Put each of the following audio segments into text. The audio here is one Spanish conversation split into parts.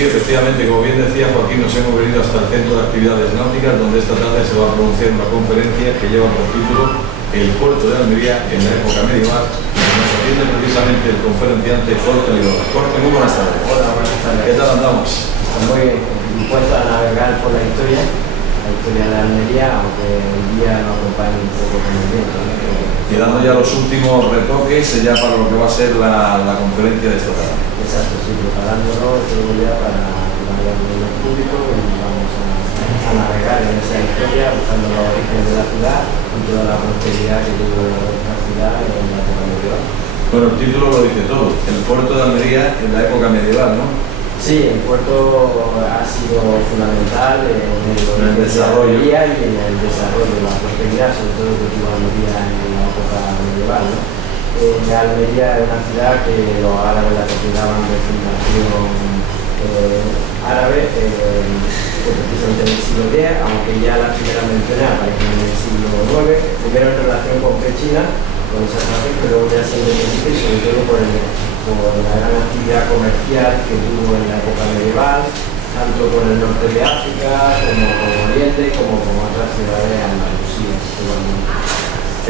sí, efectivamente, como bien decía Joaquín, nos hemos venido hasta el Centro de Actividades Náuticas, donde esta tarde se va a pronunciar una conferencia que lleva por título El puerto de Almería en la época medieval. Nos atiende precisamente el conferenciante Jorge Lidón. Jorge, muy buenas tardes. Hola, buenas tardes. ¿Qué tal andamos? Pues muy bien, dispuesto a navegar por la historia de Almería, aunque el día nos acompañe un poco con el viento, ¿no? Y dando ya los últimos retoques ya para lo que va a ser la conferencia de esta tarde. Exacto, sí, preparándonos todo ya para que vaya el público y vamos a navegar en esa historia buscando los orígenes de la ciudad y toda la prosperidad que tuvo esta ciudad en la época medieval. Bueno, el título lo dice todo, el puerto de Almería en la época medieval, ¿no? Sí, el puerto ha sido fundamental en el desarrollo y en el desarrollo de la prosperidad, sobre todo que tuvo Almería en la época medieval, ¿no? Almería es una ciudad que los árabes la consideraban de fundación árabe, precisamente en el siglo X, aunque ya las primeras menciones aparecen en el siglo IX, primero en relación con China, con esa relación, pero ya se independiza y sobre todo por la gran actividad comercial que tuvo en la época medieval, tanto con el norte de África, como con Oriente, como con otras ciudades de Andalucía.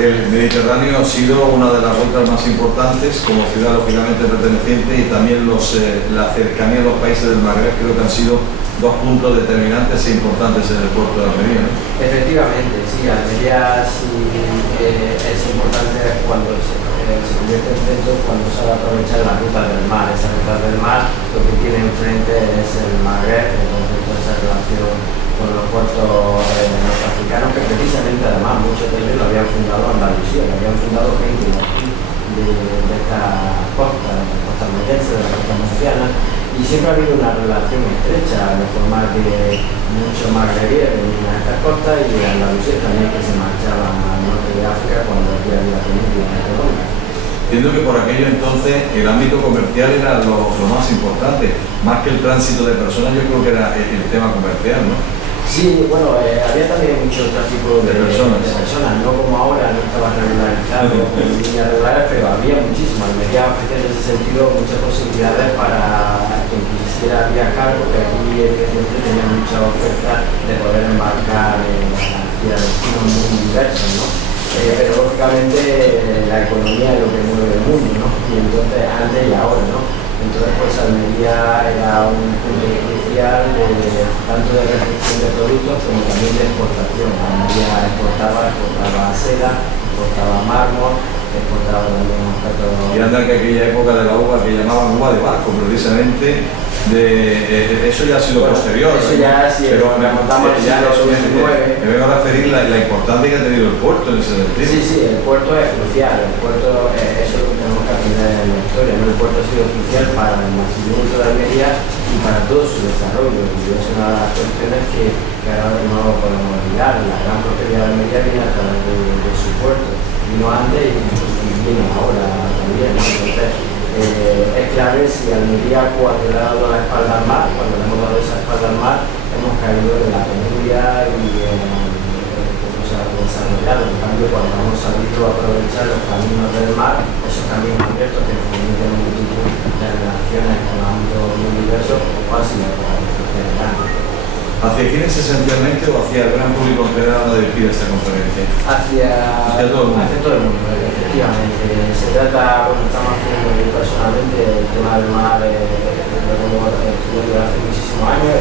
El Mediterráneo ha sido una de las rutas más importantes como ciudad lógicamente perteneciente y también la cercanía a los países del Magreb creo que han sido dos puntos determinantes e importantes en el puerto de Almería, ¿no? Efectivamente, sí, Almería sí, es importante cuando se convierte en centro, cuando sabe aprovechar la ruta del mar. Esa ruta del mar lo que tiene enfrente es el Magreb, entonces toda esa relación con los puertos norteafricanos que precisamente además muchos de ellos lo habían fundado Andalucía, lo habían fundado gente de esta costa almeriense, de la costa murciana, y siempre ha habido una relación estrecha de forma que muchos magrebíes venían a estas costas y Andalucía también que se marchaban al norte de África cuando aquí había península económica. Entiendo que por aquello entonces el ámbito comercial era lo más importante, más que el tránsito de personas, yo creo que era el tema comercial, ¿no? Sí, bueno, había también mucho tráfico de personas, no como ahora, no estaba regularizado con líneas regulares, pero había muchísimo. Almería ofrecía en ese sentido muchas posibilidades para quien quisiera viajar, porque aquí evidentemente tenía mucha oferta de poder embarcar hacia destinos muy diversos, ¿no? Pero lógicamente la economía es lo que mueve el mundo, ¿no? Y entonces, antes y ahora, ¿no? Entonces, pues Almería era un punto crucial tanto de recepción de productos como también de exportación. Almería exportaba seda, exportaba mármol, exportaba también objetos. Y anda que aquella época de la uva que llamaban uva de barco, precisamente, eso ya ha sido posterior. Eso ya sí, pero me remontamos al siglo XIX. Me vengo a referir la importancia que ha tenido el puerto en ese sentido. Sí, sí, el puerto es crucial, el puerto, eso es lo que tenemos que aprender en la historia, ¿no? El puerto ha sido crucial para el nacimiento de Almería y para todo su desarrollo, y es una de las cuestiones que ahora no lo podemos olvidar. La gran prosperidad de Almería viene a través de su puerto, vino antes y viene ahora también, ¿no? Entonces, es clave si Almería cuando le ha dado la espalda al mar, cuando le hemos dado esa espalda al mar, hemos caído en la penuria y cómo se ha desarrollado. En cambio, cuando hemos sabido aprovechar los caminos del mar, esos caminos abiertos que nos permiten multitud de relaciones con ámbitos muy diversos, pues ha sido general. ¿Hacia quiénes esencialmente o hacia el gran público en general va a dirigir esta conferencia? Hacia todo el mundo, efectivamente. Se trata, bueno, estamos haciendo personalmente el tema del mar, lo hemos estudiado hace muchísimos años,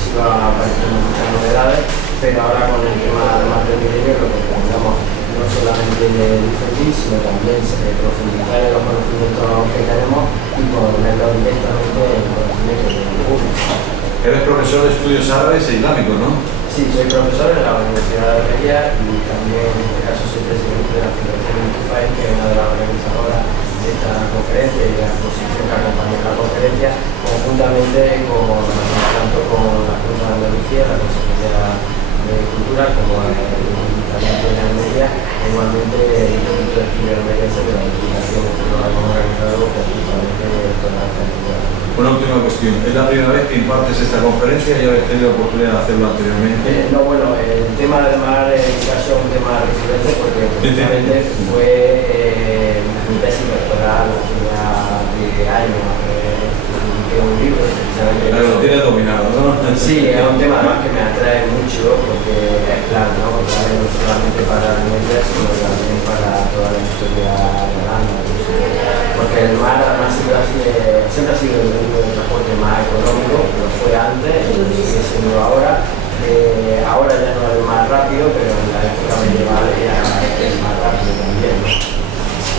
sigo apareciendo muchas novedades, pero ahora con el tema del mar del milenio lo que tratamos no solamente de difundir, sino también profundizar en los conocimientos que tenemos y ponerlos directamente en conocimientos del público. Eres profesor de estudios árabes e islámicos, ¿no? Sí, soy profesor en la Universidad de Almería y también en este caso soy presidente de la Fundación Intufai, que es una de las organizadoras de esta conferencia y de la exposición que acompaña la conferencia, conjuntamente tanto con la Junta de Andalucía, la Consejería de Cultura, como el Ayuntamiento de Almería, e igualmente el Instituto de Estudios Almeriense de la Diputación, que lo hemos organizado conjuntamente toda esta actividad. Una última cuestión, ¿es la primera vez que impartes esta conferencia y habéis tenido oportunidad de hacerlo anteriormente? No, bueno, el tema del mar en mi caso es un tema recurrente porque precisamente fue mi tesis doctoral hace ya 10 años. publiqué un libro precisamente. Pero lo tienes dominado, ¿no? Sí, es un tema además que me atrae mucho porque es claro, ¿no? No solamente para el medio, sino también para toda la historia de Holanda. Porque el mar además siempre ha sido el medio de transporte más económico, lo fue antes, lo sigue siendo ahora. Ahora ya no es el más rápido, pero en la época medieval era el más rápido también.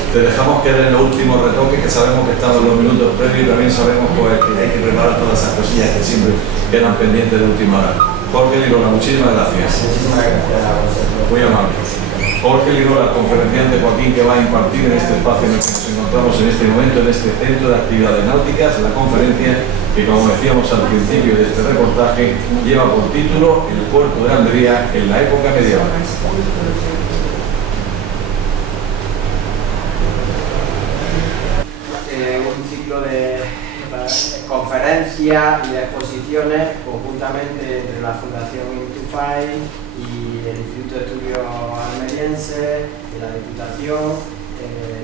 Te dejamos que den los últimos retoques, que sabemos que estamos en los minutos previos y también sabemos pues, que hay que preparar todas esas cosillas que siempre quedan pendientes de última hora. Jorge Lirola, muchísimas gracias. Muchísimas gracias a vosotros. Muy amable. Jorge Lirola, conferenciante Joaquín, que va a impartir en este espacio en el que nos encontramos en este momento, en este centro de actividades náuticas, la conferencia que, como decíamos al principio de este reportaje, lleva por título El puerto de Almería en la época medieval. Un ciclo de conferencias y de exposiciones conjuntamente entre la Fundación Intufai y el Instituto de Estudios Almeriense, la Diputación,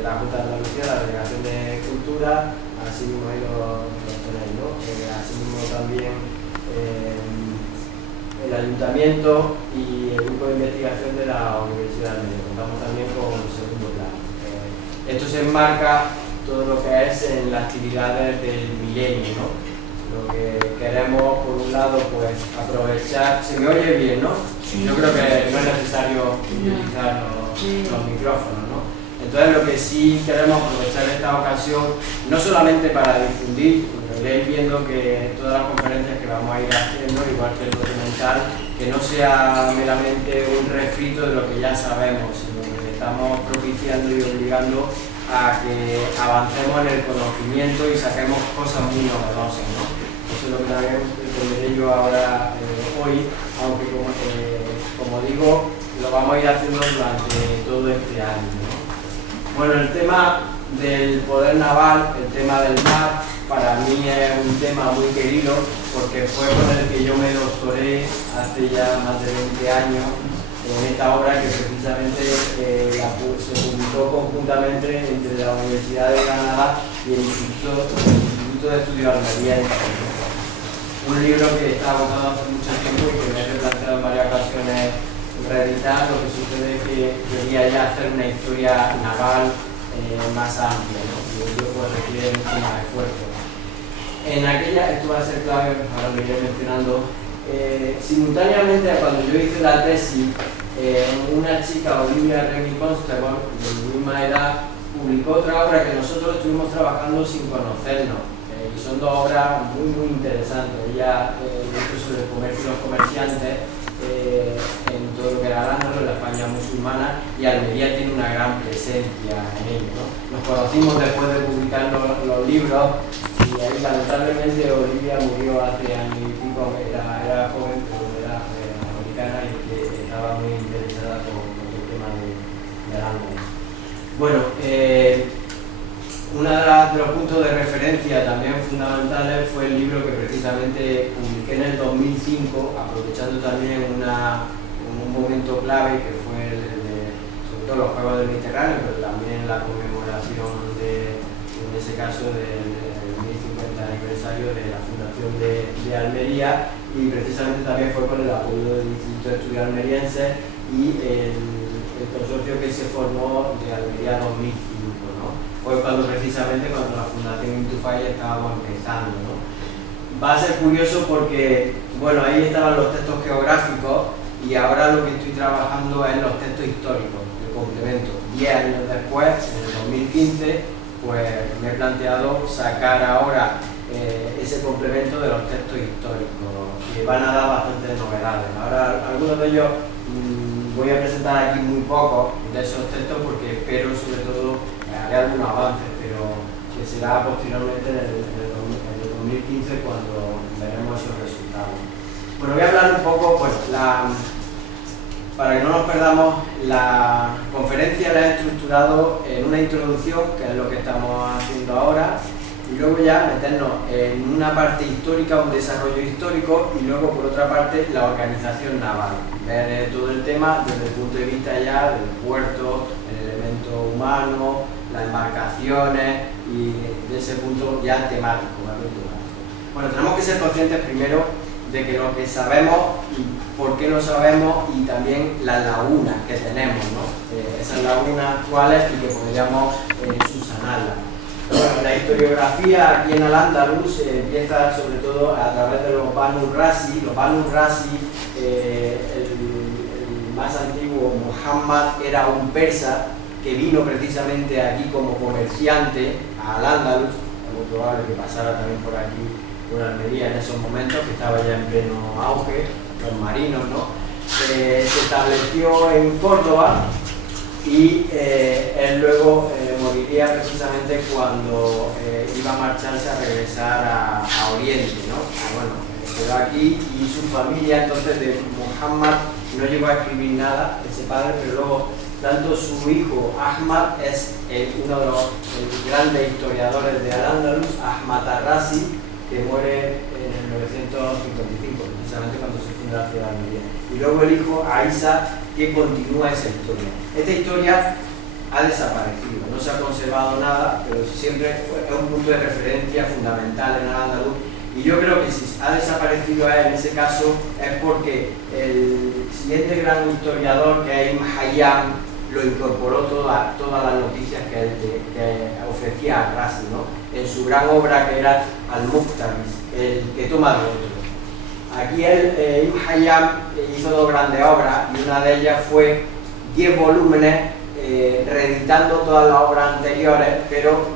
la Junta de Andalucía, la Delegación de Cultura, así mismo los tenéis, ¿no? Asimismo también el Ayuntamiento y el Grupo de Investigación de la Universidad de Almería. Contamos también con un segundo plano. Esto se enmarca todo lo que es en las actividades del milenio, ¿no? Lo que queremos, por un lado, pues aprovechar. ¿Se me oye bien, no? Sí. Yo creo que no es necesario utilizar los micrófonos, ¿no? Entonces, lo que sí queremos aprovechar esta ocasión, no solamente para difundir, porque iréis viendo que todas las conferencias que vamos a ir haciendo, igual que el documental, que no sea meramente un refrito de lo que ya sabemos, sino que estamos propiciando y obligando a que avancemos en el conocimiento y saquemos cosas muy novedosas, ¿no? Eso es lo que también pretenderé yo ahora hoy, aunque como digo, lo vamos a ir haciendo durante todo este año, ¿no? Bueno, el tema del poder naval, el tema del mar, para mí es un tema muy querido porque fue con el que yo me doctoré hace ya más de 20 años en esta obra que precisamente se publicó conjuntamente entre la Universidad de Granada y el Instituto de Estudios Almeriense. Un libro que está agotado hace mucho tiempo y que me he replanteado en varias ocasiones reeditar. Lo que sucede es que quería ya hacer una historia naval más amplia, ¿no? Y ello pues requiere mucho más esfuerzo. En aquella, esto va a ser clave, ahora lo iré mencionando. Simultáneamente a cuando yo hice la tesis, una chica, Olivia Remy Constable, de mi misma edad, publicó otra obra que nosotros estuvimos trabajando sin conocernos, y son dos obras muy interesantes. Ella hizo sobre el comercio y los comerciantes en todo lo que era Al-Ándalus, la España musulmana, y Almería tiene una gran presencia en ello, ¿no? Nos conocimos después de publicar los libros. Y ahí lamentablemente Olivia murió hace años y pico, era joven, pero era americana y que estaba muy interesada con el tema de Al-Ándalus. Bueno, uno de los puntos de referencia también fundamentales fue el libro que precisamente publiqué en el 2005, aprovechando también un momento clave que fue sobre todo los Juegos del Mediterráneo, pero también la conmemoración en ese caso del aniversario de la Fundación de Almería, y precisamente también fue con el apoyo del Instituto de Estudios Almeriense y el consorcio que se formó de Almería 2005, ¿no? Fue precisamente cuando la Fundación Intufai estábamos empezando, ¿no? Va a ser curioso porque, bueno, ahí estaban los textos geográficos y ahora lo que estoy trabajando es los textos históricos, el complemento. 10 años después, en el 2015, pues me he planteado sacar ahora ese complemento de los textos históricos, que van a dar bastantes novedades. Ahora, algunos de ellos voy a presentar aquí muy pocos de esos textos porque espero sobre todo haré algunos avances, pero que será posteriormente en el 2015 cuando veremos esos resultados. Bueno, voy a hablar un poco, pues, para que no nos perdamos, la conferencia la he estructurado en una introducción, que es lo que estamos haciendo ahora, y luego ya meternos en una parte histórica, un desarrollo histórico, y luego por otra parte la organización naval. Ver todo el tema desde el punto de vista ya del puerto, el elemento humano, las embarcaciones, y de ese punto ya temático, ¿vale? Bueno, tenemos que ser conscientes primero de que lo que sabemos y por qué lo sabemos y también las lagunas que tenemos, ¿no? Esas lagunas actuales y que podríamos subsanarlas. Bueno, la historiografía aquí en Al-Ándalus empieza sobre todo a través de los Banu Rasi. Los Banu Rasi, el más antiguo, Muhammad, era un persa que vino precisamente aquí como comerciante a Al-Ándalus. Es muy probable que pasara también por aquí, por Almería en esos momentos, que estaba ya en pleno auge, los marinos, ¿no? Se estableció en Córdoba y él luego moriría precisamente cuando iba a marcharse a regresar a Oriente, ¿no? Bueno, quedó aquí y su familia, entonces, de Muhammad no llegó a escribir nada, ese padre, pero luego tanto su hijo Ahmad es uno de los grandes historiadores de Al-Ándalus, Ahmad Ar-Razi, que muere en el 955, precisamente cuando se funda la ciudad de Almería. Y luego el hijo Aisa, que continúa esa historia. Esta historia ha desaparecido, no se ha conservado nada, pero siempre es un punto de referencia fundamental en Al-Ándalus. Y yo creo que si ha desaparecido en ese caso es porque el siguiente gran historiador, que es Ibn Hayyam, lo incorporó todas las noticias que ofrecía Ar-Razi, ¿no? En su gran obra que era Al-Muqtabis, el que toma de otro. Aquí Ibn Hayyam hizo dos grandes obras y una de ellas fue 10 volúmenes reeditando todas las obras anteriores, pero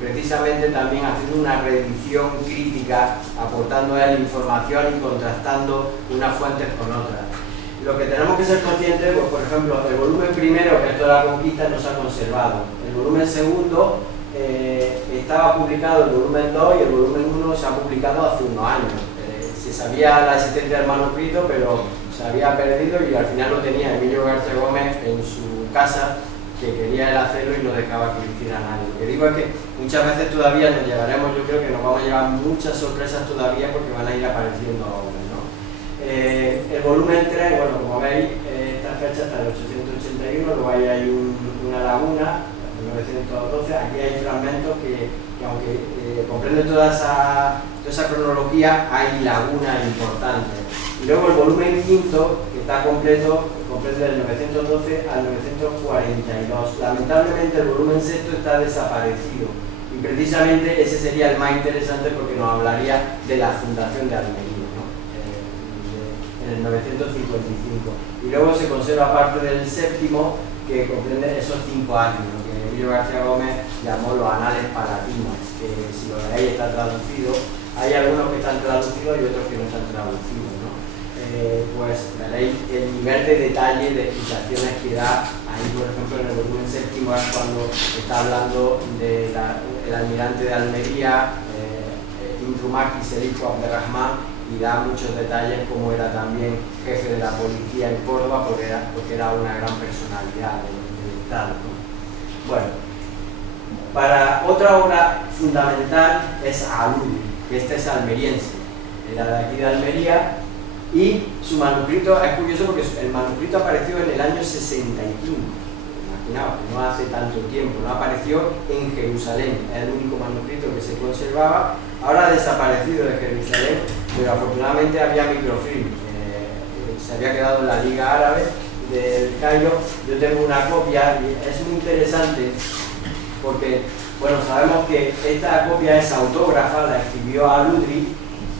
precisamente también haciendo una reedición crítica, aportando a él información y contrastando unas fuentes con otras. Lo que tenemos que ser conscientes, pues, por ejemplo, el volumen primero, que es toda la conquista, no se ha conservado. El volumen segundo estaba publicado, el volumen 2 y el volumen 1 se ha publicado hace unos años. Se sabía la existencia del manuscrito, pero se había perdido y al final lo tenía Emilio García Gómez en su casa, que quería él hacerlo y no dejaba que lo hiciera nadie. Lo que digo es que muchas veces todavía nos llevaremos, yo creo que nos vamos a llevar muchas sorpresas todavía porque van a ir apareciendo obras, ¿no? El volumen 3, bueno, como veis, esta fecha hasta el 881, luego ahí hay una laguna, 1912, aquí hay fragmentos que aunque comprenden toda esa cronología, hay lagunas importantes. Y luego el volumen quinto, que está completo, comprende del 912 al 942. Lamentablemente el volumen sexto está desaparecido y precisamente ese sería el más interesante porque nos hablaría de la fundación de Almería, ¿no? En el 955. Y luego se conserva parte del séptimo, que comprende esos 5 años, lo que Emilio García Gómez llamó los anales palatinos, que si lo leéis está traducido. Hay algunos que están traducidos y otros que no están traducidos, ¿no? Pues veréis el nivel de detalle de explicaciones que da ahí, por ejemplo, en el volumen séptimo es cuando está hablando del almirante de Almería, Ibn Rumakis, el hijo Abderrahman, y da muchos detalles como era también jefe de la policía en Córdoba, porque era una gran personalidad del Estado, ¿no? Bueno, para otra obra fundamental es Aludri, que este es almeriense, era de aquí de Almería, y su manuscrito es curioso porque el manuscrito apareció en el año 65, imaginaos, no hace tanto tiempo, no apareció en Jerusalén, es el único manuscrito que se conservaba, ahora ha desaparecido de Jerusalén, pero afortunadamente había microfilm, se había quedado en la Liga Árabe del Cairo. Yo tengo una copia y es muy interesante porque, bueno, sabemos que esta copia es autógrafa, la escribió Aludri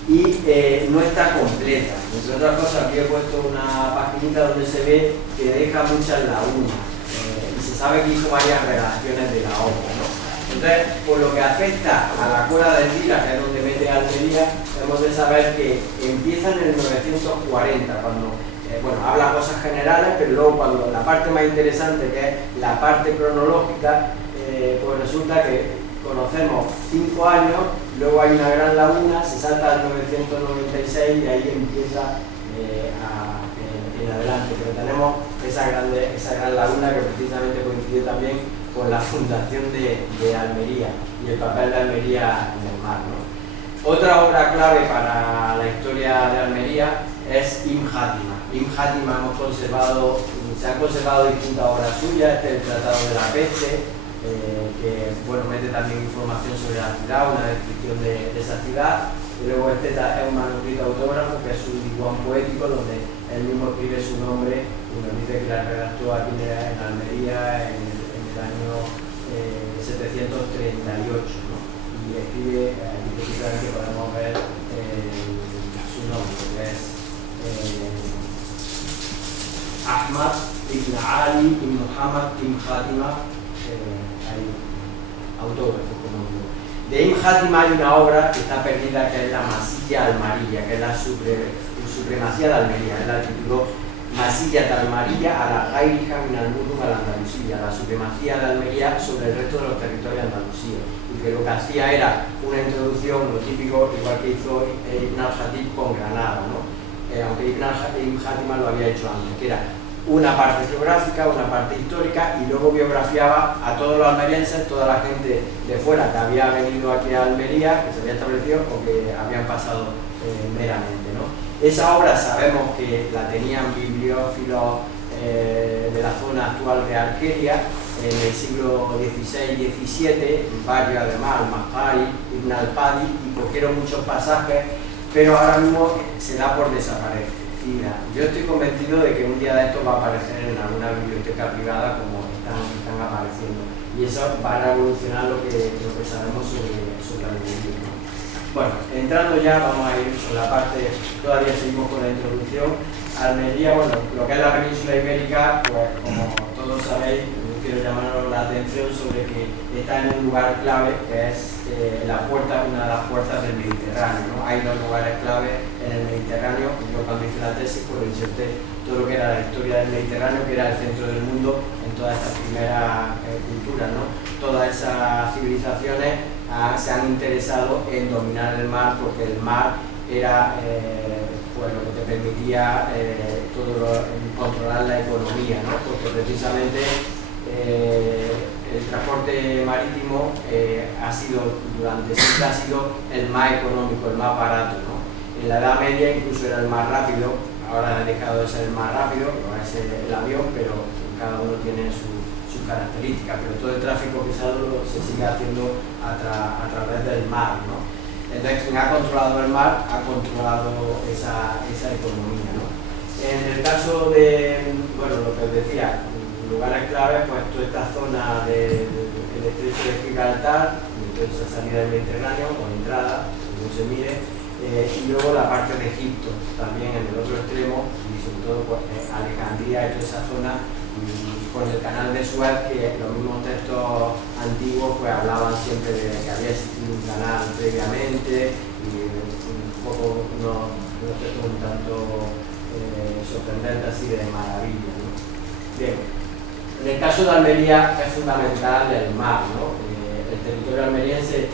y no está completa. Entre otras cosas, aquí he puesto una paginita donde se ve que deja muchas lagunas y se sabe que hizo varias redacciones de la obra, ¿no? Entonces, por lo que afecta a la Cueva del Tira, que es donde mete Almería, hemos de saber que empieza en el 940, cuando bueno, habla cosas generales, pero luego cuando la parte más interesante, que es la parte cronológica, pues resulta que conocemos 5 años, luego hay una gran laguna, se salta al 996 y ahí empieza en adelante, pero tenemos esa gran laguna que precisamente coincide también con la fundación de Almería y el papel de Almería en el mar, ¿no? Otra obra clave para la historia de Almería es Ibn Játima. Ibn Játima se han conservado distintas obras suyas, este es el Tratado de la Peste, que bueno, mete también información sobre la ciudad, una descripción de esa ciudad. Y luego este es un manuscrito autógrafo, que es un diwan poético, donde él mismo escribe su nombre y nos dice que la redactó aquí en Almería en el año 738, ¿no? Y escribe, aquí precisamente podemos ver su nombre, que es Ahmad ibn Ali ibn Muhammad ibn Fátima, autógrafo, como digo. De Ibn Fátima hay una obra que está perdida, que es la Masilla Almarilla, que es la supremacía de Almería. Él la tituló Masilla de Almarilla a la Gairija min al-Mudun a la Andalucía, la supremacía de Almería sobre el resto de los territorios de Andalucía. Y que lo que hacía era una introducción, lo típico, igual que hizo Ibn al-Khatib con Granada, ¿no? Aunque Ibn Fátima lo había hecho antes, que era una parte geográfica, una parte histórica, y luego biografiaba a todos los almerienses, toda la gente de fuera que había venido aquí a Almería, que se había establecido o que habían pasado meramente, ¿no? Esa obra sabemos que la tenían bibliófilos de la zona actual de Argelia en el siglo XVI y XVII, varios además, Al-Mahari, Ibn al-Padi, y cogieron muchos pasajes, pero ahora mismo se da por desaparecer. Mira, yo estoy convencido de que un día de esto va a aparecer en alguna biblioteca privada, como están apareciendo, y eso va a revolucionar lo que sabemos sobre Almería, ¿no? Bueno, entrando ya, vamos a ir sobre la parte, todavía seguimos con la introducción. Almería, bueno, lo que es la península ibérica, pues como todos sabéis, quiero llamaros la atención sobre que está en un lugar clave, que es la puerta, una de las puertas del Mediterráneo, ¿no? Hay dos lugares clave en el Mediterráneo. Yo cuando hice la tesis, pues inserté todo lo que era la historia del Mediterráneo, que era el centro del mundo en todas estas primeras culturas, ¿no? Todas esas civilizaciones se han interesado en dominar el mar, porque el mar era pues lo que te permitía controlar la economía, ¿no? Porque precisamente el transporte marítimo siempre ha sido el más económico, el más barato, ¿no? En la Edad Media incluso era el más rápido, ahora ha dejado de ser el más rápido, no es el avión, pero cada uno tiene sus características, pero todo el tráfico pesado se sigue haciendo a través del mar, ¿no? Entonces, quien ha controlado el mar ha controlado esa economía, ¿no? En el caso de, bueno, lo que os decía, lugares claves, pues toda esta zona del estrecho de Gibraltar, entonces esa salida del Mediterráneo, o entrada, según se mire, y luego la parte de Egipto, también en el otro extremo, y sobre todo pues, Alejandría y toda esa zona, y con el canal de Suez, que los mismos textos antiguos pues hablaban siempre de que había existido un canal previamente, y un poco unos textos un tanto sorprendentes así de maravilla, ¿no? Bien, en el caso de Almería es fundamental el mar, ¿no? El territorio almeriense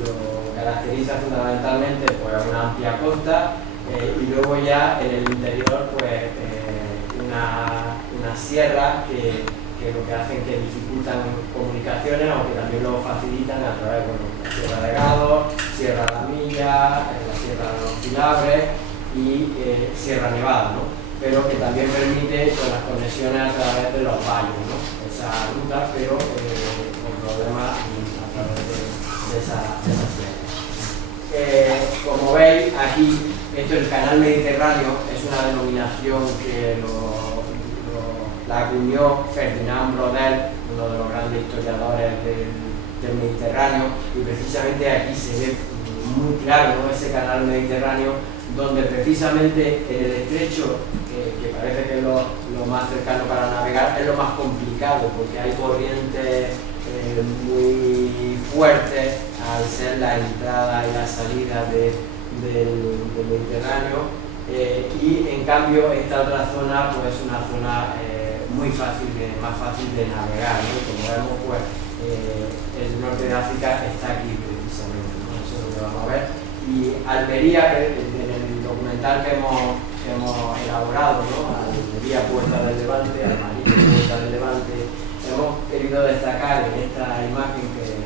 lo caracteriza fundamentalmente pues, una amplia costa, y luego ya en el interior pues una sierra que lo que hacen que dificultan comunicaciones, aunque también lo facilitan a través de la Sierra de Gado, Sierra de la Milla, la Sierra de los Filabres y Sierra Nevada, ¿no? Pero que también permite con las conexiones a través de los valles, ¿no? Esa ruta, pero con problemas a través de esa sierra. Como veis aquí, esto el canal Mediterráneo es una denominación que la acuñó Ferdinand Brodel, uno de los grandes historiadores del Mediterráneo, y precisamente aquí se ve muy claro, ¿no? Ese canal Mediterráneo, donde precisamente en el estrecho, que parece que es lo más cercano para navegar, es lo más complicado, porque hay corrientes muy fuertes al ser la entrada y la salida del Mediterráneo, y en cambio esta otra zona pues es una zona más fácil de navegar, ¿no? Como vemos pues el norte de África está aquí precisamente, ¿no? Eso es lo que vamos a ver. Y Almería, en el documental que hemos elaborado, ¿no? Almería, Puerta del Levante, Almería, Puerta del Levante, hemos querido destacar en esta imagen que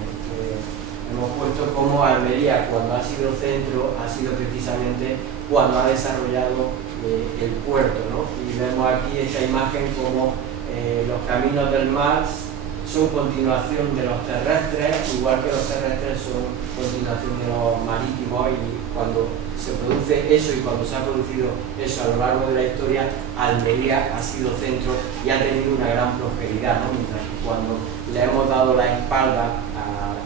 hemos puesto cómo Almería, cuando ha sido centro, ha sido precisamente cuando ha desarrollado el puerto, ¿no? Y vemos aquí esta imagen como los caminos del mar son continuación de los terrestres, igual que los terrestres son continuación de los marítimos, y cuando se produce eso y cuando se ha producido eso a lo largo de la historia, Almería ha sido centro y ha tenido una gran prosperidad, ¿no? Mientras que cuando le hemos dado la espalda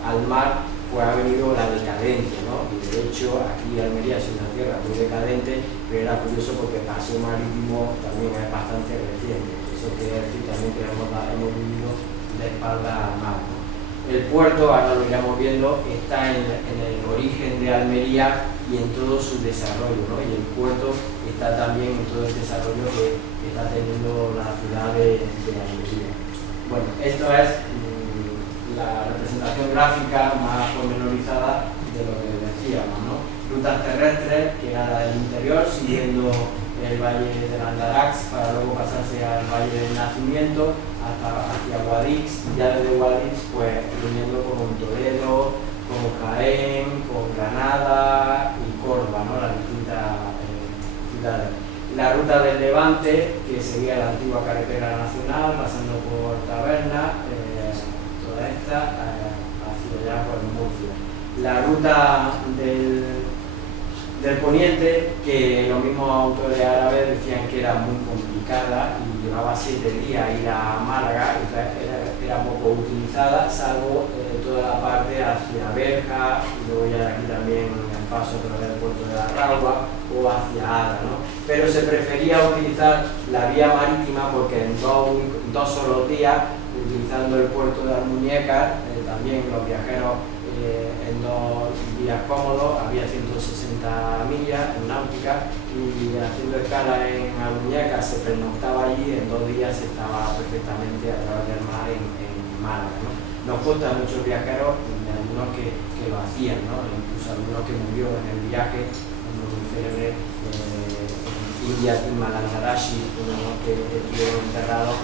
al mar, pues ha venido la decadencia, ¿no? Y de hecho aquí Almería es una tierra muy decadente, pero era curioso porque el paseo marítimo también es bastante reciente. Eso quiere decir también que hemos vivido de espalda al mar, ¿no? El puerto, ahora lo iremos viendo, está en el origen de Almería y en todo su desarrollo, ¿no? Y el puerto está también en todo el desarrollo que está teniendo la ciudad de Almería. Bueno, esto es la representación gráfica más pormenorizada de lo que decíamos, ¿no? Rutas terrestres, que era la del interior, siguiendo el valle del Andarax para luego pasarse al valle del Nacimiento hacia Guadix, y ya desde Guadix pues uniendo con Toledo, con Jaén, con Granada y Córdoba, ¿no? Las distintas ciudades. La ruta del Levante, que seguía la antigua carretera nacional, pasando por Taberna, toda esta, hacia allá por Murcia. La ruta del Poniente, que los mismos autores árabes decían que era muy complicada y llevaba 7 días ir a Málaga, era poco utilizada, salvo toda la parte hacia Berja, y luego ya de aquí también el paso a través del puerto de la Ragua o hacia Ada, ¿no? Pero se prefería utilizar la vía marítima porque en dos solos días, utilizando el puerto de Almuñécar, también los viajeros en 2 días cómodos, había 160 millas en náutica, y haciendo escala en Almuñécar se pernoctaba allí, en 2 días estaba perfectamente a través del mar en Málaga, ¿no? Nos contan muchos viajeros, algunos que lo hacían, ¿no? Incluso algunos que murió en el viaje, como el célebre India Malandarashi, uno que estuvo enterrado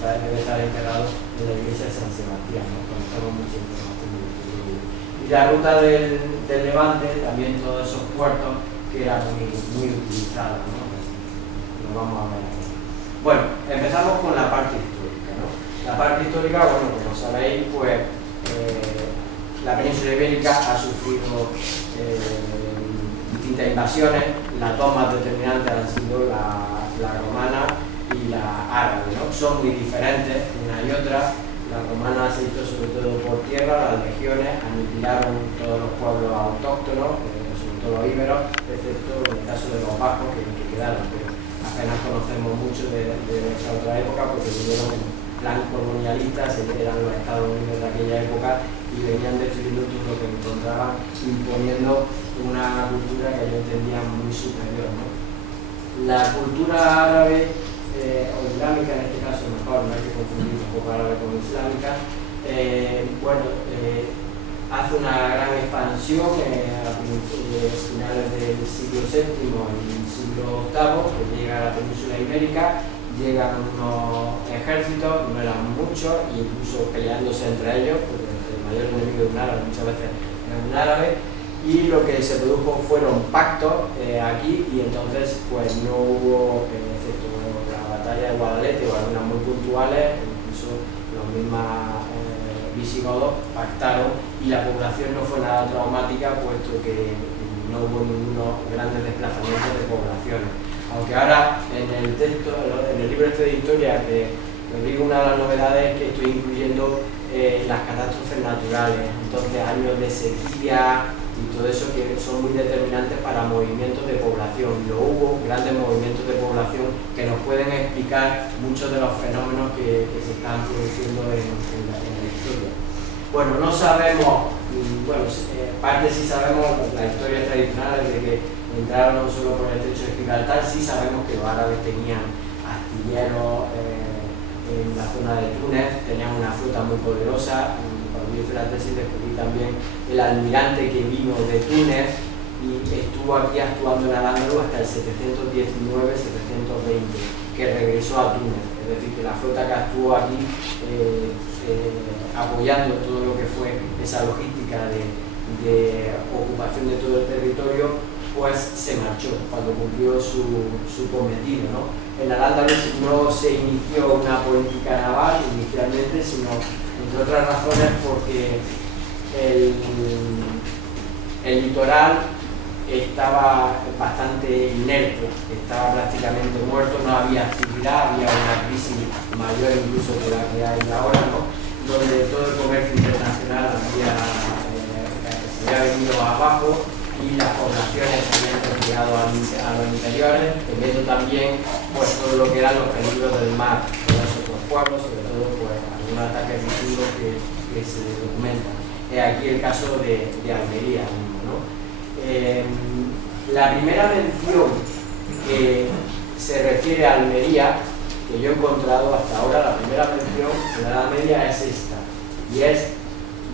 debe estar enterrado en la iglesia de San Sebastián, ¿no? Conocemos mucha información de esto. Y la ruta del Levante, también todos esos puertos que eran muy utilizados, ¿no? Lo vamos a ver aquí. Bueno, empezamos con la parte histórica, ¿no? La parte histórica, bueno, como sabéis, pues la península ibérica ha sufrido distintas invasiones. Las dos más determinantes han sido la romana y la árabe, ¿no? Son muy diferentes una y otra. La romana se hizo sobre todo por tierra, las legiones aniquilaron todos los pueblos autóctonos, sobre todo los íberos, excepto en el caso de los vascos que quedaron, pero apenas conocemos mucho de esa otra época porque vinieron en plan colonialista, eran los Estados Unidos de aquella época y venían destruyendo todo lo que encontraban, imponiendo una cultura que ellos entendían muy superior, ¿no? La cultura árabe o islámica, en este caso mejor, no hay que confundir un poco árabe con islámica, hace una gran expansión a finales del siglo VII y siglo VIII, que llega a la península ibérica, llegan unos ejércitos, no eran muchos, e incluso peleándose entre ellos, porque el mayor enemigo de un árabe muchas veces es un árabe, y lo que se produjo fueron pactos aquí, y entonces pues no hubo, excepto la batalla de Guadalete o algunas muy puntuales, incluso los mismos visigodos pactaron, y la población no fue nada traumática, puesto que no hubo ningunos grandes desplazamientos de poblaciones. Aunque ahora en el texto, en el libro este de historia, que os digo, una de las novedades es que estoy incluyendo las catástrofes naturales, entonces años de sequía y todo eso que son muy determinantes para movimientos de población. Lo hubo, grandes movimientos de población que nos pueden explicar muchos de los fenómenos que se están produciendo en la historia. Bueno, no sabemos, parte sí sabemos, la historia tradicional desde que entraron solo por el estrecho de Gibraltar, sí sabemos que los árabes tenían astilleros en la zona de Túnez, tenían una flota muy poderosa. Cuando yo hice la tesis descubrí también el almirante que vino de Túnez y estuvo aquí actuando en Al-Ándalus hasta el 719-720, que regresó a Túnez. Es decir, que la flota que actuó aquí apoyando todo lo que fue esa logística de ocupación de todo el territorio, pues se marchó cuando cumplió su cometido, ¿no? en Al-Ándalus no se inició una política naval inicialmente, sino entre otras razones porque el litoral estaba bastante inerte, estaba prácticamente muerto, no había actividad, había una crisis mayor incluso que la que hay ahora, ¿no? Donde todo el comercio internacional se había venido abajo y las poblaciones se habían retirado a los interiores, teniendo también pues, todo lo que eran los peligros del mar, todos esos pueblos, sobre todo pues, algunos ataques vikingos que se documentan. Es aquí el caso de Almería, ¿no? La primera mención que se refiere a Almería, que yo he encontrado hasta ahora, la primera mención en la Edad Media es esta, y es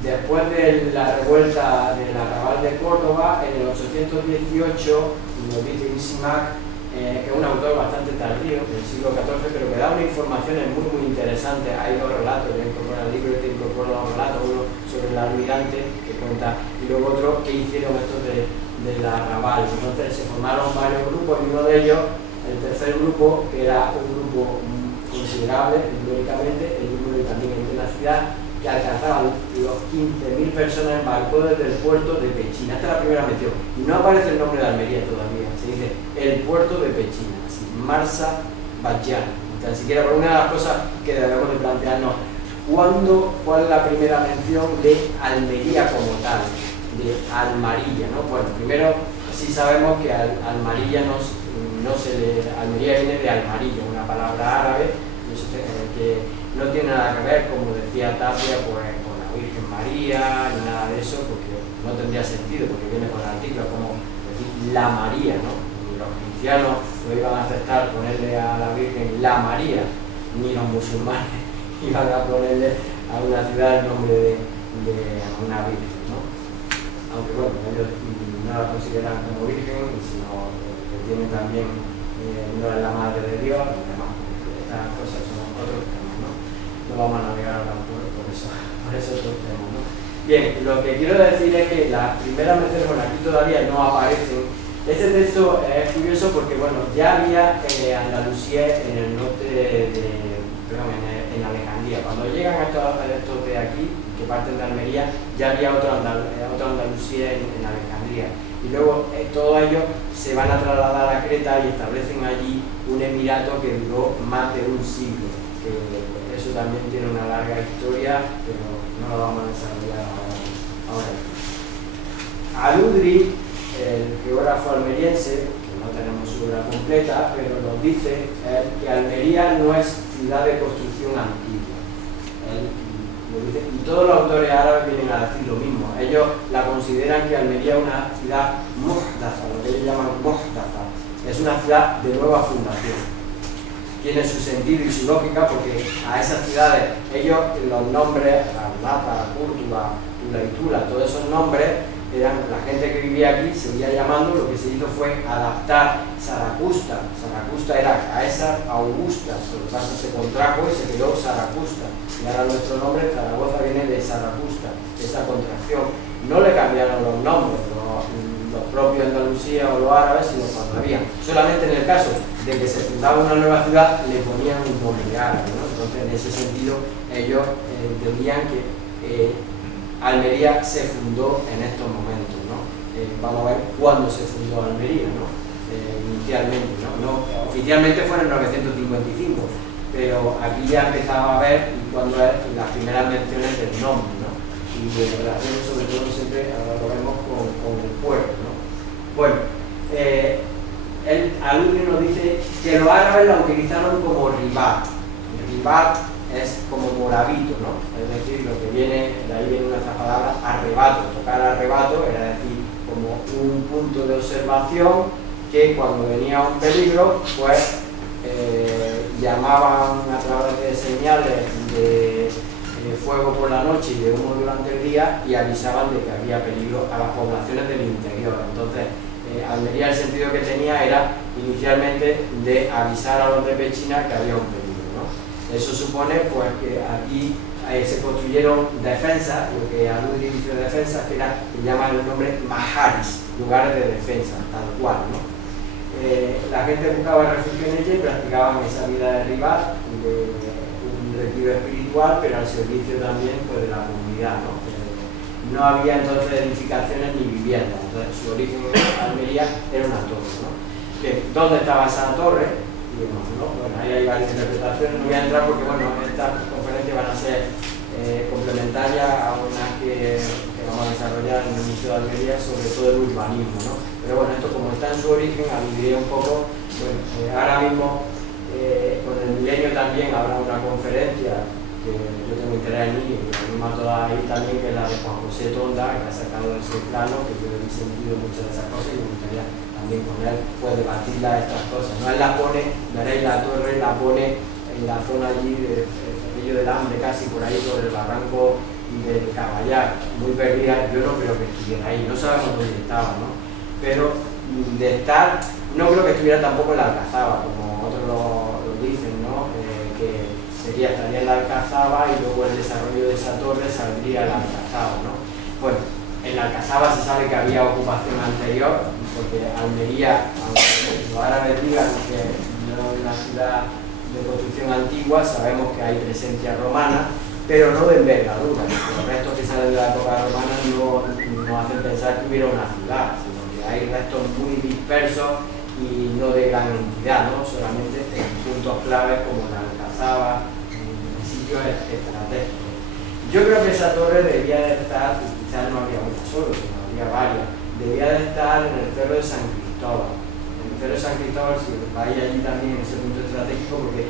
después de la revuelta del arrabal de Córdoba, en el 818, nos dice Isimac, que es un autor bastante tardío, del siglo XIV, pero que da unas informaciones muy interesantes. Hay dos relatos, que incorpora el libro y que incorpora los relatos, uno sobre el almirante, que cuenta, y luego otro que hicieron estos del arrabal. Entonces se formaron varios grupos, y uno de ellos, el tercer grupo, que era un grupo considerable, numéricamente, el número y también en la ciudad, que alcanzaban los 15.000 personas, embarcó desde el puerto de Pechina. Esta es la primera mención. Y no aparece el nombre de Almería todavía. Se dice el puerto de Pechina, así, Marsa Badjan. Ni siquiera, por una de las cosas que debemos de plantearnos, ¿cuál es la primera mención de Almería como tal? De Almarilla, ¿no? Bueno, primero sí sabemos que Almarilla Almería viene de Almarilla, una palabra árabe, que no tiene nada que ver, como decía Tapia, pues, con la Virgen María, ni nada de eso, porque no tendría sentido, porque viene con el artículo, como decir la María, ¿no? Ni los cristianos no iban a aceptar ponerle a la Virgen la María, ni los musulmanes iban a ponerle a una ciudad el nombre de una Virgen, ¿no? Aunque bueno, ellos no la consideran como Virgen, sino que tiene también, no es la Madre de Dios, y demás. Estas cosas son otros temas, ¿no? No vamos a navegar ahora por esos dos temas, ¿no? Bien, lo que quiero decir es que las primeras menciones, bueno, aquí todavía no aparecen. Este texto es curioso porque, bueno, ya había Andalucía en el norte en Alejandría. Cuando llegan estos de aquí, que parten de Almería, ya había otra Andalucía en Alejandría. Y luego todos ellos se van a trasladar a Creta y establecen allí un emirato que duró más de un siglo. Que eso también tiene una larga historia, pero no lo vamos a desarrollar ahora. Al-Udri, el geógrafo almeriense, que no tenemos su obra completa, pero nos dice que Almería no es ciudad de construcción antigua. Y todos los autores árabes vienen a decir lo mismo. Ellos la consideran que Almería es una ciudad muhdatha, lo que ellos llaman muhdatha. Es una ciudad de nueva fundación. Tiene su sentido y su lógica porque a esas ciudades, ellos, los nombres, Ramlata, Córdoba, Tula y Tula, todos esos nombres, eran la gente que vivía aquí, seguía llamando, lo que se hizo fue adaptar Zaracusta. Zaracusta era Caesar Augusta, por lo tanto se contrajo y se quedó Zaracusta. Y ahora nuestro nombre, Zaragoza, viene de Zaracusta, esa contracción. No le cambiaron los nombres, los propios Andalucía o los árabes, sino cuando había. Solamente en el caso de que se fundaba una nueva ciudad, le ponían un nombre árabe, ¿no? Entonces, en ese sentido, ellos entendían que Almería se fundó en estos momentos, ¿no? Vamos a ver cuándo se fundó Almería, ¿no? Inicialmente, ¿no? Oficialmente fue en el 955, pero aquí ya empezaba a ver y cuando las primeras menciones del nombre, ¿no? Y de relación sobre todo siempre, ahora lo vemos con el pueblo, ¿no? Bueno, Al-Udri nos dice que los árabes la utilizaron como ribat. Ribat es como moravito, ¿no? Es decir, lo que viene, de ahí viene nuestra palabra arrebato. Tocar arrebato era decir, como un punto de observación que cuando venía un peligro, pues llamaban a través de señales de fuego por la noche y de humo durante el día y avisaban de que había peligro a las poblaciones del interior. Entonces, Almería, el sentido que tenía era inicialmente de avisar a los de Pechina que había un peligro, ¿no? Eso supone pues que aquí se construyeron defensas, lo que Al-Udri dice de defensas, que llaman el nombre maharis, lugares de defensa, tal cual, ¿no? la gente buscaba refugio en ella y practicaban esa vida de rival, de un retiro espiritual, pero al servicio también pues, de la comunidad, ¿no? No había entonces edificaciones ni viviendas, entonces su origen en Almería era una torre, ¿no? ¿Dónde estaba esa torre? Y bueno, ahí hay varias interpretaciones, no voy a entrar porque bueno, estas conferencias van a ser complementarias a unas que vamos a desarrollar en el Museo de Almería sobre todo el urbanismo, ¿no? Pero bueno, esto como está en su origen, aludiré un poco, bueno, ahora mismo con el milenio también habrá una conferencia que yo tengo interés en ir, y la misma toda ahí también, que es la de Juan José Tonda, que ha sacado ese plano, que yo he sentido muchas de esas cosas y me gustaría también con él pues debatirla estas cosas, ¿no? Él la pone, veréis la torre, la pone en la zona allí del Cerrillo del Hambre, casi por ahí, sobre el barranco del Caballar, muy perdida. Yo no creo que estuviera ahí, no sabemos dónde estaba, ¿no? Pero de estar, no creo que estuviera tampoco en la Alcazaba, como otros lo dicen, ¿no? Que estaría en la Alcazaba y luego el desarrollo de esa torre saldría a la Alcazaba, ¿no? Bueno, en la Alcazaba se sabe que había ocupación anterior, porque Almería, aunque los árabes digan que no es una ciudad de construcción antigua, sabemos que hay presencia romana, pero no de envergadura. Los restos que salen de la época romana no hacen pensar que hubiera una ciudad, sino que hay restos muy dispersos y no de gran entidad, ¿no? Solamente en puntos claves como la Alcazaba, en sitios estratégicos. Yo creo que esa torre debía de estar, y quizás no había una solo, sino había varias, debía de estar en el Cerro de San Cristóbal. En el Cerro de San Cristóbal, si vais allí también en ese punto estratégico, porque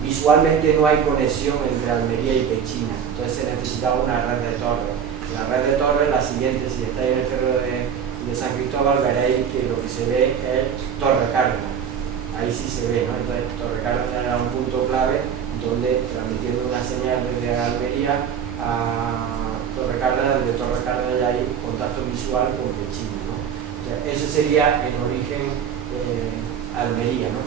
visualmente no hay conexión entre Almería y Pechina, entonces se necesitaba una red de torres. La red de torres, la siguiente, si estáis en el Cerro de San Cristóbal, veréis que lo que se ve es Torre Cárdenas. Ahí sí se ve, ¿no? Entonces Torre Cárdenas era un punto clave donde, transmitiendo una señal desde Almería a Torre Cárdenas, de Torre Cárdenas ya hay contacto visual con Pechina, ¿no? O sea, eso sería en origen Almería, ¿no?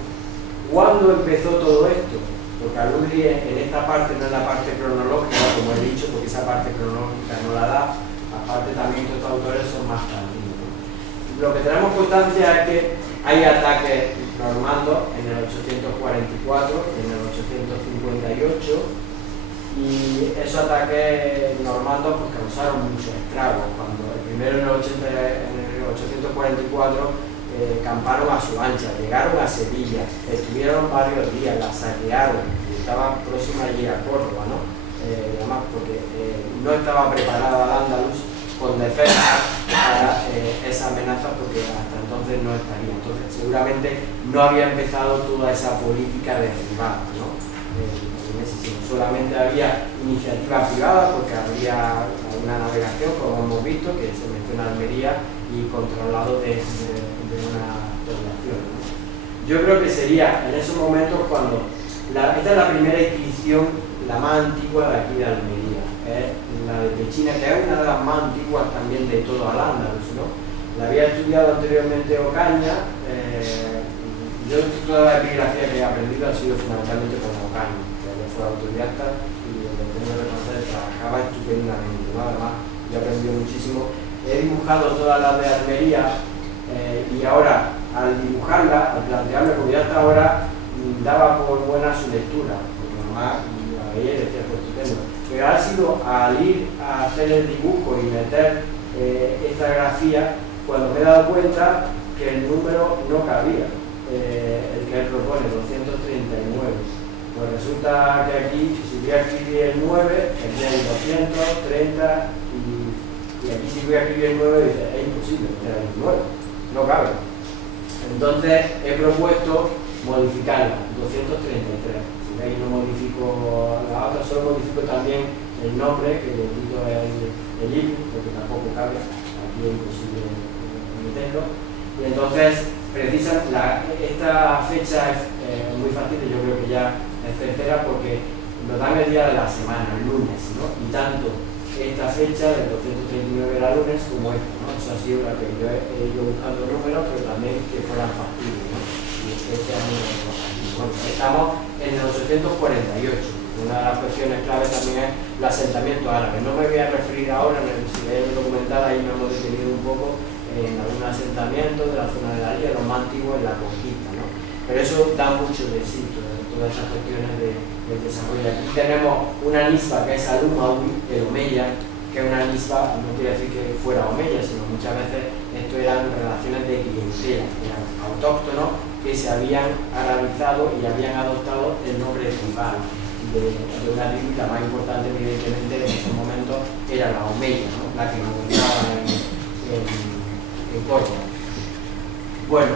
¿Cuándo empezó todo esto? Porque alude en esta parte, no en la parte cronológica, como he dicho, porque esa parte cronológica no la da, aparte también estos autores son más tardíos, ¿no? Lo que tenemos constancia es que hay ataques normandos en el 844, en el 858, y esos ataques normandos pues, causaron muchos estragos. Cuando el primero en el 844 camparon a su ancha, llegaron a Sevilla, estuvieron varios días, la saquearon, y estaban próxima allí a Córdoba, ¿no? Además porque no estaba preparada Al-Ándalus con defensa para esa amenaza, porque hasta entonces no estaría. Entonces seguramente no había empezado toda esa política de derribada, ¿no? Solamente había iniciativa privada, porque había una navegación, como hemos visto, que se menciona Almería, y controlado de una población, ¿no? Yo creo que sería en esos momentos cuando esta es la primera inscripción, la más antigua de aquí de Almería, la de Pechina, que es una de las más antiguas también de todo Al-Ándalus, ¿no? La había estudiado anteriormente Ocaña. Yo toda la epigrafía que he aprendido ha sido fundamentalmente con Ocaña, que él fue autodidacta y lo tengo que reconocer, trabajaba estupendamente, ¿no? Además yo he aprendido muchísimo. He dibujado todas las de Almería y ahora al dibujarla, al plantearme, porque ya hasta ahora daba por buena su lectura, porque nomás la veía y decía pues estupendo, pero ha sido al ir a hacer el dibujo y meter esta grafía cuando me he dado cuenta que el número no cabía, el que él propone, 239. Pues resulta que aquí, si voy a escribir el 9, tendría el 230 y aquí si voy a escribir el 9, dice, es imposible, era el 9, no cabe. Entonces he propuesto modificarla, 233. Si veis, no modifico la otra, solo modifico también el nombre, que le quito el libro, porque tampoco cabe, aquí es imposible meterlo. Y entonces, esta fecha es muy fácil, yo creo que ya es certera, porque nos dan el día de la semana, el lunes, ¿no? Y tanto esta fecha del 239 era lunes como esta, ¿no? Eso ha sido la que yo he ido buscando números, pero también que fueran factibles, ¿no? Y este año, bueno, estamos en el 848. Una de las cuestiones claves también es el asentamiento árabe. No me voy a referir ahora, si veis el documental ahí me hemos detenido un poco en algún asentamiento de la zona de la Lía, los más antiguos en la conquista, ¿no? Pero eso da mucho de sí, todas esas cuestiones del desarrollo. Aquí tenemos una nisba que es Al-Umawi, el Omeya, que es una nisba, no quiere decir que fuera Omeya, sino muchas veces esto eran relaciones de clientela, eran autóctonos que se habían arabizado y habían adoptado el nombre tribal de una tribu, y la más importante evidentemente en esos momentos era la Omeya, ¿no? La que gobernaba en Córdoba. Bueno,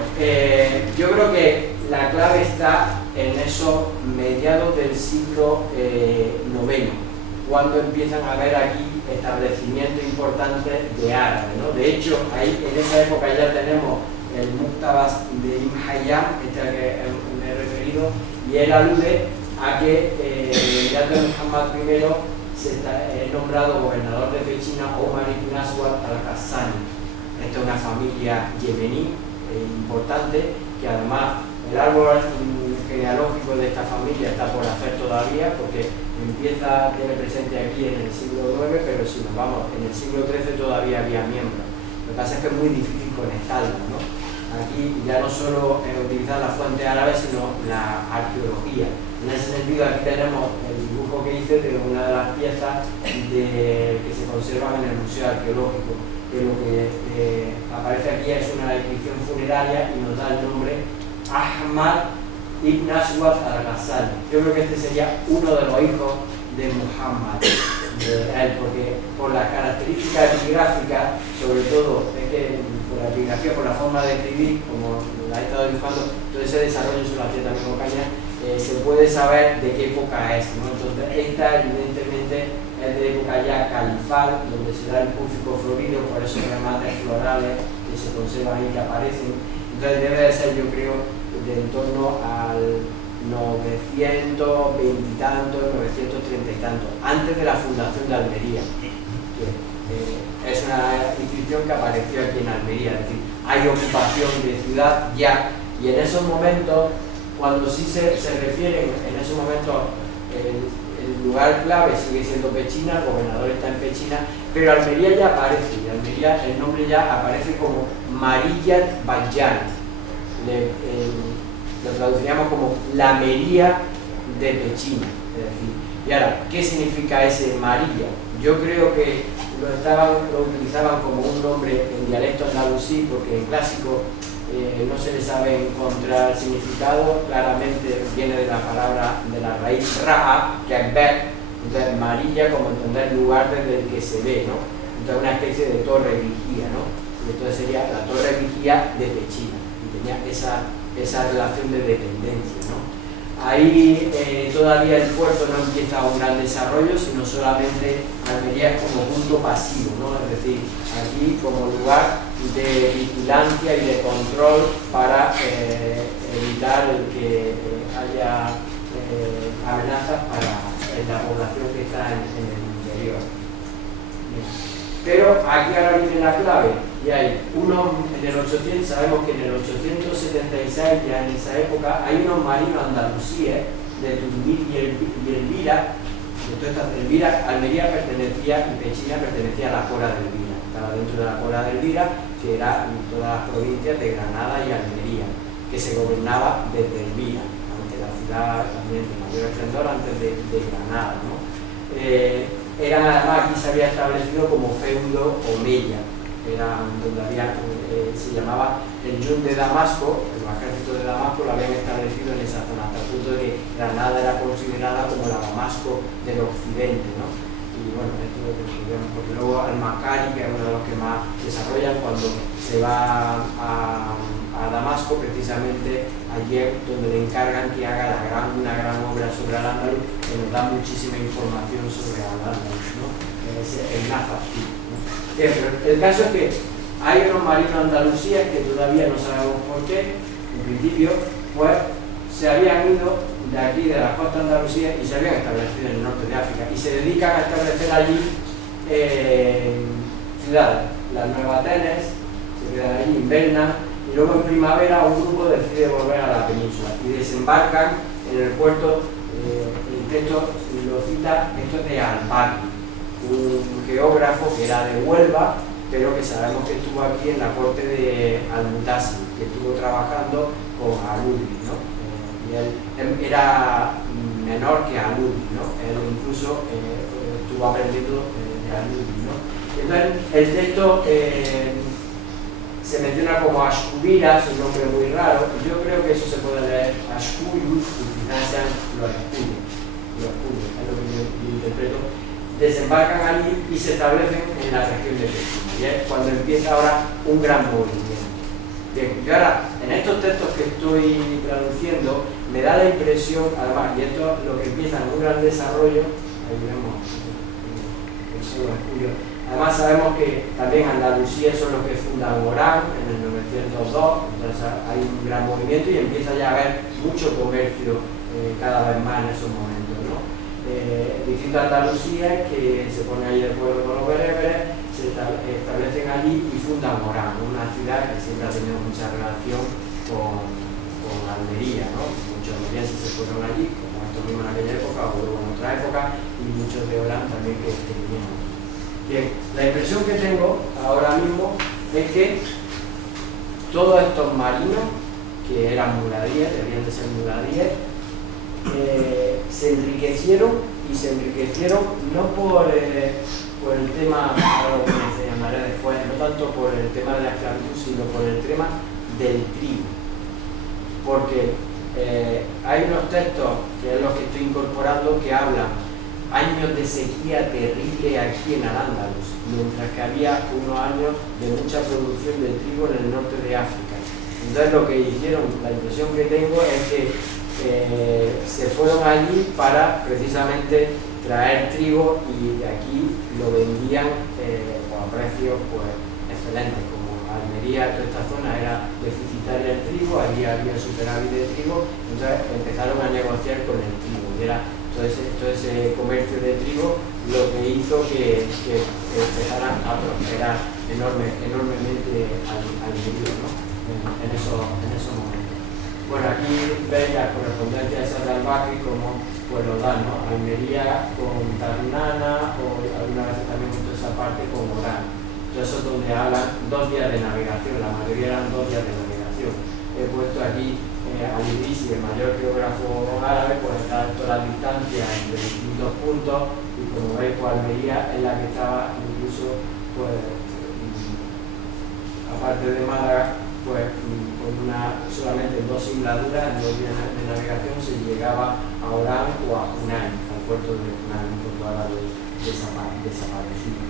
yo creo que la clave está en esos mediados del siglo IX, cuando empiezan a haber aquí establecimientos importantes de árabes, ¿no? De hecho, ahí, en esa época ya tenemos el Muktabas de Ibn Hayyam, este al que me he referido, y él alude a que Yahya Muhammad I es nombrado gobernador de Pechina Omar ibn Aswad al-Qassani. Esta es una familia yemení importante, que además el árbol genealógico de esta familia está por hacer todavía, porque tiene presente aquí en el siglo IX, pero si nos vamos, en el siglo XIII todavía había miembros. Lo que pasa es que es muy difícil conectarlos, ¿no? Aquí ya no solo utilizar la fuente árabe, sino la arqueología. En ese sentido, aquí tenemos el dibujo que hice de una de las piezas que se conservan en el Museo Arqueológico, que lo que aparece aquí es una descripción funeraria y nos da el nombre Ahmad ibn Aswad al-Qassani. Yo creo que este sería uno de los hijos de Muhammad, porque por las características epigráficas, sobre todo, es que por la epigrafía, por la forma de escribir, como la he estado dibujando, todo ese desarrollo se lo hacía también con Caña, se puede saber de qué época es, ¿no? Entonces, esta evidentemente es de época ya califal, donde se da el púrfico florido, por esos remates florales que se conservan y que aparecen. Entonces, debe de ser, yo creo, de en torno al 920 y tantos, 930 y tantos, antes de la fundación de Almería, que es una inscripción que apareció aquí en Almería, es decir, hay ocupación de ciudad ya, y en esos momentos, cuando sí se refieren, en esos momentos el lugar clave sigue siendo Pechina, el gobernador está en Pechina, pero Almería ya aparece, y Almería, el nombre ya aparece como Mariyat Bayan. Lo traduciríamos como la Mería de Pechina, es decir, y ahora, ¿qué significa ese Marilla? Yo creo que lo utilizaban como un nombre en dialecto andalusí, porque en clásico no se le sabe encontrar significado, claramente viene de la palabra, de la raíz ra'a, que es ver, entonces Marilla como entender lugar desde el que se ve, ¿no? Entonces una especie de torre vigía, ¿no? Y entonces sería la torre vigía de Pechina, y tenía esa relación de dependencia, ¿no? Ahí todavía el puerto no empieza un gran desarrollo, sino solamente Almería es como punto pasivo, ¿no? Es decir, aquí como lugar de vigilancia y de control para evitar el que haya amenazas para la población que está en el interior. Pero aquí ahora viene la clave, y hay en el 800, sabemos que en el 876, ya en esa época, hay unos marinos andalusíes de Tundil y Elvira. Entonces, Elvira, Almería pertenecía, y Pechina pertenecía a la Cora de Elvira, estaba dentro de la Cora de Elvira, que era en todas las provincias de Granada y Almería, que se gobernaba desde Elvira, ante la ciudad también de mayor esplendor, antes de Granada, ¿no? Además, aquí se había establecido como feudo omeya, era donde se llamaba el Yun de Damasco, el ejército de Damasco lo habían establecido en esa zona, hasta el punto de que Granada era considerada como la Damasco del occidente, ¿no? Y bueno, esto es lo que vemos, porque luego Al-Makari, que es uno de los que más desarrollan, cuando se va a Damasco, precisamente allí es donde le encargan que haga una gran obra sobre Al-Ándalus, que nos da muchísima información sobre Al-Ándalus, ¿no? Es el Nafati, ¿no? Pero el caso es que hay unos marinos andalusíes que todavía no sabemos por qué, en principio, pues se habían ido de aquí, de la costa andalusía, y se habían establecido en el norte de África, y se dedican a establecer allí ciudades. Las Nueva Atenes se quedan allí, invernan, y luego en primavera un grupo decide volver a la península y desembarcan en el puerto. El texto lo cita, esto es de Al-Bagri, un geógrafo que era de Huelva, pero que sabemos que estuvo aquí en la corte de Al-Mutasim, que estuvo trabajando con Al-Udri, ¿no? Y él era menor que Al-Udri, ¿no? Él incluso estuvo aprendiendo de Al-Udri, ¿no? Entonces, el texto se menciona como Ashkubira, es un nombre muy raro, y yo creo que eso se puede leer Ashkuyus, y quizás sean los escudos, es lo que yo interpreto. Desembarcan allí y se establecen en la región de Pechina, y es cuando empieza ahora un gran movimiento. Bien, yo ahora, en estos textos que estoy traduciendo, me da la impresión, además, y esto es lo que empieza en un gran desarrollo, ahí vemos, son los escudos. Además sabemos que también Andalucía son los que fundan Orán en el 902, entonces hay un gran movimiento y empieza ya a haber mucho comercio cada vez más en esos momentos, ¿no? Distintas Andalucías que se ponen ahí de acuerdo con los bereberes, se establecen allí y fundan Orán, una ciudad que siempre ha tenido mucha relación con Almería, ¿no? Muchos almerienses se fueron allí, como esto mismo en aquella época o luego en otra época, y muchos de Orán también que vinieron. Bien, la impresión que tengo ahora mismo es que todos estos marinos, que eran muladíes, deberían de ser muladíes, se enriquecieron no por el tema, ahora que se llamará después, no tanto por el tema de la esclavitud, sino por el tema del trigo. Porque hay unos textos, que es los que estoy incorporando, que hablan años de sequía terrible aquí en Al-Ándalus, mientras que había unos años de mucha producción de trigo en el norte de África. Entonces lo que hicieron, la impresión que tengo es que se fueron allí para precisamente traer trigo y de aquí lo vendían a precios pues, excelentes. Como Almería, toda esta zona era deficitaria el trigo, allí había superávit de trigo, entonces empezaron a negociar con el trigo. Y era todo ese comercio de trigo lo que hizo que empezaran a prosperar enormemente Almería, ¿no? en esos momentos. Bueno, aquí veis las correspondencias de Al-Bakri como pues lo dan, ¿no? Almería con Ternana o alguna vez también en toda esa parte con Orán. Entonces eso es donde hablan 2 días de navegación, la mayoría eran 2 días de navegación. He puesto aquí Al-Idrisi, el mayor geógrafo árabe, pues está todas las distancias entre distintos puntos y como veis pues Almería es la que estaba incluso pues aparte de Málaga pues con solamente 2 simladuras en 2 días de navegación se llegaba a Orán o a Hunain, al puerto de Hunain, un puerto árabe desaparecido.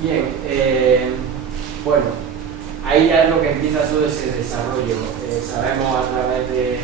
Bien, bueno, ahí ya es lo que empieza todo ese desarrollo. Sabemos a través de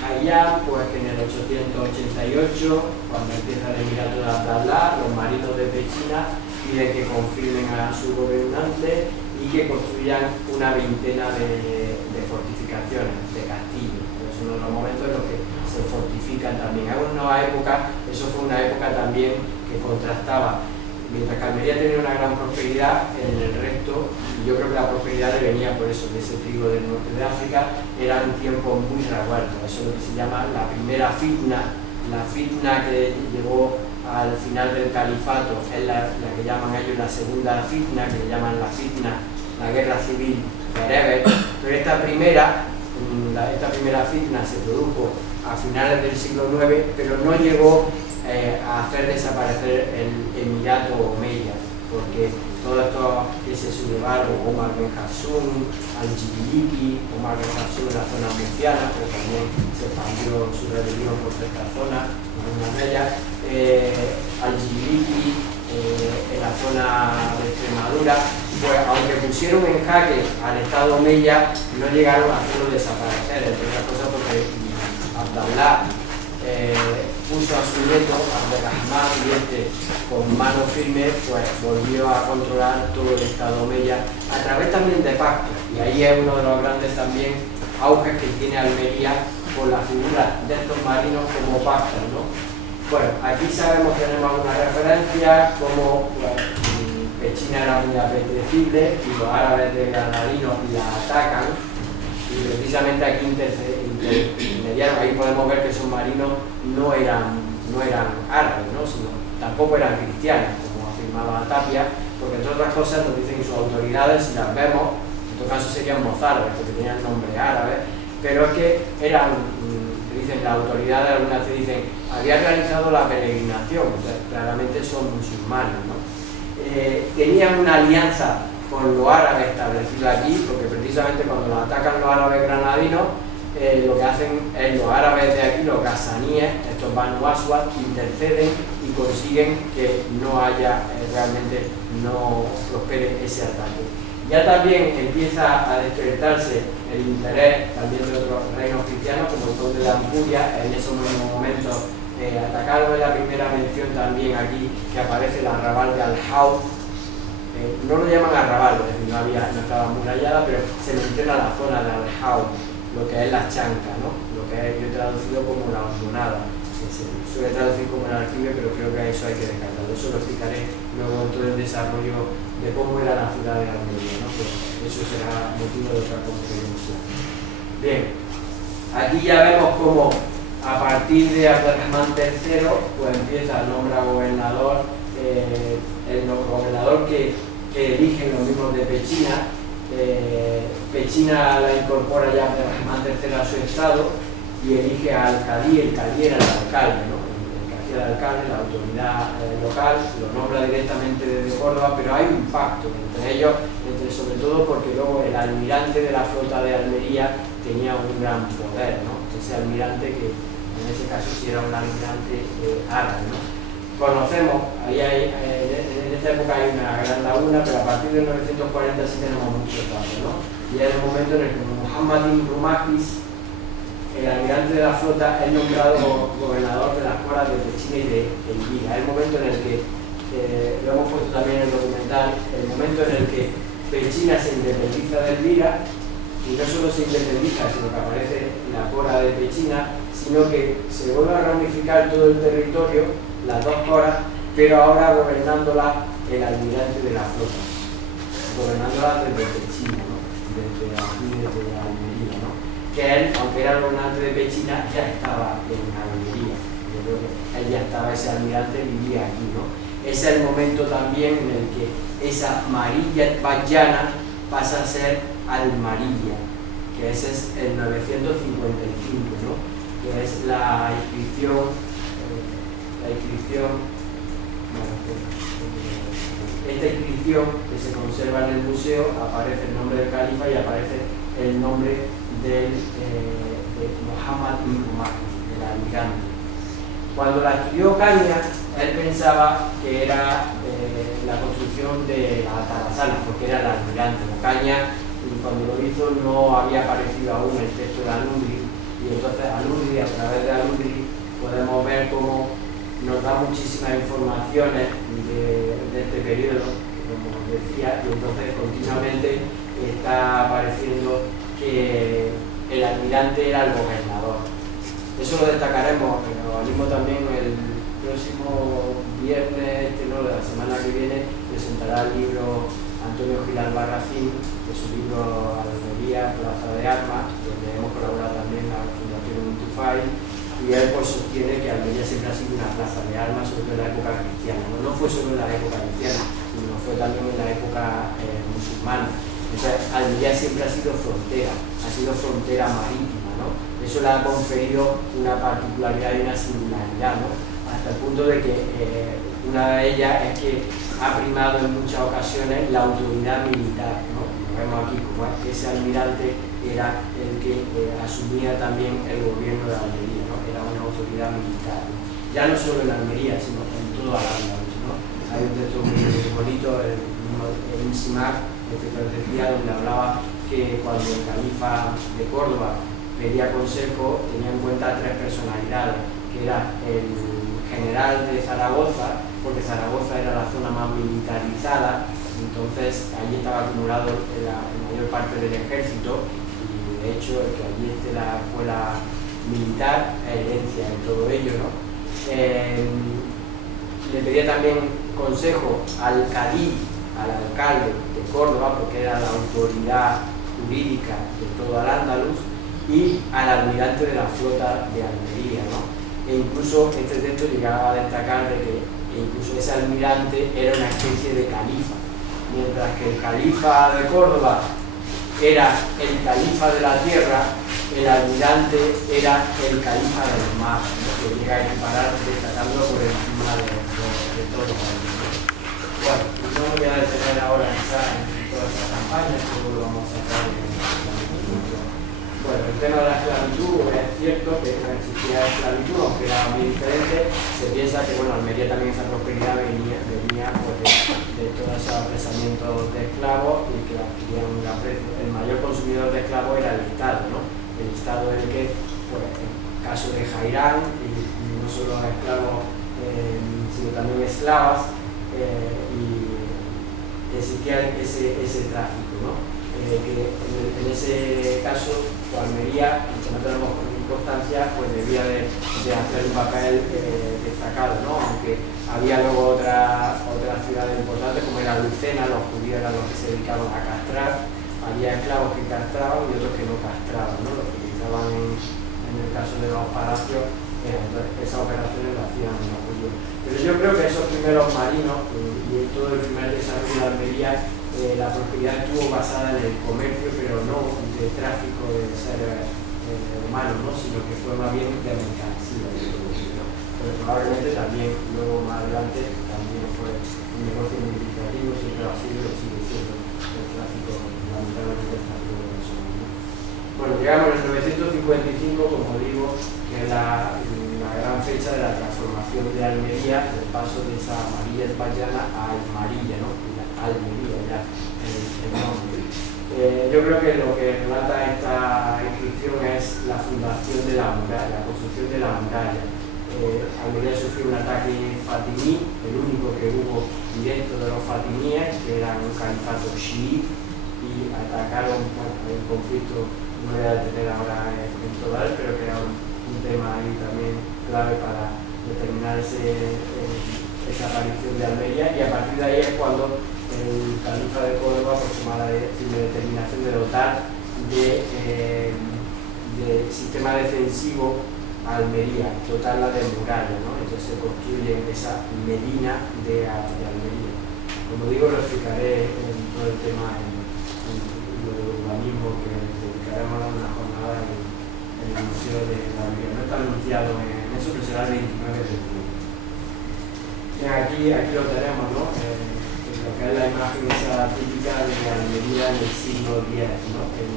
Hayam, pues que en el 888, cuando empieza el Emirato de Abdalá, los marinos de Pechina piden que confirmen a su gobernante y que construyan una veintena de fortificaciones, de castillos. Es uno de los momentos en los que se fortifican también. Eso fue una época también que contrastaba. Mientras que Almería tenía una gran prosperidad, en el resto, y yo creo que la prosperidad le venía por eso, de ese trigo del norte de África, eran tiempos muy revueltos. Eso es lo que se llama la primera fitna, la fitna que llegó al final del califato, es la que llaman ellos la segunda fitna, que le llaman la fitna, la guerra civil bereber. Pero esta primera fitna se produjo a finales del siglo IX, pero no llegó a hacer desaparecer el Emirato Omeya, porque todo esto que se sublevaron, Omar Ben Hassún, Al-Jibiliki, Omar Ben Hassún en la zona murciana, pero también se expandió su rebelión por esta zona, una de ellas, Al-Jibiliki en la zona de Extremadura, pues aunque pusieron en jaque al Estado Omeya, no llegaron a hacerlo desaparecer, entre otras cosas porque Abdalá puso a su nieto, Abdelrahman, y con mano firme pues volvió a controlar todo el Estado Omeya a través también de pactos, y ahí es uno de los grandes también auges que tiene Almería por la figura de estos marinos como pactos, ¿no? Bueno, aquí sabemos que tenemos algunas referencias como pues, Pechina era muy apetecible y los árabes de Granadino la atacan, y precisamente aquí intermediaron. Ahí podemos ver que esos marinos no eran árabes, ¿no? Sino, tampoco eran cristianos, como afirmaba Tapia, porque entre otras cosas nos dicen sus autoridades, si las vemos, en todo caso serían mozárabes, porque tenían nombre árabe, pero es que eran, dicen las autoridades, algunas te dicen, había realizado la peregrinación, o sea, claramente son musulmanes, ¿no? Tenían una alianza con los árabes establecida aquí, porque precisamente cuando los atacan los árabes granadinos, lo que hacen es los árabes de aquí, los gazaníes, estos Banu Aswad, interceden y consiguen que no haya, realmente no prospere ese ataque. Ya también empieza a despertarse el interés también de otros reinos cristianos, como el conde de Ampuria, en esos mismos momentos atacaron. En la primera mención también aquí que aparece el arrabal de Al-Haud, no lo llaman arrabal, es decir, no estaba amurallada, pero se menciona la zona de Al-Haud, lo que es la chanca, ¿no? Lo que yo he traducido como la hondonada, que se suele traducir como el aljibe, pero creo que a eso hay que descartarlo. Eso lo explicaré luego en todo el desarrollo de cómo era la ciudad de Almería, ¿no? Pues eso será motivo de otra conferencia. Bien, aquí ya vemos cómo a partir de Abderramán III pues empieza el nombre a gobernador, el gobernador que eligen los mismos de Pechina. Pechina la incorpora ya Abderramán III a su estado y elige al cadí. El cadí era el alcalde, ¿no? El que hacía el alcalde, la autoridad local, lo nombra directamente desde Córdoba, pero hay un pacto entre ellos, sobre todo porque luego el almirante de la flota de Almería tenía un gran poder, ¿no? Ese almirante que en ese caso sí era un almirante árabe, ¿no? Conocemos, en esta época hay una gran laguna, pero a partir de 1940 sí tenemos muchos datos, ¿no? Y es el momento en el que Muhammad ibn Rumahis, el almirante de la flota, es nombrado gobernador de las cuadras de Pechina y de Elvira. Es el momento en el que, lo hemos puesto también en el documental, el momento en el que Pechina se independiza de Elvira, y no solo se independiza, sino que aparece la cora de Pechina, sino que se vuelve a reunificar todo el territorio, las dos coras, pero ahora gobernándola el almirante de la flota, gobernándola desde Pechina, ¿no? Desde aquí, desde Almería, ¿no? Que él, aunque era el gobernante de Pechina, ya estaba en Almería. Yo creo que él ya estaba, ese almirante vivía aquí, ¿no? Es el momento también en el que esa Marilla Bayana pasa a ser Almarilla, que ese es el 955, ¿no? Que es la inscripción, esta inscripción que se conserva en el museo, aparece el nombre del califa y aparece el nombre de Muhammad ibn Rumahis, del almirante. Cuando la estudió Cañas, él pensaba que era la construcción de la Atarazanas, porque era el almirante. Cañas, cuando lo hizo, no había aparecido aún el texto de Al-Udri, y entonces Al-Udri, a través de Al-Udri, podemos ver cómo nos da muchísimas informaciones de este periodo, como os decía, y entonces continuamente está apareciendo que el almirante era el gobernador. Eso lo destacaremos, pero al mismo también el próximo viernes, de la semana que viene, presentará el libro Antonio Gil Albarracín, de su libro Almería, Plaza de Armas, donde hemos colaborado también la Fundación Untufai, y él pues sostiene que Almería siempre ha sido una plaza de armas, sobre todo en la época cristiana. No fue solo en la época cristiana, sino fue también en la época musulmana. Entonces, Almería siempre ha sido frontera marítima, ¿no? Eso le ha conferido una particularidad y una singularidad, ¿no? Hasta el punto de que una de ellas es que ha primado en muchas ocasiones la autoridad militar, ¿no? Lo vemos aquí, como ese almirante era el que asumía también el gobierno de Almería, ¿no? Era una autoridad militar, ¿no? Ya no solo en Almería, sino en todo Al-Ándalus, ¿no? Hay un texto muy bonito, el Insimac, que os decía, donde hablaba que cuando el califa de Córdoba pedía consejo, tenía en cuenta tres personalidades, que era el general de Zaragoza, porque Zaragoza era la zona más militarizada, entonces allí estaba acumulado la mayor parte del ejército, y de hecho el que allí esté la escuela militar es herencia de todo ello, ¿no? Le pedía también consejo al cadí, al alcalde de Córdoba, porque era la autoridad jurídica de todo Al-Ándalus, y al almirante de la flota de Almería, ¿no? E incluso este texto llegaba a destacar de que incluso ese almirante era una especie de califa, mientras que el califa de Córdoba era el califa de la tierra, el almirante era el califa del mar, ¿no? Que llega a equiparar destacando por encima de todo. Bueno, no me voy a detener ahora en todas esas campañas, que luego lo vamos a sacar en la introducción. Bueno, el tema de la esclavitud es cierto que no existía esclavitud, aunque era muy diferente. Se piensa que bueno, Almería también esa prosperidad venía pues, de todo ese apresamiento de esclavos y que adquirían un gran precio. El mayor consumidor de esclavos era el Estado, ¿no? El Estado es el que, pues, en el caso de Jairán, y no solo esclavos, sino también esclavas, y existía ese tráfico, ¿no? Que en ese caso, pues, Almería, que no tenemos importancia, pues debía de hacer un papel destacado, ¿no? Aunque había luego otras ciudades importantes, como era Lucena, los judíos eran los que se dedicaban a castrar, había esclavos que castraban y otros que no castraban, ¿no? Los que utilizaban en el caso de los palacios, entonces esas operaciones las hacían los judíos. Pero yo creo que esos primeros marinos y todo el primer desarrollo de Almería, la prosperidad estuvo basada en el comercio, pero no de tráfico de seres humanos, ¿no? Sino que fue más bien de mercancía. Pero probablemente también, luego más adelante, también fue un negocio administrativo, siempre ha sido y sigue siendo el tráfico, lamentablemente, el tráfico de personas, ¿no? Bueno, llegamos en 955, como digo, que es la gran fecha de la transformación de Almería, del paso de esa amarilla española a Almarilla, ¿no? Almería, ya el nombre. Yo creo que lo que relata esta inscripción es la fundación de la muralla, la construcción de la muralla. Almería sufrió un ataque fatimí, el único que hubo directo de los fatimíes, que eran un califato chií, y atacaron, bueno, el conflicto, no voy a detener ahora en todo él, pero que era un tema ahí también clave para determinar esa aparición de Almería, y a partir de ahí es cuando el califa de Córdoba pues, toma la determinación de dotar de sistema defensivo a Almería, dotarla de muralla, ¿no? Entonces se construye esa Medina de Almería. Como digo, lo explicaré en todo el tema en lo del urbanismo, que dedicaremos una jornada en el Museo de Almería. No está anunciado en eso, pero será el 29 de octubre. Aquí lo tenemos, ¿no? Lo que es la imagen esa típica de Almería en el siglo X, ¿no? En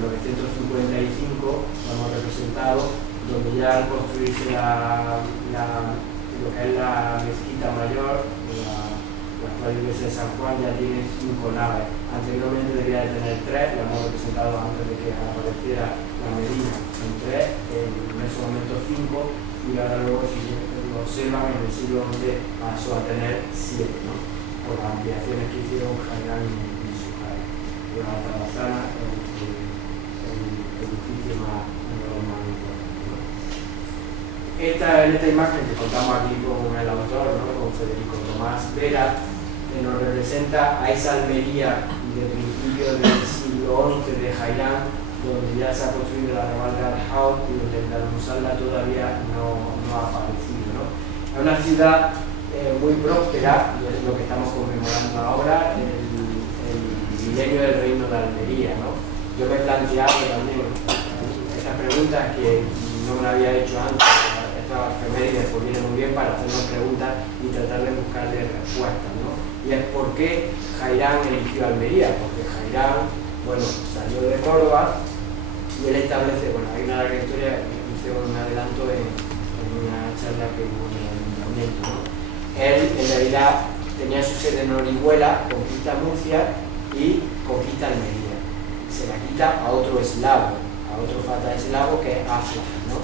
1955 lo hemos representado, donde ya al construirse lo que es la mezquita mayor, la actual iglesia de San Juan, ya tiene 5 naves. Anteriormente debía de tener 3, lo hemos representado antes de que apareciera la Medina en 3, en ese momento 5, y ahora luego, si lo observan, en el siglo XI pasó a tener 7, ¿no? Por las ampliaciones que hicieron Jairán y Sujay. La Altamazana, el edificio más románico, ¿no? En esta imagen que contamos aquí con el autor, ¿no? Con Federico Tomás Vera, que nos representa a esa Almería de principios del siglo XI de Jairán, donde ya se ha construido la Raval de Arjao y donde la Almusalla todavía no ha aparecido, ¿no? Es una ciudad muy próspera, y es lo que estamos conmemorando ahora, el milenio del reino de Almería, ¿no? Yo me he planteado también estas preguntas que no me había hecho antes. Estas efemérides pues vienen muy bien para hacernos preguntas y tratar de buscarle respuestas, ¿no? Y es por qué Jairán eligió Almería, porque Jairán, bueno, salió de Córdoba y él establece, bueno, hay una larga historia, hice un adelanto en una charla que hubo en el ayuntamiento, ¿no? Él en realidad tenía su sede en Orihuela, conquista Murcia y conquista Almería. Se la quita a otro eslavo, a otro fata eslavo que es Afla, ¿no?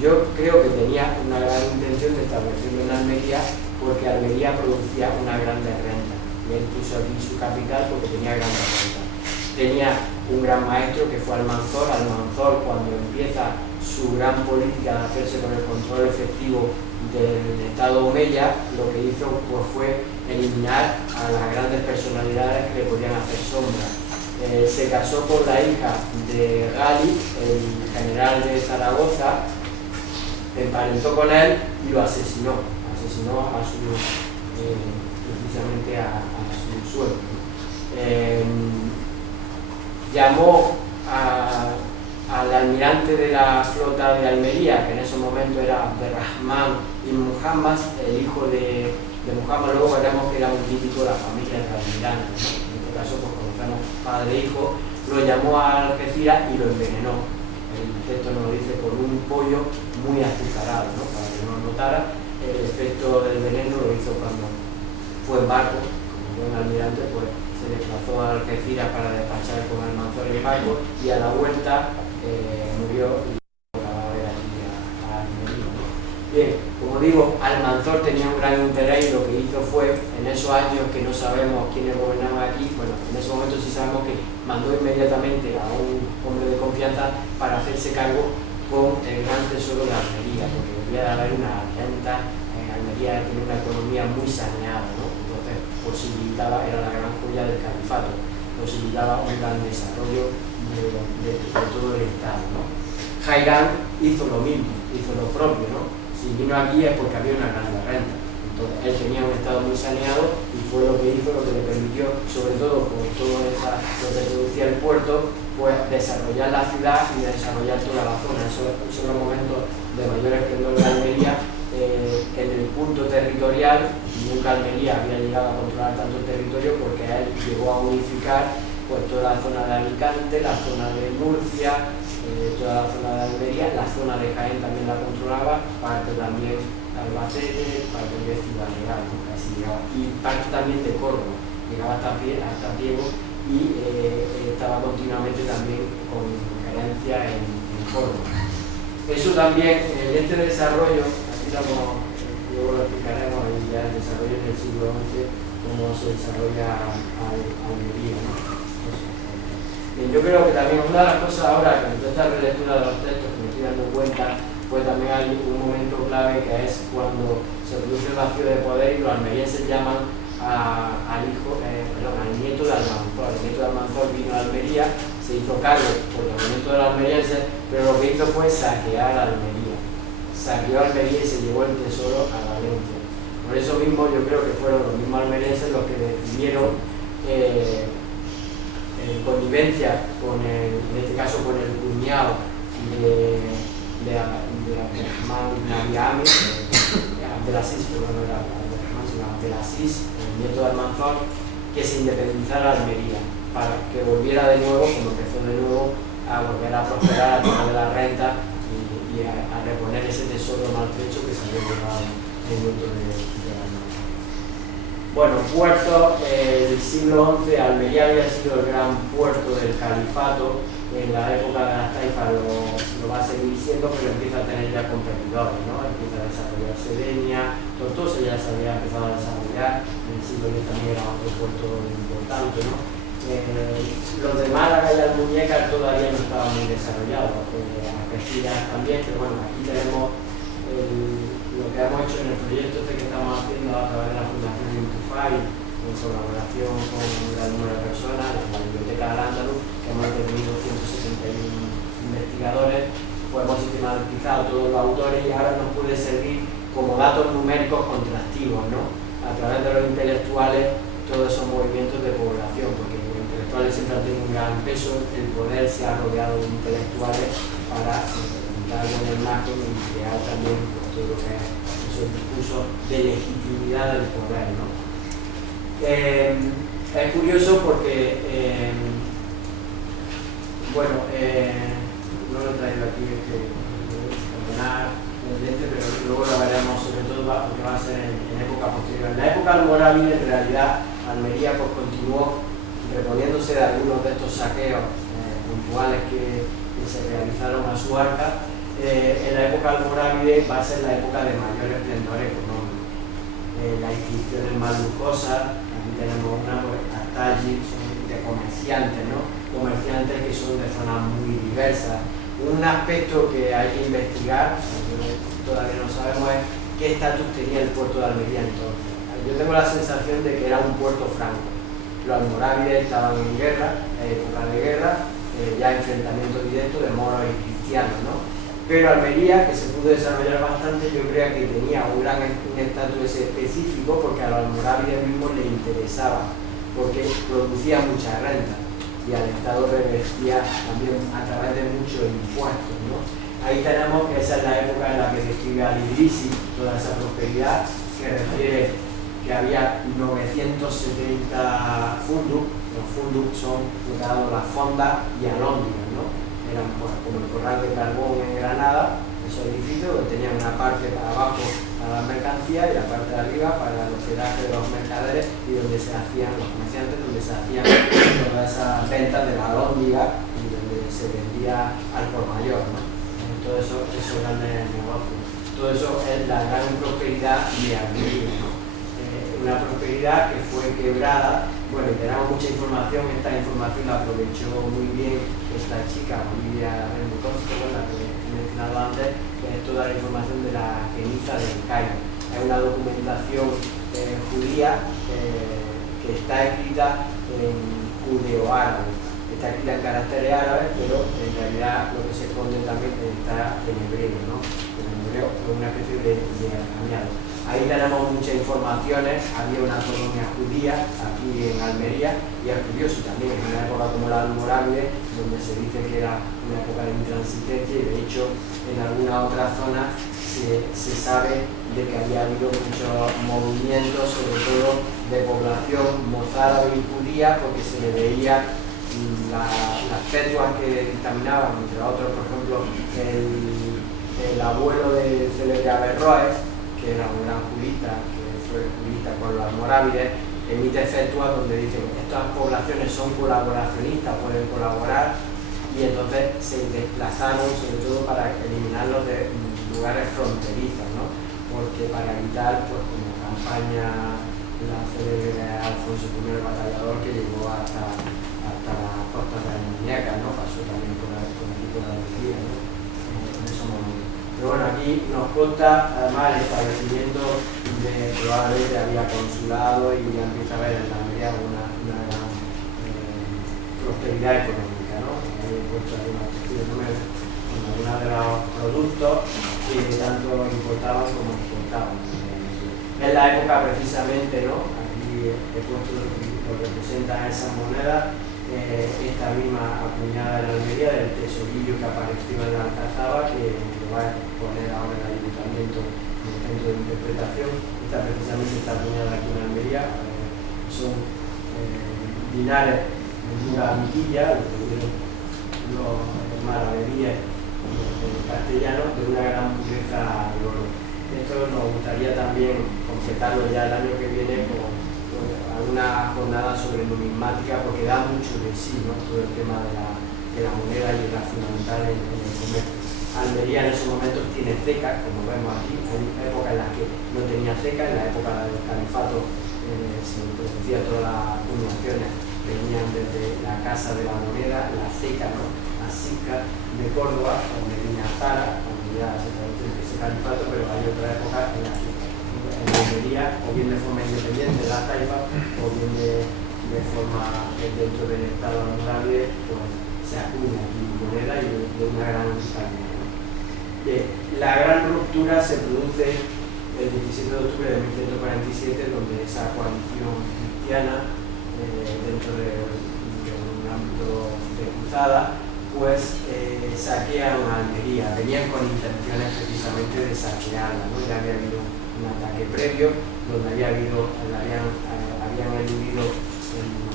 Yo creo que tenía una gran intención de establecerlo en Almería porque Almería producía una gran renta. Y él puso aquí su capital porque tenía grandes rentas. Tenía un gran maestro que fue Almanzor. Almanzor, cuando empieza su gran política de hacerse con el control efectivo del Estado Omeya, lo que hizo pues, fue eliminar a las grandes personalidades que le podían hacer sombra. Se casó con la hija de Gali, el general de Zaragoza, emparentó con él y lo asesinó precisamente a su suegro. llamó al almirante de la flota de Almería, que en ese momento era Abderrahman ibn Muhammad, el hijo de Muhammad. Luego veremos que era un típico de la familia del almirante, ¿no? En este caso pues conocemos padre e hijo. Lo llamó a Algeciras y lo envenenó. El texto nos lo dice con un pollo muy azucarado, ¿no? Para que no notara. El efecto del veneno lo hizo cuando fue en barco, como buen almirante, pues se desplazó a Algeciras para despachar con Almanzor el barco, y a la vuelta murió y la va a ver aquí a Almería, ¿no? Bien, como digo, Almanzor tenía un gran interés y lo que hizo fue, en esos años que no sabemos quiénes gobernaban aquí, bueno, en ese momento sí sabemos que mandó inmediatamente a un hombre de confianza para hacerse cargo con el gran tesoro de Almería, porque debía de haber una renta. Almería tiene una economía muy saneada, ¿no? Entonces posibilitaba, era la gran joya del califato, posibilitaba un gran desarrollo de todo el Estado, ¿no? Jairán hizo lo mismo, hizo lo propio, ¿no? Si vino aquí es porque había una gran renta. Entonces él tenía un Estado muy saneado y fue lo que hizo, lo que le permitió, sobre todo por todo lo que producía el puerto, pues desarrollar la ciudad y desarrollar toda la zona. Esos son los momentos de mayor esplendor de Almería. En el punto territorial, nunca Almería había llegado a controlar tanto el territorio, porque él llegó a unificar pues toda la zona de Alicante, la zona de Murcia, toda la zona de Almería, la zona de Jaén también la controlaba, parte también de Albacete, parte de Ciudad Real, y parte también de Córdoba, llegaba hasta Priego, y estaba continuamente también con injerencia en Córdoba. Eso también, este desarrollo, luego lo explicaremos, ya el desarrollo en el siglo XI, cómo se desarrolla Almería, ¿no? Bien, yo creo que también una de las cosas ahora, que en toda esta relectura de los textos que me estoy dando cuenta, fue también hay un momento clave, que es cuando se produce el vacío de poder y los almerienses llaman al nieto de Almanzor. El nieto de Almanzor vino a Almería, se hizo cargo por el movimiento de los almerienses, pero lo que hizo fue saquear Almería. Saqueó Almería y se llevó el tesoro a Valencia. Por eso mismo yo creo que fueron los mismos almerienses los que decidieron, en connivencia con en este caso con el cuñado de Abderrahman ibn Abiame, Abdelaziz, pero no era Abderrahman, sino Abdelaziz, el nieto de Almanzor, que se independizara Almería, para que volviera de nuevo, como empezó de nuevo, a volver a prosperar a través de la renta y a reponer ese tesoro maltrecho que se había llevado en el mundo de Almería. Bueno, puerto, el siglo XI, Almería había sido el gran puerto del califato. En la época de las taifas lo va a seguir siendo, pero empieza a tener ya competidores, ¿no? Empieza a desarrollarse Denia, Tortosa ya se había empezado a desarrollar, en el siglo X también era otro puerto importante, ¿no? Los de Málaga y Almuñécar todavía no estaban muy desarrollados, Algeciras también, pero bueno, aquí tenemos lo que hemos hecho en el proyecto que estamos haciendo a través de la Fundación Intufai, en colaboración con un gran número de personas, la Biblioteca de Al-Ándalus, que hemos intervenido 171 investigadores, pues hemos sistematizado todos los autores y ahora nos puede servir como datos numéricos contrastivos, ¿no? A través de los intelectuales, todos esos movimientos de población, porque los intelectuales siempre han tenido un gran peso, el poder se ha rodeado de intelectuales para dar buena imagen y crear también todo lo que es esos discursos de legitimidad del poder, ¿no? Es curioso porque, no lo he traído aquí, ordenar pero luego lo veremos, sobre todo porque va a ser en época posterior. En la época almorávide, en realidad, Almería pues continuó reponiéndose de algunos de estos saqueos puntuales que se realizaron a su arca. En la época almorávide va a ser la época de mayor esplendor económico. Las inscripciones más lujosas, aquí tenemos una, pues, Artagi, son de comerciantes, ¿no? Comerciantes que son de zonas muy diversas. Un aspecto que hay que investigar, todavía no sabemos, es qué estatus tenía el puerto de Almería entonces. Yo tengo la sensación de que era un puerto franco. Los almorávides estaban en guerra, época de guerra, ya enfrentamientos directos de moros y cristianos, ¿no? Pero Almería, que se pudo desarrollar bastante, yo creo que tenía un estatus específico porque a los almorávides mismos les interesaba porque producía mucha renta y al Estado revertía también a través de muchos impuestos, ¿no? Ahí tenemos que esa es la época en la que describe Al-Idrisi toda esa prosperidad, que refiere que había 970 fundus. Los fundus son las fondas y alhóndigas, ¿no? Eran pues, como el corral de carbón en Granada, esos edificios donde tenían una parte para abajo para las mercancías y la parte de arriba para el hospedaje de los mercaderes y donde se hacían los comerciantes, donde se hacían todas esas ventas de la alhóndiga y donde se vendía al por mayor, ¿no? Todo eso, esos grandes negocios. Todo eso es la gran prosperidad de Almería, ¿no? Una prosperidad que fue quebrada. Bueno, y tenemos mucha información, esta información la aprovechó muy bien esta chica, Olivia Renduconsco, la que he mencionado antes, que es toda la información de la Geniza del Cairo. Es una documentación judía que está escrita en judeo-árabe. Está escrita en caracteres árabes, pero en realidad lo que se esconde también está en hebreo, ¿no? En hebreo es una especie de añado. Ahí tenemos muchas informaciones. Había una colonia judía aquí en Almería y es curioso también, en una época como la Almorávide, donde se dice que era una época de intransigencia y de hecho en alguna otra zona se sabe de que había habido muchos movimientos, sobre todo de población mozárabe y judía, porque se le veía las fetuas que dictaminaban, entre otros, por ejemplo, el abuelo del célebre Averroes, que era un gran jurista, que fue jurista con los almorávides, emite fetuas donde dicen que estas poblaciones son colaboracionistas, pueden colaborar, y entonces se desplazaron sobre todo para eliminarlos de lugares fronterizos, ¿no? Porque para evitar, pues como campaña la célebre Alfonso I el Batallador, que llegó hasta las costas de Muñeca, ¿no? Pasó también con el equipo de Almería, ¿no? En esos momentos. Pero bueno, aquí nos consta además el establecimiento de probablemente había consulado y ya empieza a haber en la Almería una gran prosperidad económica, ¿no? Hay puesto algunos textiles números con algunos de los productos que tanto importaban como exportaban. Es la época precisamente, ¿no? Aquí he puesto lo que representa esa moneda. Esta misma acuñada en Almería del tesorillo que apareció en la Alcazaba, que lo va a poner ahora el ayuntamiento en el centro de interpretación. Esta precisamente está acuñada aquí en Almería. Son dinares de dura miquilla, lo que dieron los maravedíes castellanos, de una gran pureza de oro. Esto nos gustaría también completarlo ya el año que viene con alguna jornada sobre numismática, porque da mucho de sí, ¿no? Todo el tema de la moneda y de la fundamental en el comercio. Almería en esos momentos tiene ceca, como vemos aquí. Hay épocas en las que no tenía ceca, en la época del califato se producía todas las acuñaciones, venían desde la Casa de la Moneda, la ceca, ¿no? La Sica de Córdoba, o Medina Zara, cuando ya se traduce ese califato, pero hay otra época en la que en Almería, o bien de forma independiente de la taifa, o bien de forma dentro del Estado almorávide, pues se acuña aquí moneda y de una gran calidad, ¿no? La gran ruptura se produce el 17 de octubre de 1147, donde esa coalición cristiana, dentro de un ámbito de cruzada, pues saquean Almería. Venían con intenciones precisamente de saquearla, ¿no? Ya había habido un ataque previo, donde habían eludido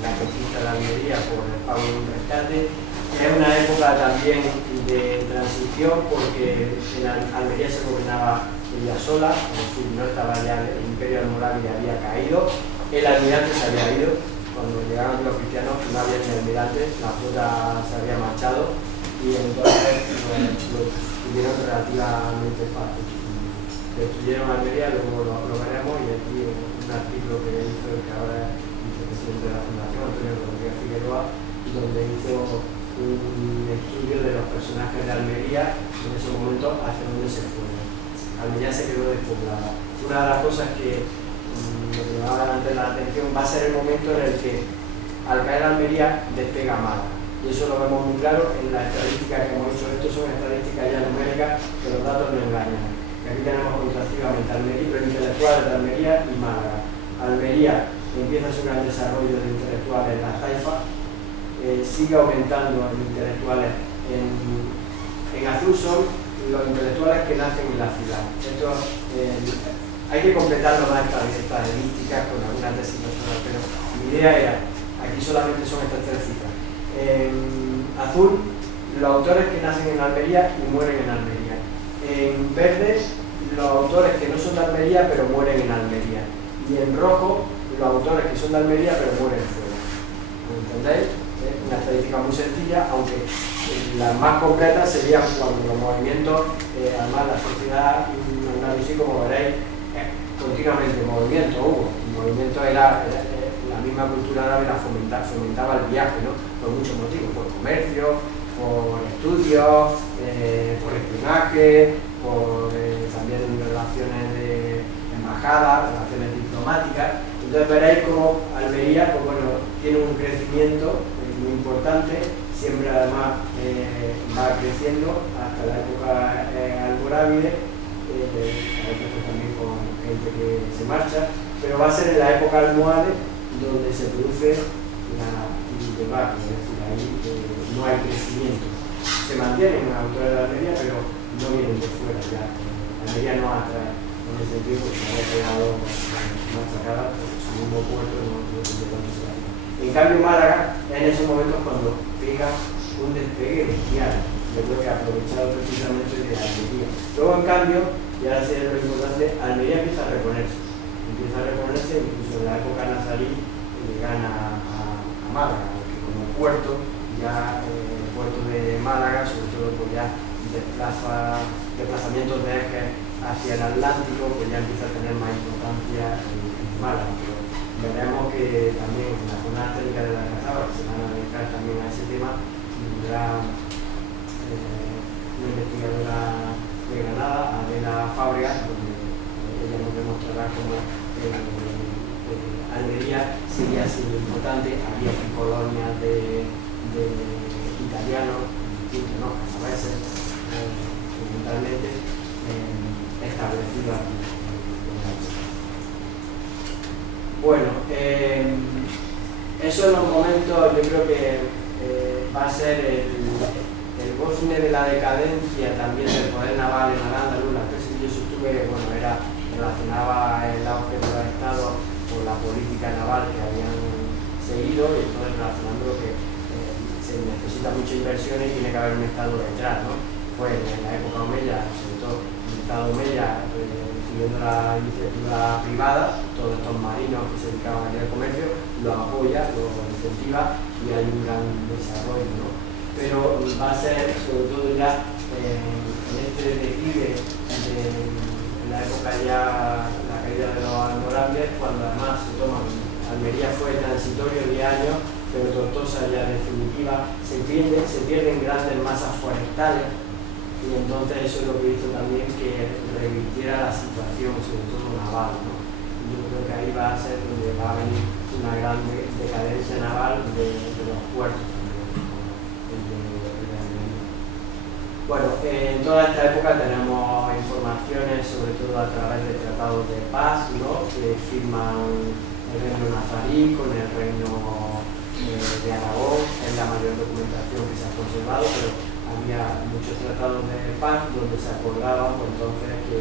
la conquista de Almería por el pago de un rescate. Es una época también de transición, porque en Almería se gobernaba ella sola, es decir, no estaba ya el imperio almorávide, había caído, el almirante se había ido. Cuando llegaron los cristianos no había ni almirante, la flota se había marchado y entonces lo tuvieron relativamente fácil. Destruyeron Almería, luego lo veremos, y aquí un artículo que hizo el que ahora es vicepresidente de la Fundación, Antonio Rodríguez Figueroa, donde hizo un estudio de los personajes de Almería en ese momento hacia dónde se fueron. Almería se quedó despoblada. Una de las cosas que lo que me va a dar antes la atención va a ser el momento en el que al caer Almería despega Málaga. Y eso lo vemos muy claro en las estadísticas que hemos hecho. Estos son estadísticas ya numéricas, que los datos no engañan. Aquí tenemos contrastivamente Almería, premios intelectuales de Almería y Málaga. Almería empieza su gran desarrollo de intelectuales en la taifa, sigue aumentando en intelectuales. En azul son los intelectuales que nacen en la ciudad. Esto hay que completarlo más estas estadísticas con algunas tesis doctorales, pero mi idea era, aquí solamente son estas tres cifras. En azul, los autores que nacen en Almería y mueren en Almería. En verde, los autores que no son de Almería pero mueren en Almería. Y en rojo, los autores que son de Almería pero mueren fuera. ¿Me entendéis? Es una estadística muy sencilla, aunque la más completa sería cuando los movimientos, además la sociedad andalusí, como veréis, continuamente movimiento hubo. El movimiento era la misma cultura árabe, fomentaba el viaje, ¿no? Por muchos motivos, por comercio, por estudios, por espionaje, por también relaciones de embajada, relaciones diplomáticas. Entonces veréis como Almería, pues bueno, tiene un crecimiento muy importante, siempre además va creciendo hasta la época almorávide, a veces pues también con gente que se marcha, pero va a ser en la época almohade donde se produce la debacle, es decir, ahí no hay crecimiento. Se mantienen autores de Almería, pero no vienen de fuera ya. Almería no atrae en ese sentido porque se había quedado machacada por su mismo puerto, no tendría tanto sentido. En cambio, Málaga, en esos momentos cuando pega un despegue bestial, yo creo que ha aprovechado precisamente de Almería. Luego, en cambio, y ahora sería lo importante, Almería empieza a reponerse, incluso en la época nazarí le gana a Málaga, porque como puerto, ya el puerto de Málaga, sobre todo, pues ya desplazamientos de ejes hacia el Atlántico, pues ya empieza a tener más importancia en Málaga. Pero veremos que también en la zona técnica de la Cazaba, que se van a dedicar también a ese tema, tendrá una investigadora de Granada, Adela Fábregas, donde ella nos demostrará cómo Almería seguía siendo importante. Había aquí colonias de italianos, distintos, ¿no? A veces, fundamentalmente, establecidos aquí. Bueno, eso en los momentos, yo creo que va a ser el gozne de la decadencia también del poder naval en Al-Ándalus. La tesis que yo sostuve, bueno, relacionaba el auge de los estados con la política naval que habían seguido, y entonces relacionando que se necesita mucha inversión y tiene que haber un estado detrás, ¿no? Fue en la época omeya, sobre todo el estado omeya, siguiendo la iniciativa privada, todos estos marinos que se dedicaban al comercio, lo apoya, lo incentiva y hay un gran desarrollo, ¿no? Pero va a ser, sobre todo ya en este declive, en la época ya, la caída de los almorávides, cuando además se toman, Almería fue transitorio 10 años, pero Tortosa ya definitiva, se pierden grandes masas forestales, y entonces eso es lo que hizo también que revirtiera la situación, sobre todo naval, ¿no? Yo creo que ahí va a ser donde va a venir una gran decadencia naval de los puertos también, el de Almería. Bueno, en toda esta época tenemos informaciones, sobre todo a través de tratados de paz, ¿no? Que firman el reino nazarí con el reino de Aragón, es la mayor documentación que se ha conservado, pero había muchos tratados de paz donde se acordaba pues, entonces que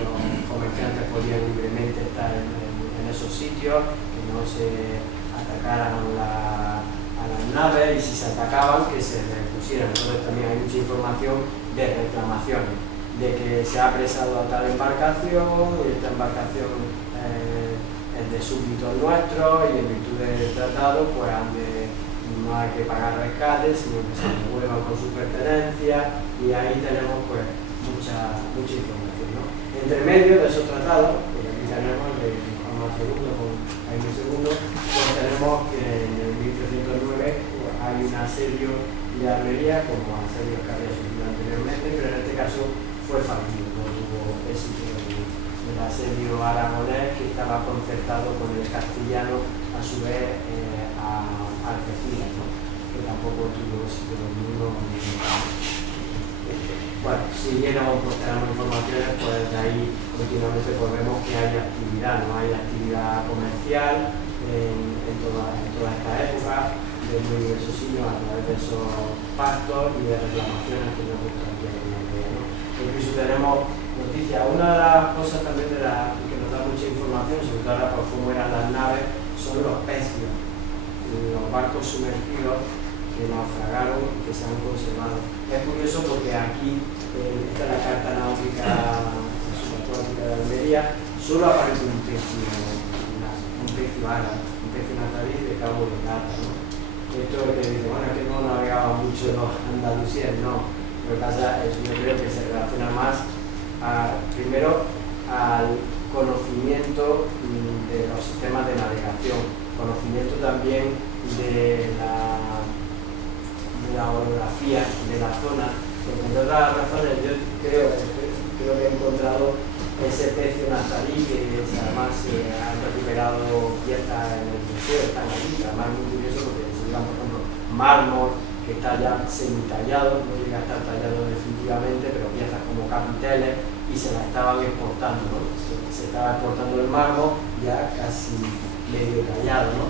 los comerciantes podían libremente estar en esos sitios, que no se atacaran a las naves, y si se atacaban que se repusieran. Entonces también hay mucha información de reclamaciones, de que se ha apresado a tal embarcación y esta embarcación es de súbditos nuestros y en virtud del tratado pues no hay que pagar rescates, sino que se devuelvan con sus pertenencias, y ahí tenemos pues mucha información, ¿no? Entre medio de esos tratados, porque aquí tenemos el de Juan II con Jaime II, pues tenemos que en el 1309 pues, hay un asedio de Almería, como asedios que había sufrido anteriormente, pero en este caso fue fallido, no tuvo éxito el asedio aragonés, que estaba concertado con el castellano a su vez a Algeciras, ¿no? Que tampoco tuvo éxito ninguno. Bueno, siguieron, pues tenemos informaciones, pues de ahí continuamente pues, vemos que hay actividad, ¿no? Hay actividad comercial, toda esta época, de movimientos socios a través de esos pactos y de reclamaciones que nos gustan aquí en Almería, ¿no? Incluso tenemos noticias. Una de las cosas también que nos da mucha información, sobre todo ahora por cómo eran las naves, son los pecios, los barcos sumergidos que naufragaron y que se han conservado. Es curioso porque aquí, esta es la carta náutica subacuática de Almería, solo aparece un pecio árabe, un pecio nazarí de Cabo de Gata, ¿no? Esto es que dice, bueno, es que no navegaban mucho los andalusíes, no. Lo que pasa es que yo creo que se relaciona más primero al conocimiento de los sistemas de navegación, conocimiento también de la orografía de la zona, porque entre otras razones yo creo que he encontrado ese pecio nazarí que además han recuperado piezas en el museo, están allí, además es muy curioso porque se llevan, por ejemplo, mármol que está ya semitallado, no llega a estar tallado definitivamente, pero piezas como capiteles y se la estaban exportando, ¿no? Se estaba exportando el mármol ya casi medio tallado, ¿no?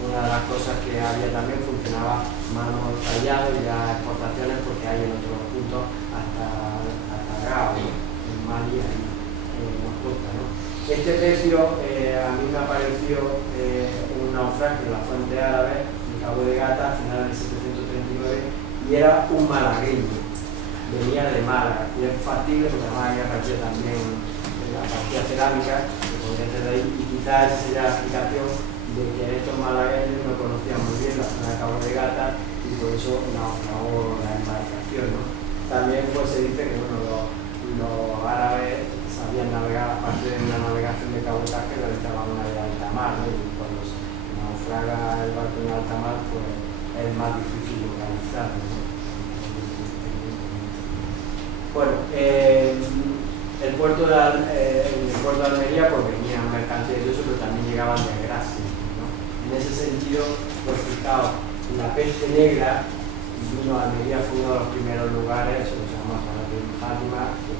Una de las cosas que había también funcionaba mármol tallado y las exportaciones porque hay en otros puntos hasta Gao, ¿no? En Mali nos cuesta, ¿no? Este pecio a mí me apareció un naufragio en la fuente árabe en Cabo de Gata a finales de 739 y era un malagueño, venía de Málaga y es factible porque además hay aparecido también en la partida cerámica que podría ser de ahí y quizás esa sería la explicación de que estos malagueños no conocían muy bien la zona de Cabo de Gata y por eso naufragó la embarcación, ¿no? También pues se dice que bueno, los árabes sabían navegar, aparte de una navegación de cabotaje, realizaban una de alta mar, ¿no? Y cuando se naufraga el barco en alta mar, pues es más difícil localizar, ¿no? Bueno, el puerto de Almería pues venían mercancías y eso, pero también llegaban de Gracia, ¿no? En ese sentido, pues fijaos, la peste negra vino a Almería, fue uno de los primeros lugares, eso lo llamamos Fátima, que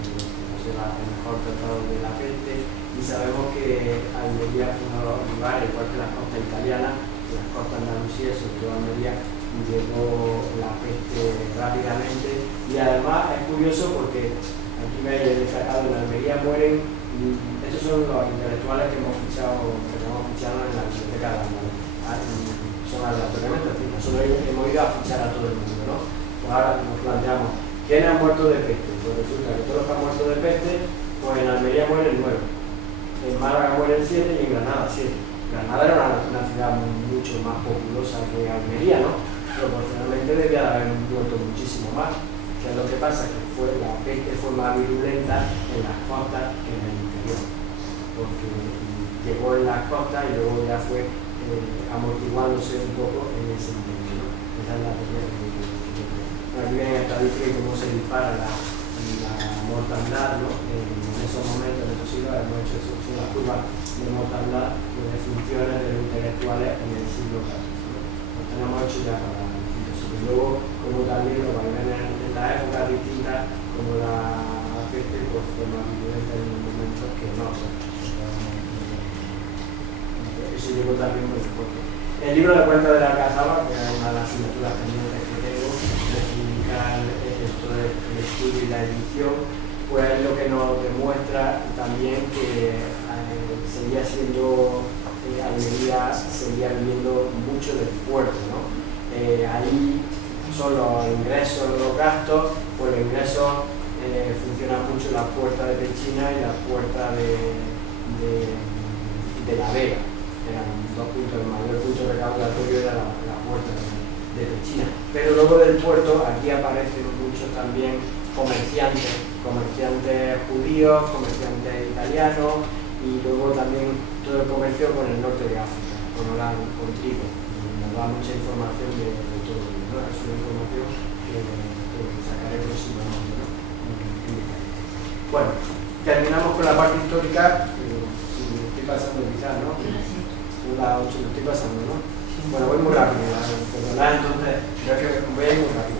será el mejor tratado de la peste, y sabemos que Almería fue uno de los lugares, igual que las costas italianas, las costas andalusíes, sobre todo Almería, llegó la peste rápidamente, y además es curioso porque aquí me he destacado, en Almería mueren, estos son los intelectuales que hemos fichado en la biblioteca de Almería, son aleatoriamente, es decir, nosotros hemos ido a fichar a todo el mundo, ¿no? Pues ahora nos planteamos, ¿quiénes han muerto de peste? Pues resulta que todos los que han muerto de peste, pues en Almería mueren 9, en Málaga mueren 7 y en Granada 7. Granada era una ciudad mucho más populosa que Almería, ¿no? Proporcionalmente debía de haber muerto muchísimo más. Que es lo que pasa, que la peste fue más virulenta en las costas que en el interior, porque llegó en las costas y luego ya fue amortiguándose un poco en ese interior, ¿no? Esa es la primera que aquí viene estadística y cómo se dispara la mortandad, ¿no? En esos momentos, en esos siglos, hemos hecho eso, son las curvas de mortandad de defunciones de los intelectuales en el siglo XIV, ¿no? Lo tenemos hecho ya para distintos siglos. Luego, como también lo vaivenes en las épocas distintas, como la peste, pues fue más virulenta en los momentos que no. Eso llegó también muy fuerte. El libro de cuentas de la Alcazaba, que es una de las asignaturas pendientes que tengo, de publicar esto del estudio y la edición, pues es lo que nos demuestra también que seguía siendo, Almería seguía viviendo mucho del puerto, ¿no? Ahí son los ingresos, los gastos, pues los ingresos funcionan mucho la puerta de Pechina y la puerta de La Vega. Eran dos puntos, el mayor punto recaudatorio era la puerta de Pechina. Pero luego del puerto, aquí aparecen muchos también comerciantes judíos, comerciantes italianos y luego también todo el comercio con el norte de África, con Orán, con trigo. Nos da mucha información de todo ello, ¿no? Es una información que sacaré próximamente, ¿no? Bueno, terminamos con la parte histórica. Estoy pasando quizás, ¿no? La 8 lo estoy pasando, ¿no? Bueno, voy muy rápido, perdonad, entonces creo que voy a ir muy rápido.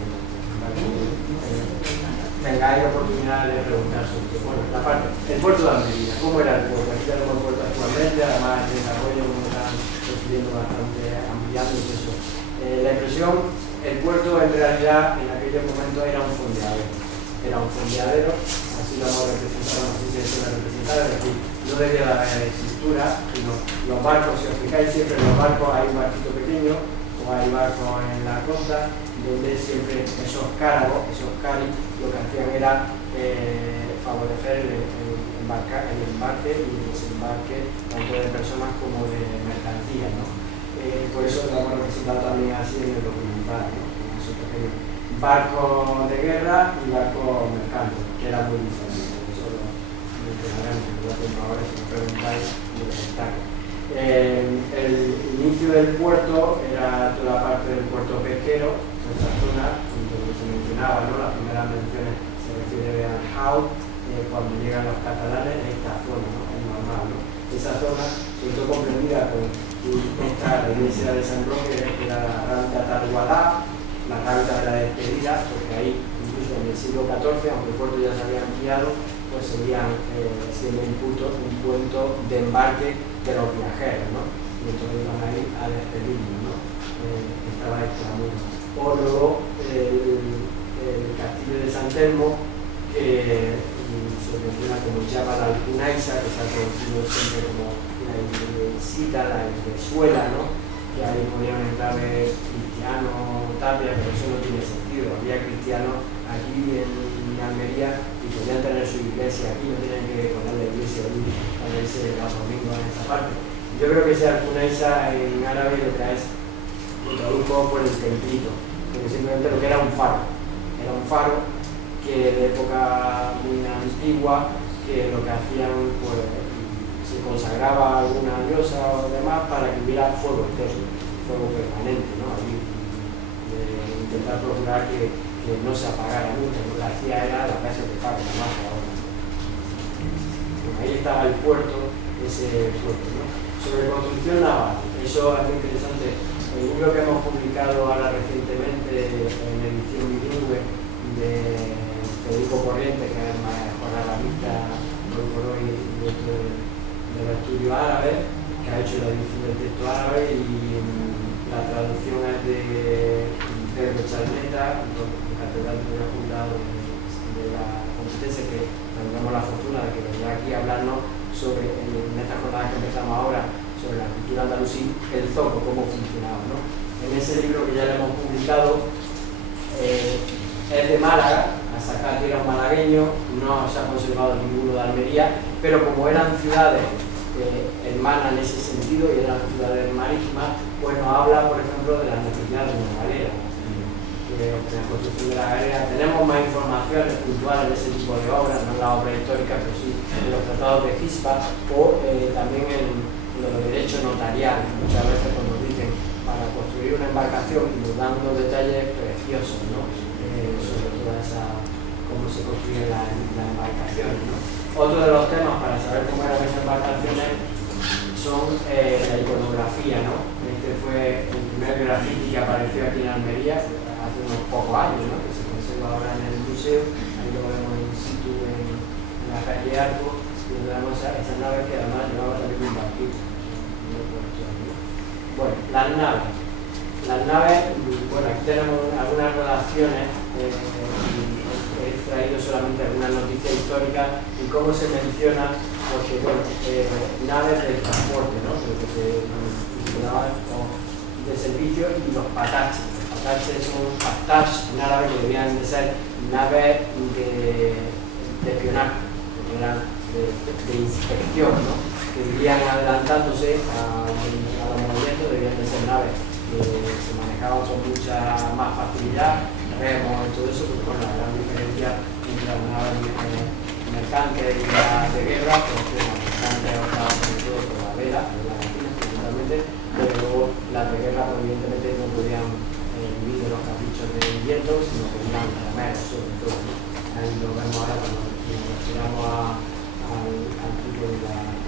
Tengáis la oportunidad de preguntar sobre bueno, la parte, el puerto de Almería, ¿cómo era el puerto? Aquí tenemos el puerto actualmente, además el desarrollo como están los construyendo bastante, ampliando eso. La expresión, el puerto en realidad en aquellos momentos era un fondeadero, así lo hemos representado, así se suele representar, es decir, no debía de haber estructura, sino los barcos, si os fijáis siempre en los barcos hay un barquito pequeño, o hay barcos en la costa, donde siempre esos cárabos, esos caris, lo que hacían era favorecer el embarque y el desembarque tanto de personas como de mercancías, ¿no? Por eso lo hemos representado también así en el documental, ¿no? En esos pequeños barcos de guerra y barcos mercantes, que era muy diferente. Eso lo mencionaremos, que lo tengo ahora si me preguntáis y lo destaco. El inicio del puerto era toda la parte del puerto pesquero, toda esa zona, donde se mencionaba, ¿no? Las primeras menciones se refiere al Jau, cuando llegan los catalanes, esta zona, ¿no? Es normal, ¿no? Esa zona, sobre todo comprendida con esta iglesia de San Roque, que era la Rábita Targualá, la Rábita de la Despedida, porque ahí, incluso en el siglo XIV, aunque el puerto ya se había ampliado, pues seguían siendo un punto de embarque de los viajeros, ¿no? Y entonces iban ahí a despedirnos, ¿no? Estaba exclamando. O luego el castillo de San Telmo, que se menciona como llama la Alcunaisa, que se ha traducido siempre como la iglesita, la iglesuela, ¿no? Que ahí podían entrar cristianos, tapia, pero eso no tiene sentido. Había cristianos aquí en Almería y podían tener su iglesia aquí, no tenían que poner la iglesia allí a verse los domingos en esa parte. Yo creo que esa Alcunaisa en árabe lo que es, lo traduzco por el templito, porque simplemente lo que era un faro que de época muy antigua, que lo que hacían, pues se consagraba a alguna diosa o demás para que hubiera fuego eterno, fuego permanente, ¿no? Allí, intentar procurar que no se apagara nunca. Lo que hacía era las veces de faro, más ahora. Pues ahí estaba el puerto, ese puerto, ¿no? Sobre construcción naval, eso es muy interesante. El libro que hemos publicado ahora recientemente en edición bilingüe de Federico Corriente, que es el mejor arabista hoy por hoy dentro del estudio árabe, que ha hecho la edición del texto árabe, y la traducción es de Pedro Charneta, catedrático de la Junta de la Competencia, que tendremos la fortuna de que vendrá aquí a hablarnos sobre, en esta jornada que empezamos ahora, sobre la cultura andalusí, el zoco, cómo funcionaba, ¿no? En ese libro que ya le hemos publicado, es de Málaga, Asacati era un malagueño, no se ha conservado ninguno de Almería, pero como eran ciudades hermanas en ese sentido y eran ciudades marítimas, pues nos habla, por ejemplo, de las necesidades de la galera, de la construcción de la galera. Tenemos más informaciones puntuales de ese tipo de obras, no en las obras históricas, pero sí en los tratados de Gispa o también en los derechos notariales. Muchas veces cuando nos dicen para construir una embarcación y nos dan unos detalles preciosos, ¿no? Sobre toda esa, cómo se construyen las embarcaciones, ¿no? Otro de los temas para saber cómo eran esas embarcaciones son la iconografía, ¿no? Este fue el primer grafiti que apareció aquí en Almería hace unos pocos años, ¿no? Que se conserva ahora en el museo, ahí lo vemos in situ en la calle Arco, donde vemos esas naves que además llevaban también un barquito. Bueno, las naves. Bueno, aquí tenemos algunas relaciones, he traído solamente algunas noticias históricas y cómo se menciona, porque bueno, naves de transporte, ¿no? Lo que se mencionaba de servicio, y los pataches. Los pataches son pataches en árabe, que debían de ser naves de espionaje, que eran de inspección, ¿no? Que irían adelantándose a los movimientos, debían de ser naves que se manejaban con mucha más facilidad, remos y todo eso, porque bueno, la gran diferencia entre las naves mercantes y las de guerra, porque las mercantes optaban sobre todo por la vela, por las máquinas principalmente, pero luego las de guerra pues, evidentemente no podían vivir de los caprichos del viento, sino que eran remeros sobre todo, ¿no? Ahí lo vemos ahora cuando nos retiramos al tipo de la...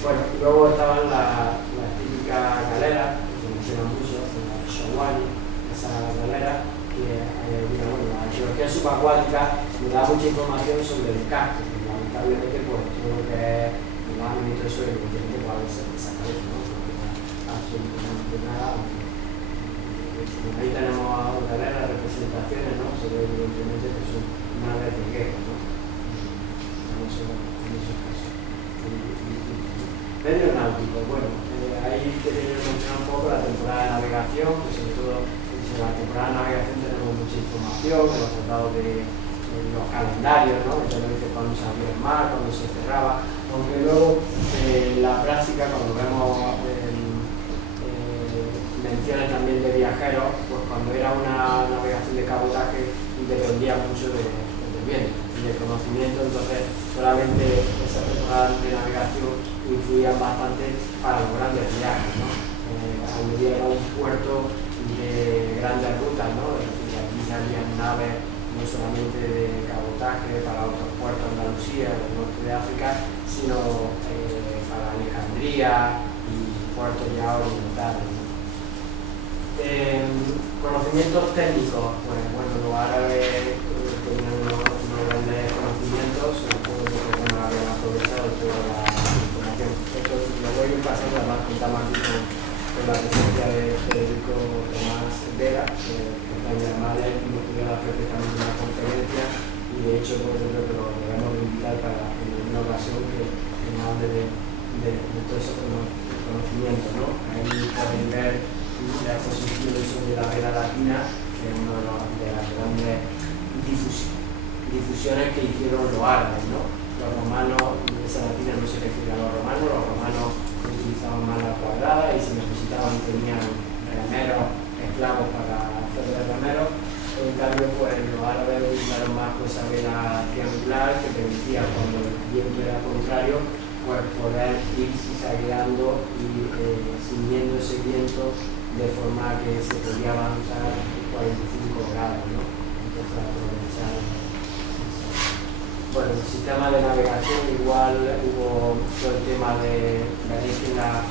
Bueno, y luego estaban las típicas galeras, que se mencionan mucho, la Shawani, esa galera, que bueno, la arqueología subacuática me da mucha información sobre el casco, que lamentablemente pues todo lo que es el lámina y todo eso evidentemente puede ser desaparecido, ¿no? Porque no absolutamente nada. Ahí tenemos una de las representaciones, ¿no? Se ve evidentemente que son naves de guerra, ¿no? En esos casos. Medio náutico, bueno, ahí quería mencionar un poco la temporada de navegación, que sobre todo en la temporada de navegación tenemos mucha información de los tratados de los calendarios, ¿no? Que nos dice cuándo se abría el mar, cuándo se cerraba, aunque luego en la práctica, cuando vemos menciones también de viajeros, pues cuando era una navegación de cabotaje dependía mucho del viento y del conocimiento, entonces solamente esas temporadas de navegación influían bastante para los grandes viajes, ¿no? Almería era un puerto de grandes rutas, ¿no? Es decir, aquí salían naves no solamente de cabotaje para otros puertos de Andalucía, del norte de África, sino para Alejandría y puertos ya orientales, ¿no? Conocimientos técnicos, pues bueno, los árabes tenían unos grandes conocimientos, supongo que bueno, habían aprovechado toda la información. Esto lo voy a ir pasando, además contamos aquí con la presencia de Federico Tomás Vera, que está en Alemania y nos pudo dar perfectamente una conferencia, y de hecho pues, yo creo que lo debemos invitar para en una ocasión que nos hable de todos esos conocimientos, ¿no? Ahí pueden ver la exposición sobre la vela latina, que es una de las grandes difusiones que hicieron los árabes, ¿no? Los romanos, esa latina no se refiere a los romanos utilizaban más la cuadrada y si necesitaban tenían remeros, esclavos para hacer de remeros. En cambio, pues los árabes utilizaron más esa vela triangular que permitía, cuando el viento era contrario, pues poder ir zigzagueando y siguiendo ese viento de forma que se podía avanzar 45 grados, ¿no? Entonces aprovechar eso. Bueno, el sistema de navegación igual hubo todo el tema de, veréis que en la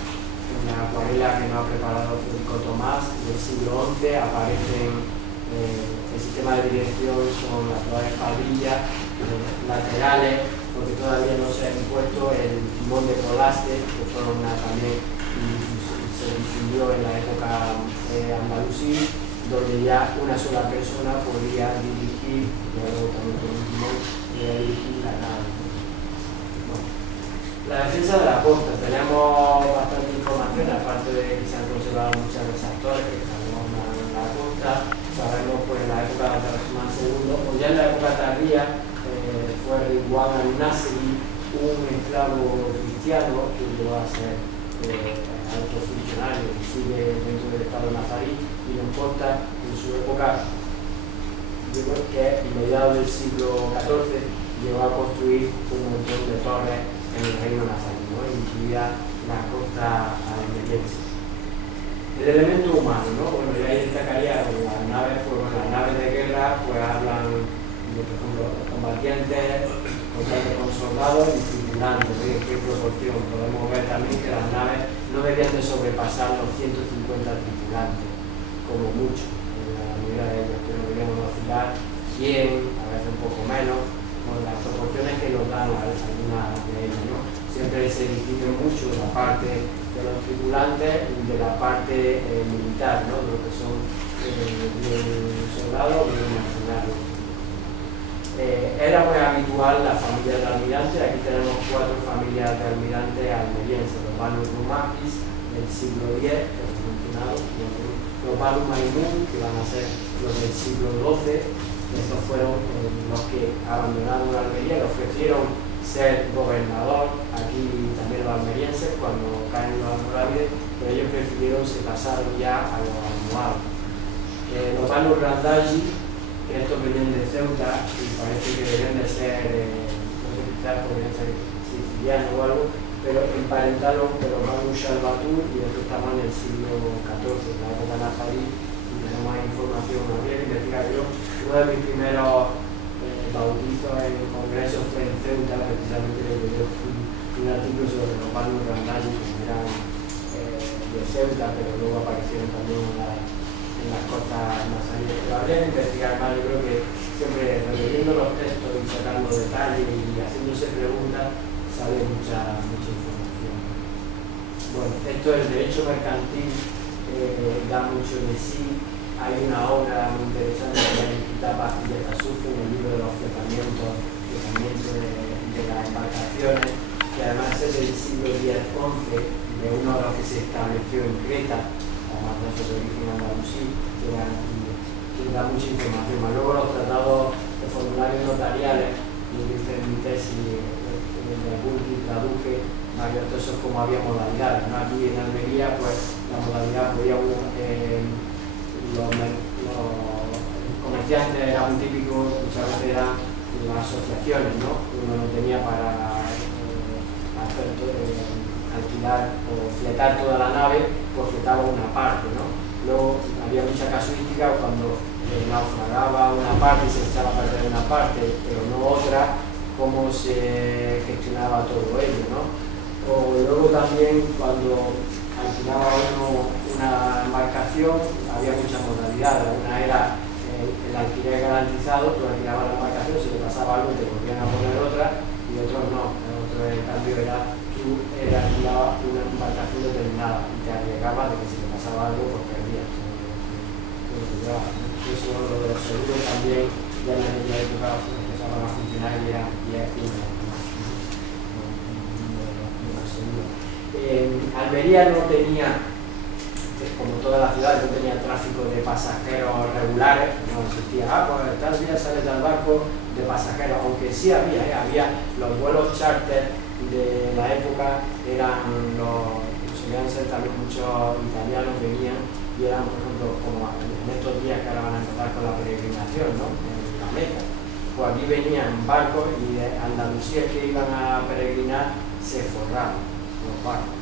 acuarela que nos ha preparado Federico Tomás del siglo XI aparecen el sistema de dirección, son las dos espadrillas laterales, porque todavía no se ha impuesto el timón de polaste, que fueron también se difundió en la época andalusí, donde ya una sola persona podía dirigir, luego también con un timón, podía dirigir la nave. Bueno, la defensa de la costa, tenemos bastante información, aparte de que se han conservado muchos receptores que sabemos en la costa, sabemos pues en la época de Abderramán II, o ya en la época tardía, fue Ridwan al-Nasri, un esclavo cristiano que llegó a ser alto funcionario que sigue dentro del Estado nazarí, y nos consta en su época, digo que en mediados del siglo XIV llegó a construir un montón de torres en el reino nazarí, ¿no? Incluida la costa almeriense. El elemento humano, ¿no? Bueno, ya ahí destacaría las naves, pues bueno, las naves de guerra pues hablan de, por ejemplo, combatientes, contacto con soldados y tripulantes, ¿en qué proporción? Podemos ver también que las naves no debían de sobrepasar los 150 tripulantes, como mucho, en la mayoría de ellos, pero deberíamos oscilar 100, a veces un poco menos, con las proporciones que nos dan algunas de ellas, ¿no? Siempre se distingue mucho la parte de los tripulantes y de la parte militar, ¿no? De lo que son bien soldados o bien mercenarios. Era muy habitual la familia de almirantes. Aquí tenemos 4 familias de almirantes almerienses: los Banu Rumakis del siglo X, que hemos mencionado, los Banu Maimun, que van a ser los del siglo XII. Estos fueron los que abandonaron Almería, le ofrecieron ser gobernador aquí también los almerienses cuando caen los almorávides, pero ellos prefirieron, se pasaron ya a los almohados. Los Banu Randaji, estos venían de Ceuta y parece que deben de ser, no sé, quizás podrían ser sicilianos o algo, pero emparentaron con los Banu Shalbatur, y estos estaban en el siglo XIV, en la época nazarí, y tenemos más información. Habría que investigar. Yo, uno de mis primeros bautizos en congresos fue en Ceuta, precisamente le dio un artículo sobre los Banu Randaji, que eran de Ceuta, pero luego aparecieron también en las costas nazaríes. Pero habría que investigar más. Yo creo que siempre releyendo los textos y sacando detalles y haciéndose preguntas sale mucha información. Bueno, esto del derecho mercantil da mucho de sí. Hay una obra muy interesante de Quita Pastilleta Azufre en el libro de los fletamientos de las embarcaciones, que además es del siglo X-XI, de uno de los que se estableció en Creta, además de su origen andalusí, que da mucha información. Más luego los tratados de formularios notariales, y dice en mi tesis, de Burki traduje varios de esos como había modalidades, ¿no? Aquí en Almería, pues la modalidad podía uno, los comerciantes eran un típico, muchas veces eran las asociaciones, ¿no? Uno no tenía para alquilar o fletar toda la nave, pues fletaba una parte, ¿no? Luego había mucha casuística cuando naufragaba una parte y se echaba a perder una parte, pero no otra, cómo se gestionaba todo ello, ¿no? O luego también cuando alquilaba uno una embarcación, había muchas modalidades. Una era el alquiler garantizado, tú alquilabas la embarcación, si le pasaba algo te volvían a poner otra, y otros no. El otro, en cambio, era tú alquilabas una embarcación determinada y te arriesgabas de que si le pasaba algo, pues perdías todo lo que llevabas, ¿no? Eso, lo de los seguros también, ya en aquella época empezaban a funcionar y es uno de los seguros. Almería no tenía, como todas las ciudades, no tenía tráfico de pasajeros regulares, no existía, pues tal día sale del barco de pasajeros, aunque sí había los vuelos charter de la época, solían ser también muchos italianos que venían y eran, por ejemplo, como en estos días que ahora van a empezar con la peregrinación, ¿no? En la Meca. Pues aquí venían barcos y de Andalucía que iban a peregrinar se forraban los barcos.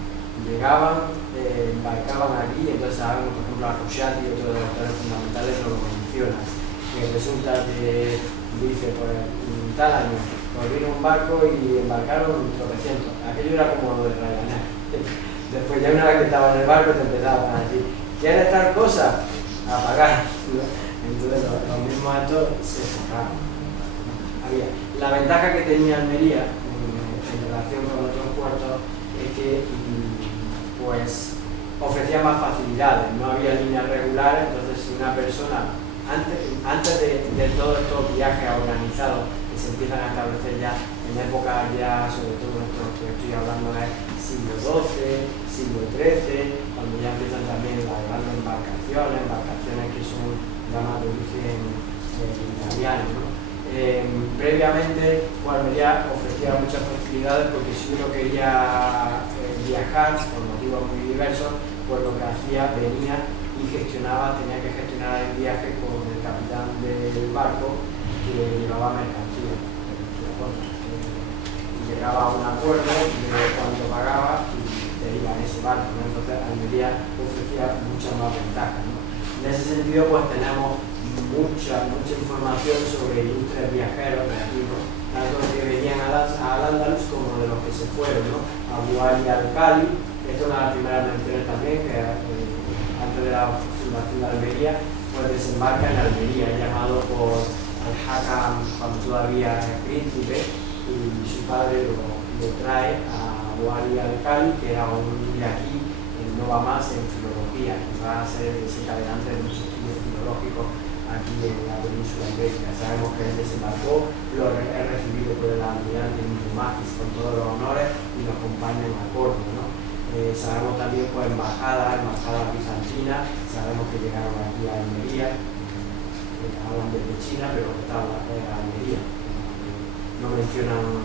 Llegaban, embarcaban aquí, entonces sabemos, por ejemplo, a Rosciati y otros de los autores fundamentales no lo mencionan. Que resulta que dice, pues, tal año, pues vino un barco y embarcaron tropecientos. Aquello era como lo de Ryanair. Después ya una vez que estaba en el barco te empezaban a decir, ¿quieres tal cosa? A pagar, ¿no? Entonces los mismos actos se forraban. La ventaja que tenía Almería en relación con otros puertos es que pues ofrecía más facilidades, no había líneas regulares, entonces si una persona, antes de todos estos viajes organizados que se empiezan a establecer ya en épocas ya, sobre todo esto que estoy hablando es siglo XII, siglo XIII, cuando ya empiezan también las grandes embarcaciones que son llamadas de origen italiano, ¿no? Previamente, Almería ofrecía muchas facilidades porque si uno quería viajar por motivos muy diversos, pues lo que hacía, venía y tenía que gestionar el viaje con el capitán del barco que llevaba mercancía. Llegaba a un acuerdo de cuánto pagaba y te iba en ese barco, ¿no? Entonces Almería ofrecía muchas más ventajas, ¿no? En ese sentido, pues tenemos mucha información sobre ilustres viajeros de aquí, ¿no? Tanto los que venían al Andalus como de los que se fueron, ¿no? A Buhari y al Cali. Esta es una de las primeras menciones también, que antes de la fundación de Almería, pues desembarca en Almería, llamado por Al-Hakam cuando todavía era príncipe, y su padre lo trae a Buhari y al Cali, que era un iraquí, no va más en filología, y va a ser desencadenante de muchos estudios filológicos aquí en la península ibérica. Sabemos que él desembarcó, es recibido por el almirante Mitomagis con todos los honores y lo acompaña en Acordo, ¿no? Sabemos también pues embajadas bizantinas, sabemos que llegaron aquí a Almería, hablan de China, pero estaba en Almería. No mencionan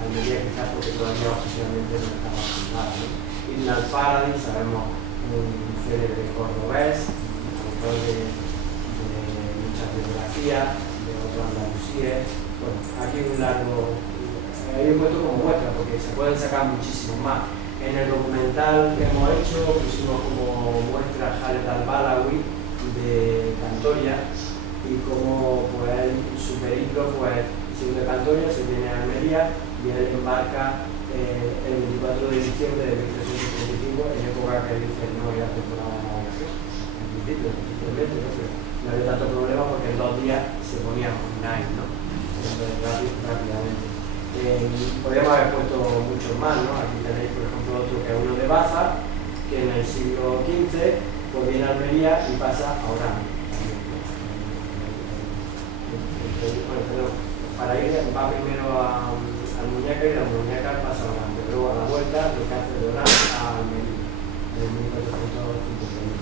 Almería quizás porque todavía oficialmente no estaba fundada, ¿no? Ibn al-Farabi, sabemos un célebre cordobés, autor de muchas biografías, de otros andalusíes. Bueno, aquí un largo, hay un puesto como muestra, porque se pueden sacar muchísimos más. En el documental que hemos hecho pusimos como muestra Khaled al-Balawi de Cantoria y como pues, su periplo, pues, siendo de Cantoria, se viene a Almería y él embarca el 24 de diciembre de 1335, en época que dice no había temporada de navegación, en principio, oficialmente, ¿no? Pero no había tanto problema porque en 2 días se ponía online, ¿no? Entonces, rápidamente. Podríamos haber puesto muchos más, ¿no? Aquí tenéis, por ejemplo, otro que es uno de Baza, que en el siglo XV pues viene a Almería y pasa a Orán. Bueno, para ir va primero al Muñeca y la Muñeca pasa a Orán, pero luego a la vuelta lo que hace de Orán a Almería, en 1451.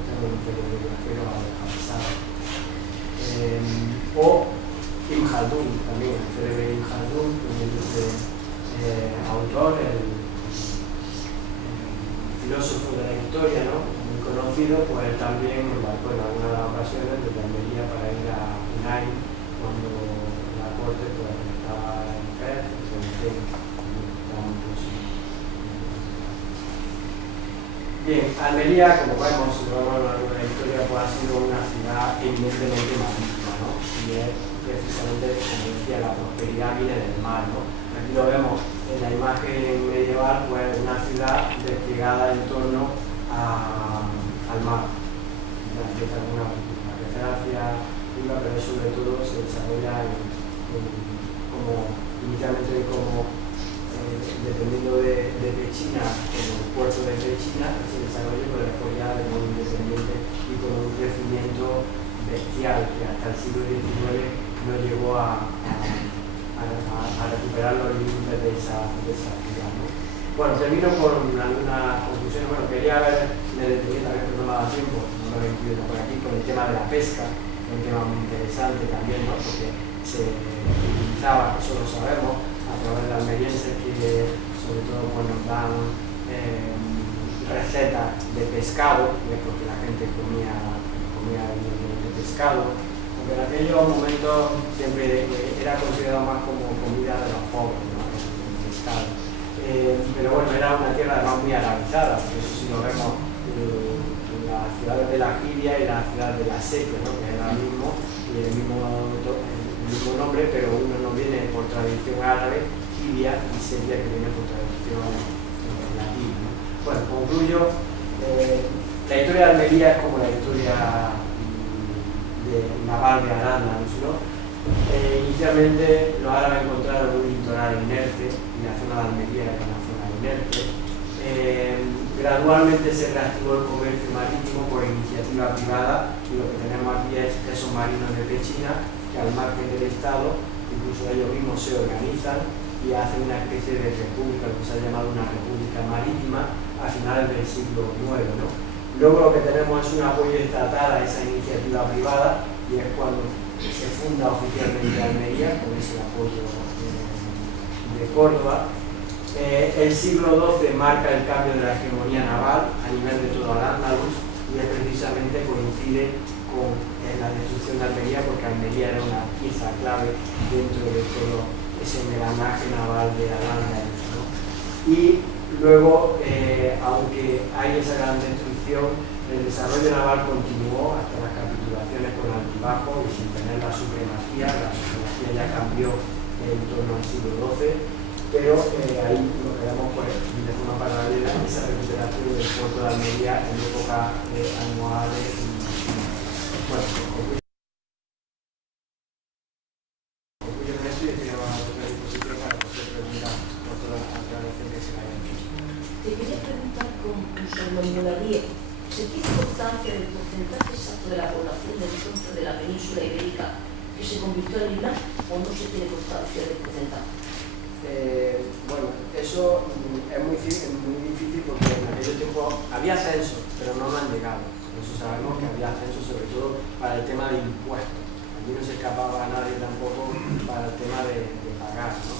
Este no es un cero de viajero a pasar. O Ibn Khaldun también, el célebre Ibn Khaldun, autor, el filósofo de la historia, ¿no? Muy conocido, pues él también embarcó en algunas de las ocasiones desde Almería para ir a Hunayn cuando la corte pues, estaba en Fez, entonces estaba muy posible. Bien, Almería, como vemos, si vamos a lo largo de la historia, pues ha sido una ciudad eminentemente marítima, ¿no? Y es precisamente, como decía, la prosperidad viene del mar, ¿no? Aquí lo vemos en la imagen medieval, pues una ciudad desplegada en torno al mar. Ya empieza una referencia, pero sobre todo se desarrolla inicialmente como dependiendo de Pechina, como el puerto de Pechina, se desarrolla, pero después ya de modo independiente y con un crecimiento bestial que hasta el siglo XIX no llegó a recuperar los límites de esa ciudad, ¿no? Bueno, termino con algunas conclusiones. Bueno, quería ver, me detenía también, pero no me da tiempo, no lo he incluido por aquí, con el tema de la pesca, un tema muy interesante también, ¿no? Porque se utilizaba, eso lo sabemos, a través de almerienses que sobre todo pues, nos dan recetas de pescado, porque la gente comía de pescado, aunque en aquellos momentos siempre era considerado más como comida de los pobres, ¿no? El pescado. Pero bueno, era una tierra además muy arabizada, por eso si lo vemos en las ciudades de la Jibia y las ciudades de la Seque, ¿no? Que era el mismo nombre, pero uno no viene por tradición árabe, Jibia, y Sequia que viene por tradición latina, ¿no? Bueno, concluyo. La historia de Almería es como la historia naval de Al-Ándalus, ¿no? Inicialmente los árabes encontraron un litoral inerte y la zona de Almería era una zona inerte. Gradualmente se reactivó el comercio marítimo por iniciativa privada y lo que tenemos aquí es esos marinos de Pechina que al margen del Estado, incluso ellos mismos se organizan y hacen una especie de república, lo que se ha llamado una república marítima a finales del siglo IX, ¿no? Luego lo que tenemos es un apoyo estatal a esa iniciativa privada y es cuando se funda oficialmente Almería con ese apoyo de Córdoba. El siglo XII marca el cambio de la hegemonía naval a nivel de todo Al-Ándalus y precisamente coincide con la destrucción de Almería porque Almería era una pieza clave dentro de todo ese engranaje naval de Al-Ándalus, ¿no? Y luego, aunque hay esa gran destrucción, el desarrollo naval continuó hasta las capitulaciones con Altibajo y sin tener la supremacía ya cambió en torno al siglo XII, pero ahí lo que vemos pues, de forma paralela esa recuperación del puerto de Almería en época almohades. Bueno, concluyo con esto y estoy a vuestra disposición para cualquier pregunta por toda la aclaración que se haya hecho. Te quería preguntar sobre los monarquías. ¿Se tiene constancia del porcentaje exacto de la población del centro de la península ibérica que se convirtió en isla o no se tiene constancia del porcentaje? Bueno, eso es muy difícil porque en aquellos tiempos había censos, pero no han llegado. Por eso sabemos que había censos sobre todo para el tema de impuestos. Allí no se escapaba a nadie tampoco para el tema de pagar, ¿no?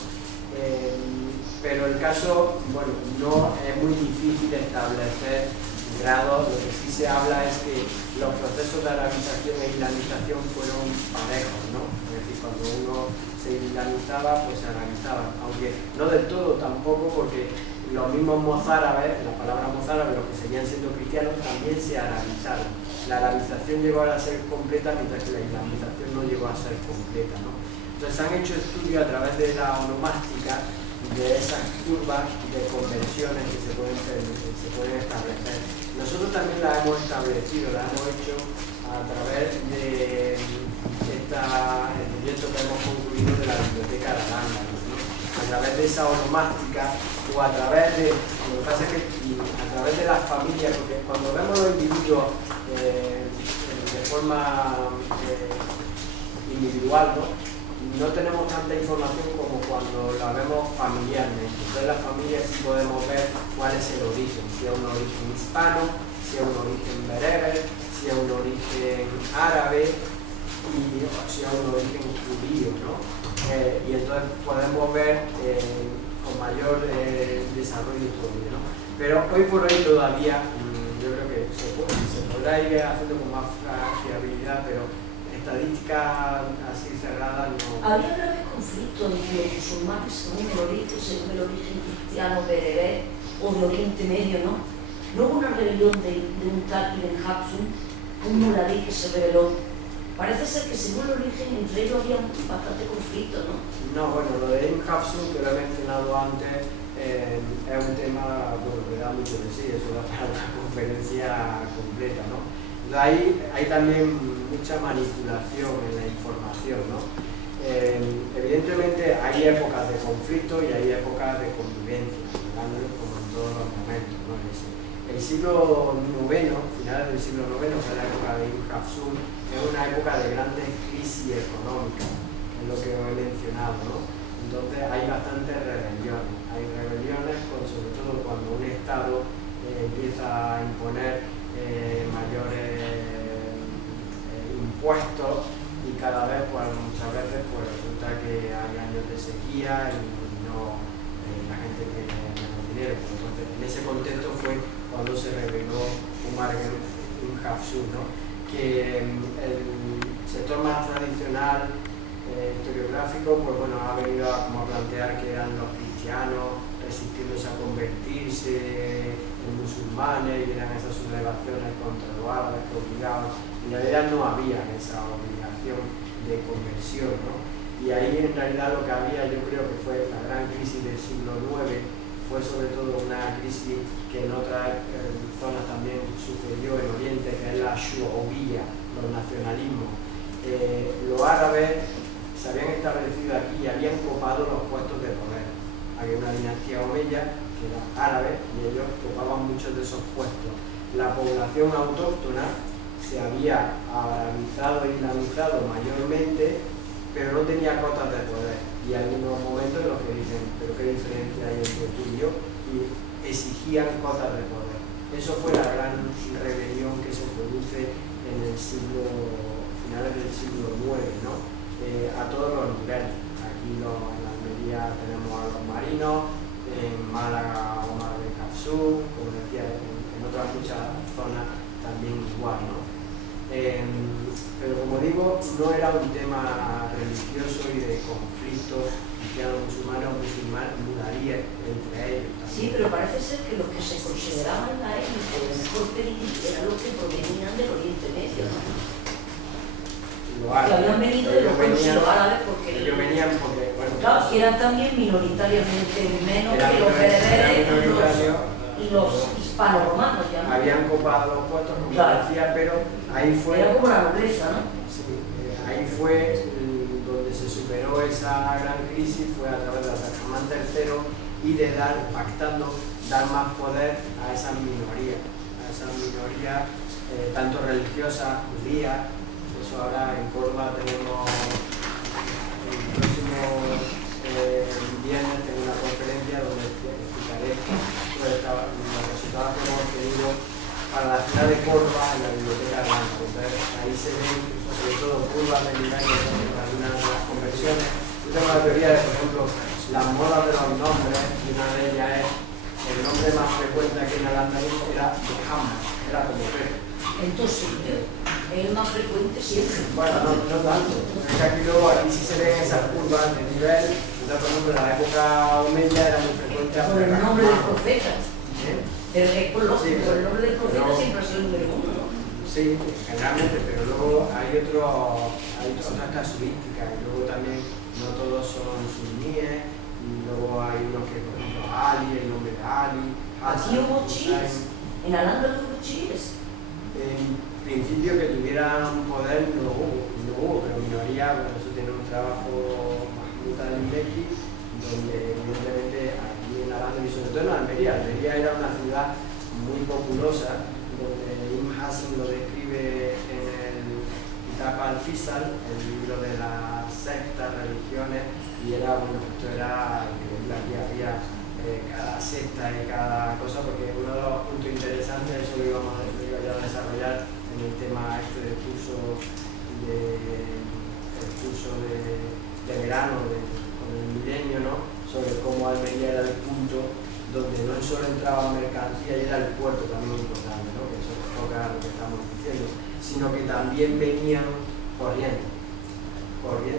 Pero el caso, bueno, no es muy difícil establecer grados. Lo que sí se habla es que los procesos de arabización e islamización fueron parejos, ¿no? Es decir, cuando uno se islamizaba, pues se arabizaba, aunque no del todo tampoco, porque los mismos mozárabes, la palabra mozárabe, los que seguían siendo cristianos, también se arabizaron. La arabización llegó a ser completa, mientras que la islamización no llegó a ser completa, ¿no? Entonces han hecho estudios a través de la onomástica de esas curvas de conversiones que se pueden establecer. Nosotros también las hemos establecido, las hemos hecho a través de el proyecto que hemos concluido de la biblioteca de Al-Ándalus, ¿no? través de esa onomástica o a través de, lo que pasa es que a través de las familias, porque cuando vemos los individuos de forma individual, no tenemos tanta información como cuando la vemos familiarmente. Entonces la familia sí podemos ver cuál es el origen, si es un origen hispano, si es un origen bereber, si es un origen árabe y si es un origen judío, ¿no? Y entonces podemos ver con mayor desarrollo todo ello, ¿no? Pero hoy por hoy todavía yo creo que se podrá ir haciendo con más fiabilidad, pero estadísticas así cerradas no. Había graves conflictos entre los musulmanes según el origen cristiano, bereber o de Oriente Medio, ¿no? No hubo una rebelión de un tátir en Hapsun, un muladí que se rebeló. Parece ser que según el origen entre ellos había bastante conflicto, ¿no? No, bueno, lo de Ibn Hafsun, que lo he mencionado antes, es un tema que da mucho de sí, eso da para una conferencia completa, ¿no? Entonces hay también mucha manipulación en la información, ¿no? Evidentemente hay épocas de conflicto y hay épocas de convivencia, como en todos los momentos, ¿no? El siglo IX, finales del siglo IX, que es la época de Ibn Hafsun, es una época de grandes crisis económicas, es lo que os he mencionado, ¿no? Entonces hay bastantes rebeliones. Hay rebeliones, sobre todo cuando un Estado empieza a imponer mayores impuestos y cada vez, pues muchas veces, pues resulta que hay años de sequía y no, la gente tiene menos dinero. Entonces, en ese contexto fue cuando se rebeló Umar ibn Hafsun, ¿no? Que el sector más tradicional historiográfico, pues bueno, ha venido a plantear que eran los cristianos resistiéndose a convertirse en musulmanes y eran esas sublevaciones contra los árabes que obligaban. En realidad no había esa obligación de conversión, ¿no? Y ahí en realidad lo que había, yo creo que fue la gran crisis del siglo IX, fue sobre todo una crisis que en otras zonas también sucedió en Oriente, que es la shu'ubiyya, los nacionalismos. Los árabes se habían establecido aquí y habían copado los puestos de poder. Había una dinastía omeya que era árabe y ellos copaban muchos de esos puestos. La población autóctona se había arabizado e islamizado mayormente, pero no tenía cotas de poder. Y hay unos momentos en los que dicen, pero qué diferencia hay entre tú y yo, y exigían cotas de poder. Eso fue la gran rebelión que se produce en el finales del siglo IX, ¿no? A todos los niveles. Aquí en Almería tenemos a los marinos, en Málaga Omar ibn Hafsun, como decía, en otras muchas zonas también igual, ¿no? Pero como digo, no era un tema religioso y de conflicto cristiano-musulmanes o musulmaníes entre ellos también. Sí, pero parece ser que los que se consideraban la élite de mejor pedigrí eran los que provenían del Oriente Medio, ¿no? Que habían venido de los pueblos árabes porque ellos venían porque, bueno, claro, que eran también minoritariamente menos que los bereberes y los hispano-romanos. Habían copado los puestos, como decía, pero ahí fue... Era como la nobleza, ¿no? Sí, ahí fue donde se superó esa gran crisis, fue a través de Abderramán III y de pactando, dar más poder a esas minorías, tanto religiosas, judías. Eso ahora en Córdoba tenemos, el próximo viernes tengo una conferencia donde explicaré los resultados que hemos obtenido para la ciudad de Córdoba en la Biblioteca Blanca. Entonces ahí se ven sobre todo curvas de nivel en algunas de las conversiones. Yo tengo la teoría de, por ejemplo, las modas de los nombres, y una de ellas es el nombre más frecuente aquí en el andaluz era Muhammad, era como Pedro. Entonces, es el más frecuente siempre. Bueno, no tanto. Es que aquí sí se ven esas curvas de nivel. Entonces, por ejemplo, en la época omeya era muy frecuente. Por el nombre del profeta. Pero es por el nombre del profeta siempre ha sido el número uno, ¿no? Sí, generalmente, pero luego hay otras casuísticas. Y luego también no todos son suníes. Y luego hay unos que, por ejemplo, Ali, el nombre de Ali. Aquí hubo chiíes. En Al-Ándalus hubo chiíes. En principio que tuvieran poder no hubo, pero minoría, por eso tiene un trabajo Mahmoud al-Meki, donde evidentemente aquí en Aranda y sobre todo en Almería era una ciudad muy populosa, donde Ibn Hazm lo describe en el Kitab al-Fisal, el libro de las sectas, religiones, y era, bueno, esto era increíble, aquí había cada secta y cada cosa, porque uno de los puntos interesantes, eso lo iba a desarrollar en el tema este del curso de verano con el milenio, ¿no? Sobre cómo Almería era el punto donde no solo entraban mercancías y era el puerto también importante, ¿no? Que eso toca lo que estamos diciendo, sino que también venían corrientes,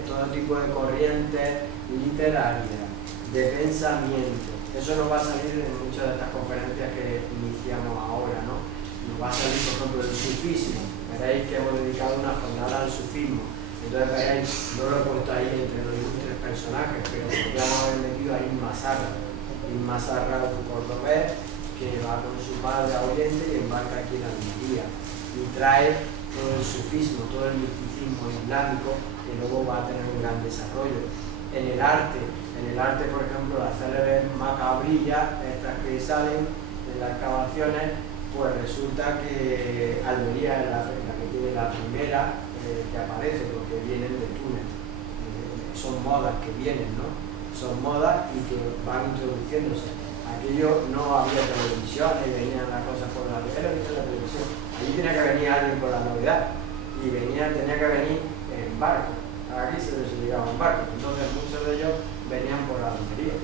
todo tipo de corrientes literarias, de pensamiento. Eso nos va a salir en muchas de estas conferencias que iniciamos ahora, ¿no? Nos va a salir, por ejemplo, el sufismo. Veréis que hemos dedicado una jornada al sufismo. Entonces veréis, no lo he puesto ahí entre los ilustres personajes, pero podríamos haber metido a Ibn Sarra. Ibn Sarra, un cordobés, que va con su padre a Oriente y embarca aquí en Almería. Y trae todo el sufismo, todo el misticismo islámico, que luego va a tener un gran desarrollo. En el arte, por ejemplo, las célebres macabrillas, estas que salen en las excavaciones, pues resulta que Almería es la que tiene la primera que aparece, porque vienen de Túnez. Son modas que vienen, ¿no? Son modas y que van introduciéndose. Aquello no había televisión y venían las cosas por la televisión. Allí tenía que venir alguien por la novedad y tenía que venir en barco. Aquí se les llegaba en barco, entonces muchos de ellos venían por la Almería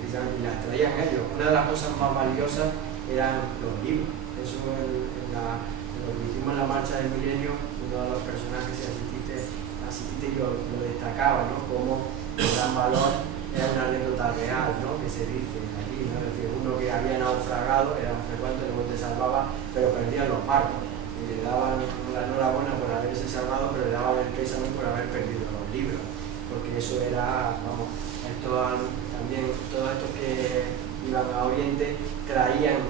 precisamente, y las traían ellos. Una de las cosas más valiosas eran los libros. Eso en lo que hicimos en la marcha del milenio, uno de los personajes que asististe y lo destacaba, ¿no? Como el gran valor era una anécdota real, ¿no? Que se dice aquí, ¿no? Es decir, uno que había naufragado, era un frecuente, luego te salvaba, pero perdían los barcos. Y le daban la enhorabuena por haberse salvado, pero le daban el pésame por haber perdido los libros, porque eso era, vamos, también todos estos que iban a Oriente traían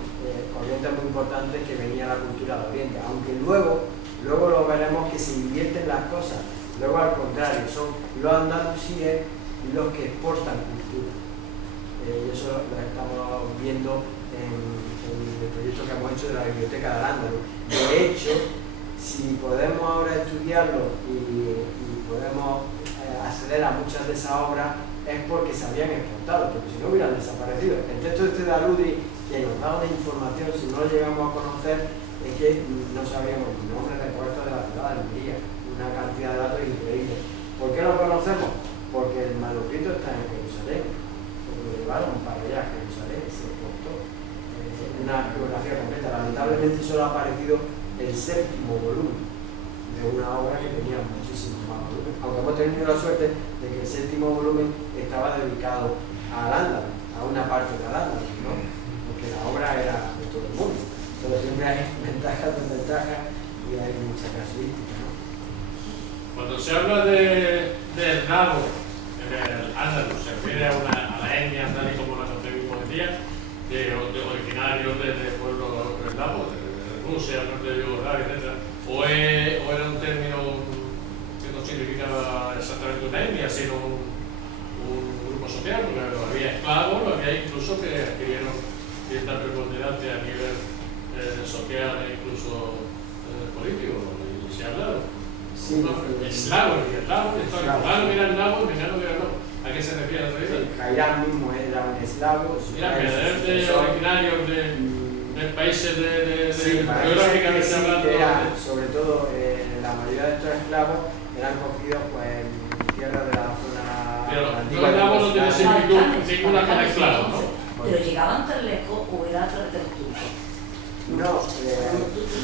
corrientes muy importantes que venía la cultura de Oriente, aunque luego lo veremos que se invierten las cosas, luego al contrario, son los andalusíes los que exportan cultura, y eso lo estamos viendo en el proyecto que hemos hecho de la Biblioteca de Al-Ándalus. De hecho, si podemos ahora estudiarlo y podemos acceder a muchas de esas obras, es porque se habían exportado, porque si no hubieran desaparecido. El texto este de Aludi, que nos da una información, si no lo llegamos a conocer, es que no sabíamos el nombre del puerto de la ciudad de Almería, una cantidad de datos increíbles. ¿Por qué lo conocemos? Porque el manuscrito está en Jerusalén, porque lo llevaron para allá a Jerusalén, se exportó. Una biografía completa. Lamentablemente solo ha aparecido el 7º volumen de una obra que tenía muchísimos más volúmenes, aunque hemos tenido la suerte de que el 7º volumen estaba dedicado a Al-Ándalus, a una parte de Al-Ándalus, ¿no? Porque la obra era de todo el mundo, pero siempre hay ventajas, desventajas y hay muchas casuísticas, ¿no? Cuando se habla del nabo en el Ándalus, se refiere a la etnia tal y como la concebimos hoy día, de originarios de pueblos eslavos, de Rusia, norte de Yugoslavia, etc. O era un término que no significaba exactamente una etnia, sino un grupo social, porque había esclavos, había incluso que adquirieron cierta preponderancia a nivel social e incluso político, y se ha hablado. Sí, eslavos, mira eslavo, mira eslavo. ¿A qué se refiere el rey? Cairán mismo era un eslavo. Mira, originarios de países geográficamente hablando. Sobre todo, la mayoría de estos esclavos eran cogidos pues, en tierras de la zona. Pero los esclavos no tienen similitud ninguna con esclavos, ¿no? Pero llegaban tan lejos o era a través de los turcos. No,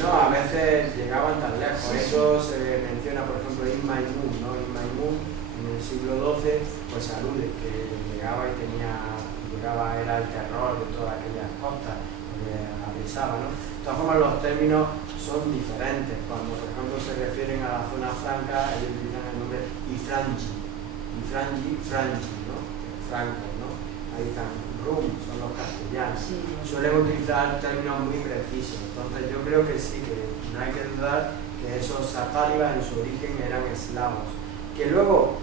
a veces llegaban tan lejos. Eso se menciona, por ejemplo, Ibn Maimun, ¿no? Ibn Maimun en el siglo XII, pues alude que llegaba era el terror de todas aquellas costas, porque avisaba, ¿no? De todas formas, los términos son diferentes. Cuando, por ejemplo, se refieren a la zona franca, ellos utilizan el nombre Ifrangi, ¿no? Francos, ¿no? Ahí están. Son los castellanos. Sí. Suelen utilizar términos muy precisos. Entonces yo creo que sí, que no hay que dudar que esos satálidas en su origen eran eslavos, que luego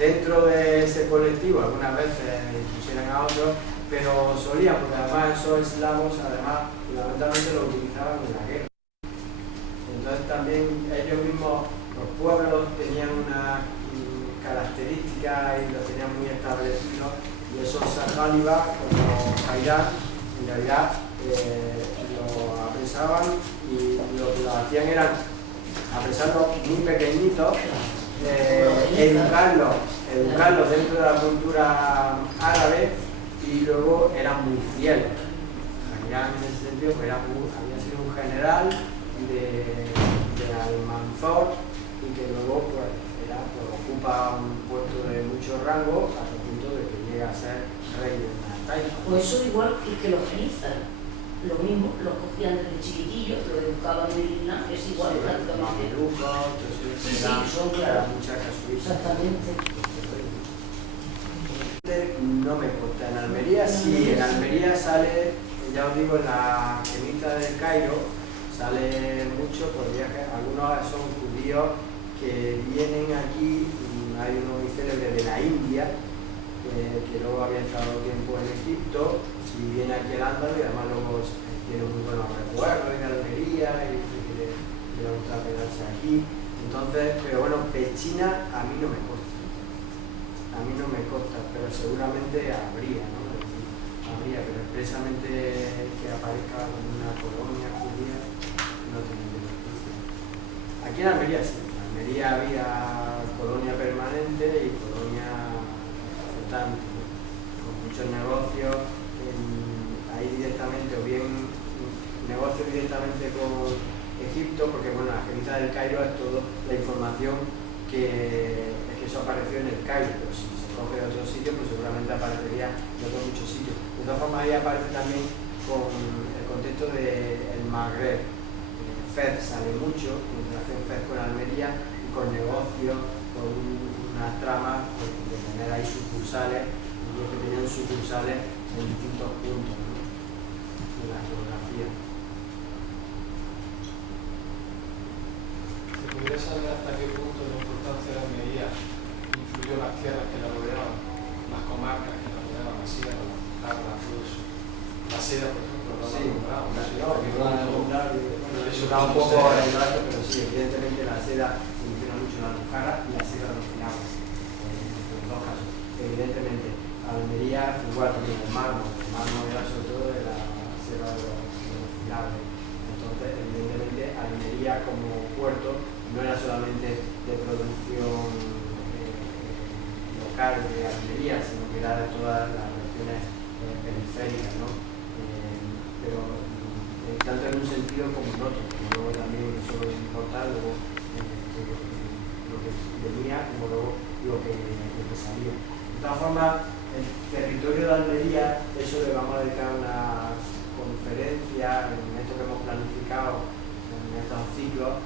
dentro de ese colectivo algunas veces pusieran a otros, pero solían, porque además esos eslavos además fundamentalmente lo utilizaban en la guerra. Entonces también ellos mismos, los pueblos, tenían unas características y los tenían muy establecidos, y esos sahálibas, como Jairán, en realidad lo apresaban, y lo que hacían era apresarlos muy pequeñitos, educarlos dentro de la cultura árabe, y luego eran muy fieles. Jairán, en ese sentido, pues había sido un general de Almanzor, y que luego pues, ocupa un puesto de mucho rango hasta el punto de que llega a ser rey de una taifa. Pues eso igual que los genizas, lo mismo, los cogían desde chiquitillos, lo educaban en el Islam, es igual prácticamente. Son muchas casuísticas. Exactamente. No me consta, en Almería sí, en Almería sale, ya os digo, en la Ceniza del Cairo sale mucho por viajes, algunos son judíos que vienen aquí, hay uno muy célebre de la India, que luego había estado tiempo en Egipto y viene aquí al Ándalus, y además luego tiene muy buenos recuerdos en Almería y le gusta quedarse aquí. Entonces, pero bueno, Pechina a mí no me consta. A mí no me consta, pero seguramente habría, ¿no? Habría, pero expresamente que aparezca como una colonia judía, no tengo noticia. Aquí en Almería sí, en Almería había colonia permanente y colonia flotante, ¿no? Con muchos negocios, ahí directamente, o bien negocios directamente con Egipto, porque bueno, la Ceniza del Cairo es toda la información que eso apareció en el Cairo, pero si se coge de otro sitio, pues seguramente aparecería de otros muchos sitios. De todas formas, ahí aparece también con el contexto del Magreb. Fez sale mucho, en relación Fez con Almería, y con negocios, con unas tramas de tener ahí sucursales, y que tenían sucursales en distintos puntos, ¿no? De la geografía. ¿Se podría saber hasta qué punto la importancia de Almería influyó las tierras que la rodeaban, las comarcas que la rodeaban, la sierra, la todo eso? La seda, por ejemplo, no Sí, eso da un poco el dato, pero sí, evidentemente la seda funciona mucho en la Alpujarra y la seda de los finagos, en los dos casos. Evidentemente, Almería, igual también el mármol era sobre todo de la seda de los finagos. Entonces, evidentemente, Almería como puerto no era solamente de producción local de Almería, sino que era de todas las regiones periféricas, ¿no? Pero tanto en un sentido como en otro, como luego también eso importa luego lo que venía como luego lo que salía. De todas formas, el territorio de Almería, eso le vamos a dedicar una conferencia en esto que hemos planificado en estos ciclos.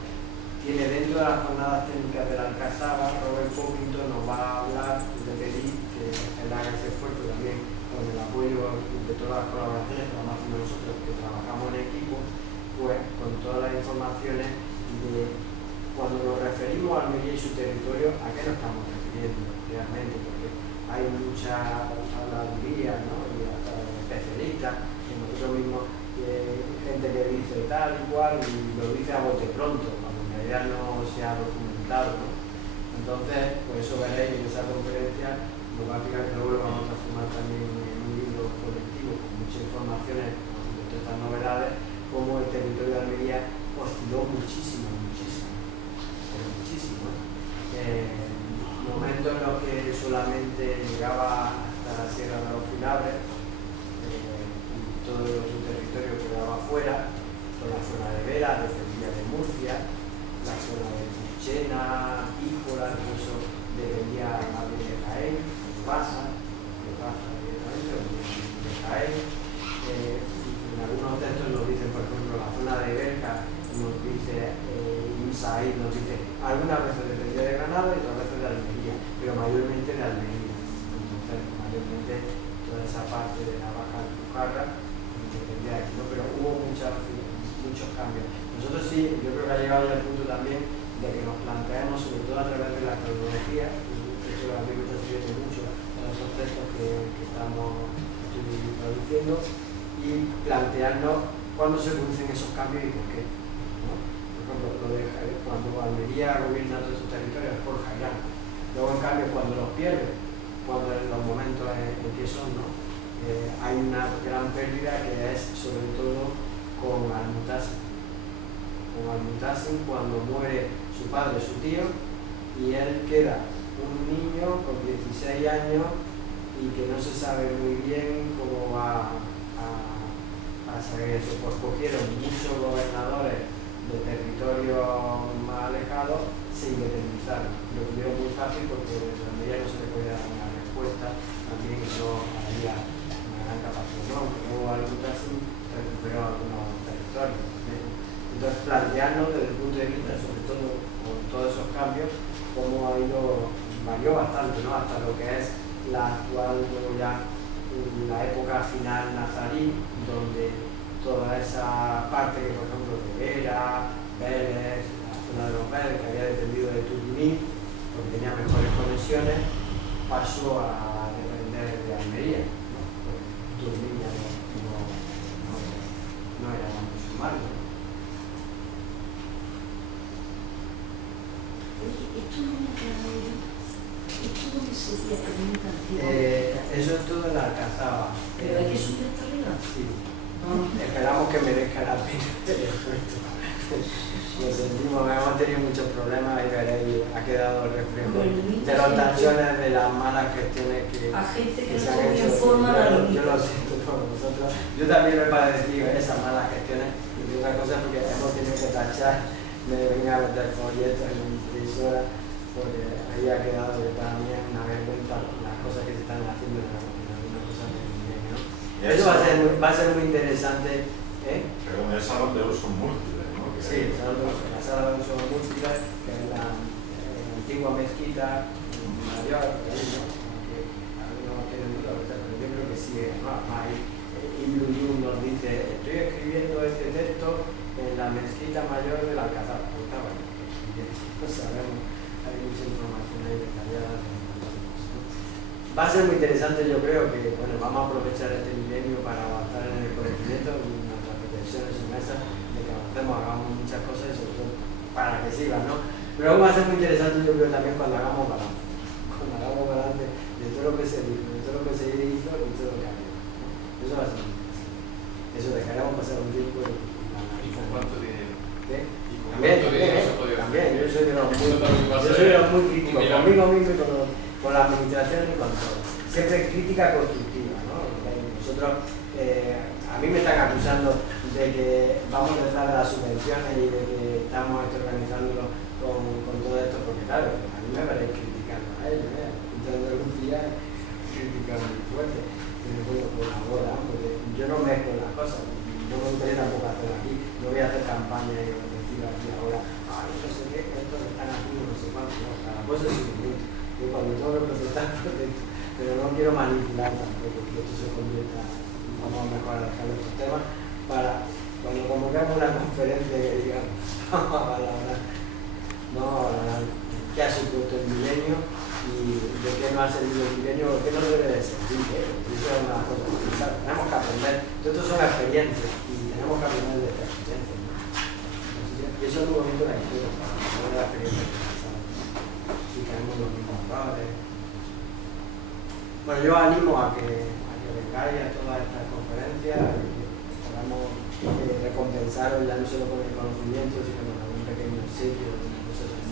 Tiene dentro de las jornadas técnicas de la Alcazaba, Robert Pockinton nos va a hablar, le pedí que él haga ese esfuerzo también con el apoyo de todas las colaboraciones que vamos haciendo nosotros, que trabajamos en equipo, pues con todas las informaciones de cuando nos referimos a Almería y su territorio, ¿a qué nos estamos refiriendo realmente? Porque hay mucha habladuría, ¿no? Y hasta especialistas, que nosotros mismos, gente que dice tal y cual, y lo dice a bote pronto, cuando en realidad no se ha documentado, ¿no? Entonces, pues eso veréis en esa conferencia, lo va a explicar que luego lo vamos a transformar también en un libro colectivo con muchas informaciones, con todas estas novedades, cómo el territorio de Almería osciló muchísimo, pero muchísimo. Momentos en los que solamente llegaba hasta la Sierra de los Filabres, y todo su territorio quedaba fuera, toda la zona de Vera, de Sevilla de Murcia, la zona de Puchena, Ícola, incluso dependía más bien de Jaén, de Baza directamente, de Jaén. En algunos textos nos dicen, por ejemplo, la zona de Berca, nos dice Said, nos dice algunas veces dependía de Granada y otras veces de Almería, pero mayormente de Almería. Entonces, mayormente toda esa parte de la Baja Alpujarra dependía de aquí, ¿no? Pero hubo muchos cambios. Nosotros sí, yo creo que ha llegado el punto también de que nos planteemos, sobre todo a través de la cronología, y esto lo a mí me está sirviendo mucho en los textos que estamos traduciendo, y plantearnos cuándo se producen esos cambios y por qué, ¿no? Por ejemplo, cuando Almería gobierna todos esos territorios es por Jairán. Luego, en cambio, cuando los pierde, cuando en los momentos en que son, ¿no? Hay una gran pérdida que es sobre todo con Al-Mutasim. Con Al-Mutasim, cuando muere su padre, su tío, y él queda un niño con 16 años y que no se sabe muy bien cómo va a saber eso. Pues cogieron muchos gobernadores de territorios más alejados, se independizaron. Lo tuvieron muy fácil porque en Almería no se le podía dar una respuesta, también no había una gran capacidad, ¿no? Aunque luego Al-Mutasim recuperó algunos territorios. Entonces, plantearnos desde el punto de vista, sobre todo con todos esos cambios, cómo ha ido, varió bastante, ¿no? Hasta lo que es la actual, luego ya la época final nazarí, donde toda esa parte que, por ejemplo, de Vera, Vélez, la zona de los Vélez, que había dependido de Turuní, porque tenía mejores conexiones, pasó a depender de Almería, ¿no? Porque Turuní ya no era musulmán, ¿no? ¿Esto no me aclaró yo? ¿Esto dónde sería que nunca eso es todo en la Alcazaba. ¿Pero hay que subir hasta arriba? Sí. Esperamos que merezca la pena el esfuerzo. Lo sentimos, hemos tenido muchos problemas y veréis, ha quedado el reflejo de los tachones de las malas gestiones que a gente que se no han hecho. forma la Yo lo siento por vosotros. Yo también lo he padecido esas malas gestiones, y otra cosa porque hemos tenido que tachar, me venga a meter folletos en mi impresora, porque ahí ha quedado que para mí es una vergüenza las cosas que se están haciendo en algunas cosas del milenio, ¿no? Eso va a ser muy interesante. Pero en el salón de uso múltiple, ¿no? Sí, la sala de uso múltiple, que es la antigua mezquita mayor, ¿no? Aunque algunos tienen dudas, pero yo creo que sí, además Ibn Yum nos dice, estoy escribiendo este texto en la mezquita mayor del Alcázar. Pues está bueno, no sabemos, hay mucha información ahí detallada. Va a ser muy interesante, yo creo que, bueno, vamos a aprovechar este milenio para avanzar en el conocimiento, nuestras reflexiones en mesa, de que avancemos, hagamos muchas cosas y sobre todo para que sigan, ¿no? Pero va a ser muy interesante, yo creo, también cuando hagamos balance. Cuando hagamos balance de todo lo que se dijo, de todo lo que se hizo y todo lo que ha habido. Eso va a ser muy interesante. Eso dejaremos pasar un tiempo y ¿Y con cuánto dinero? ¿qué? ¿Y con También, cuánto dinero se puede también, yo soy de los muy, Eso también va a yo ser soy de los muy críticos, un milagro. conmigo mismo y con la administración y con todo. Siempre crítica constructiva, ¿no? Nosotros, a mí me están acusando de que vamos detrás de las subvenciones y de que estamos organizándolo con todo esto, porque claro, a mí me veréis criticando a ellos, de Andalucía crítica muy fuerte, pero bueno, colaboran, porque yo no mezclo las cosas, no me gustaría tampoco hacerlo aquí, no voy a hacer campaña y decir aquí ahora, ay, no sé qué, esto lo están haciendo, no sé cuánto, no, cada cosa es un momento, que cuando tengo que protestar, protesto, pero no quiero manipular tampoco, que esto se convierta, vamos a mejorar dejar estos temas, para cuando convocamos una conferencia que digamos, vamos a valorar qué ha supuesto el milenio y de qué no ha servido el milenio, qué no debe de servir, eso es una cosa que tenemos que aprender, todo esto son experiencias y tenemos que aprender de estas experiencias, ¿no? Y eso es un momento de la historia, no de la experiencia que pasamos, si tenemos los mismos errores. Bueno, yo animo a que vengáis a todas estas conferencias y que podamos recompensaros ya no solo con el conocimiento, sino con algún pequeño sitio donde nosotros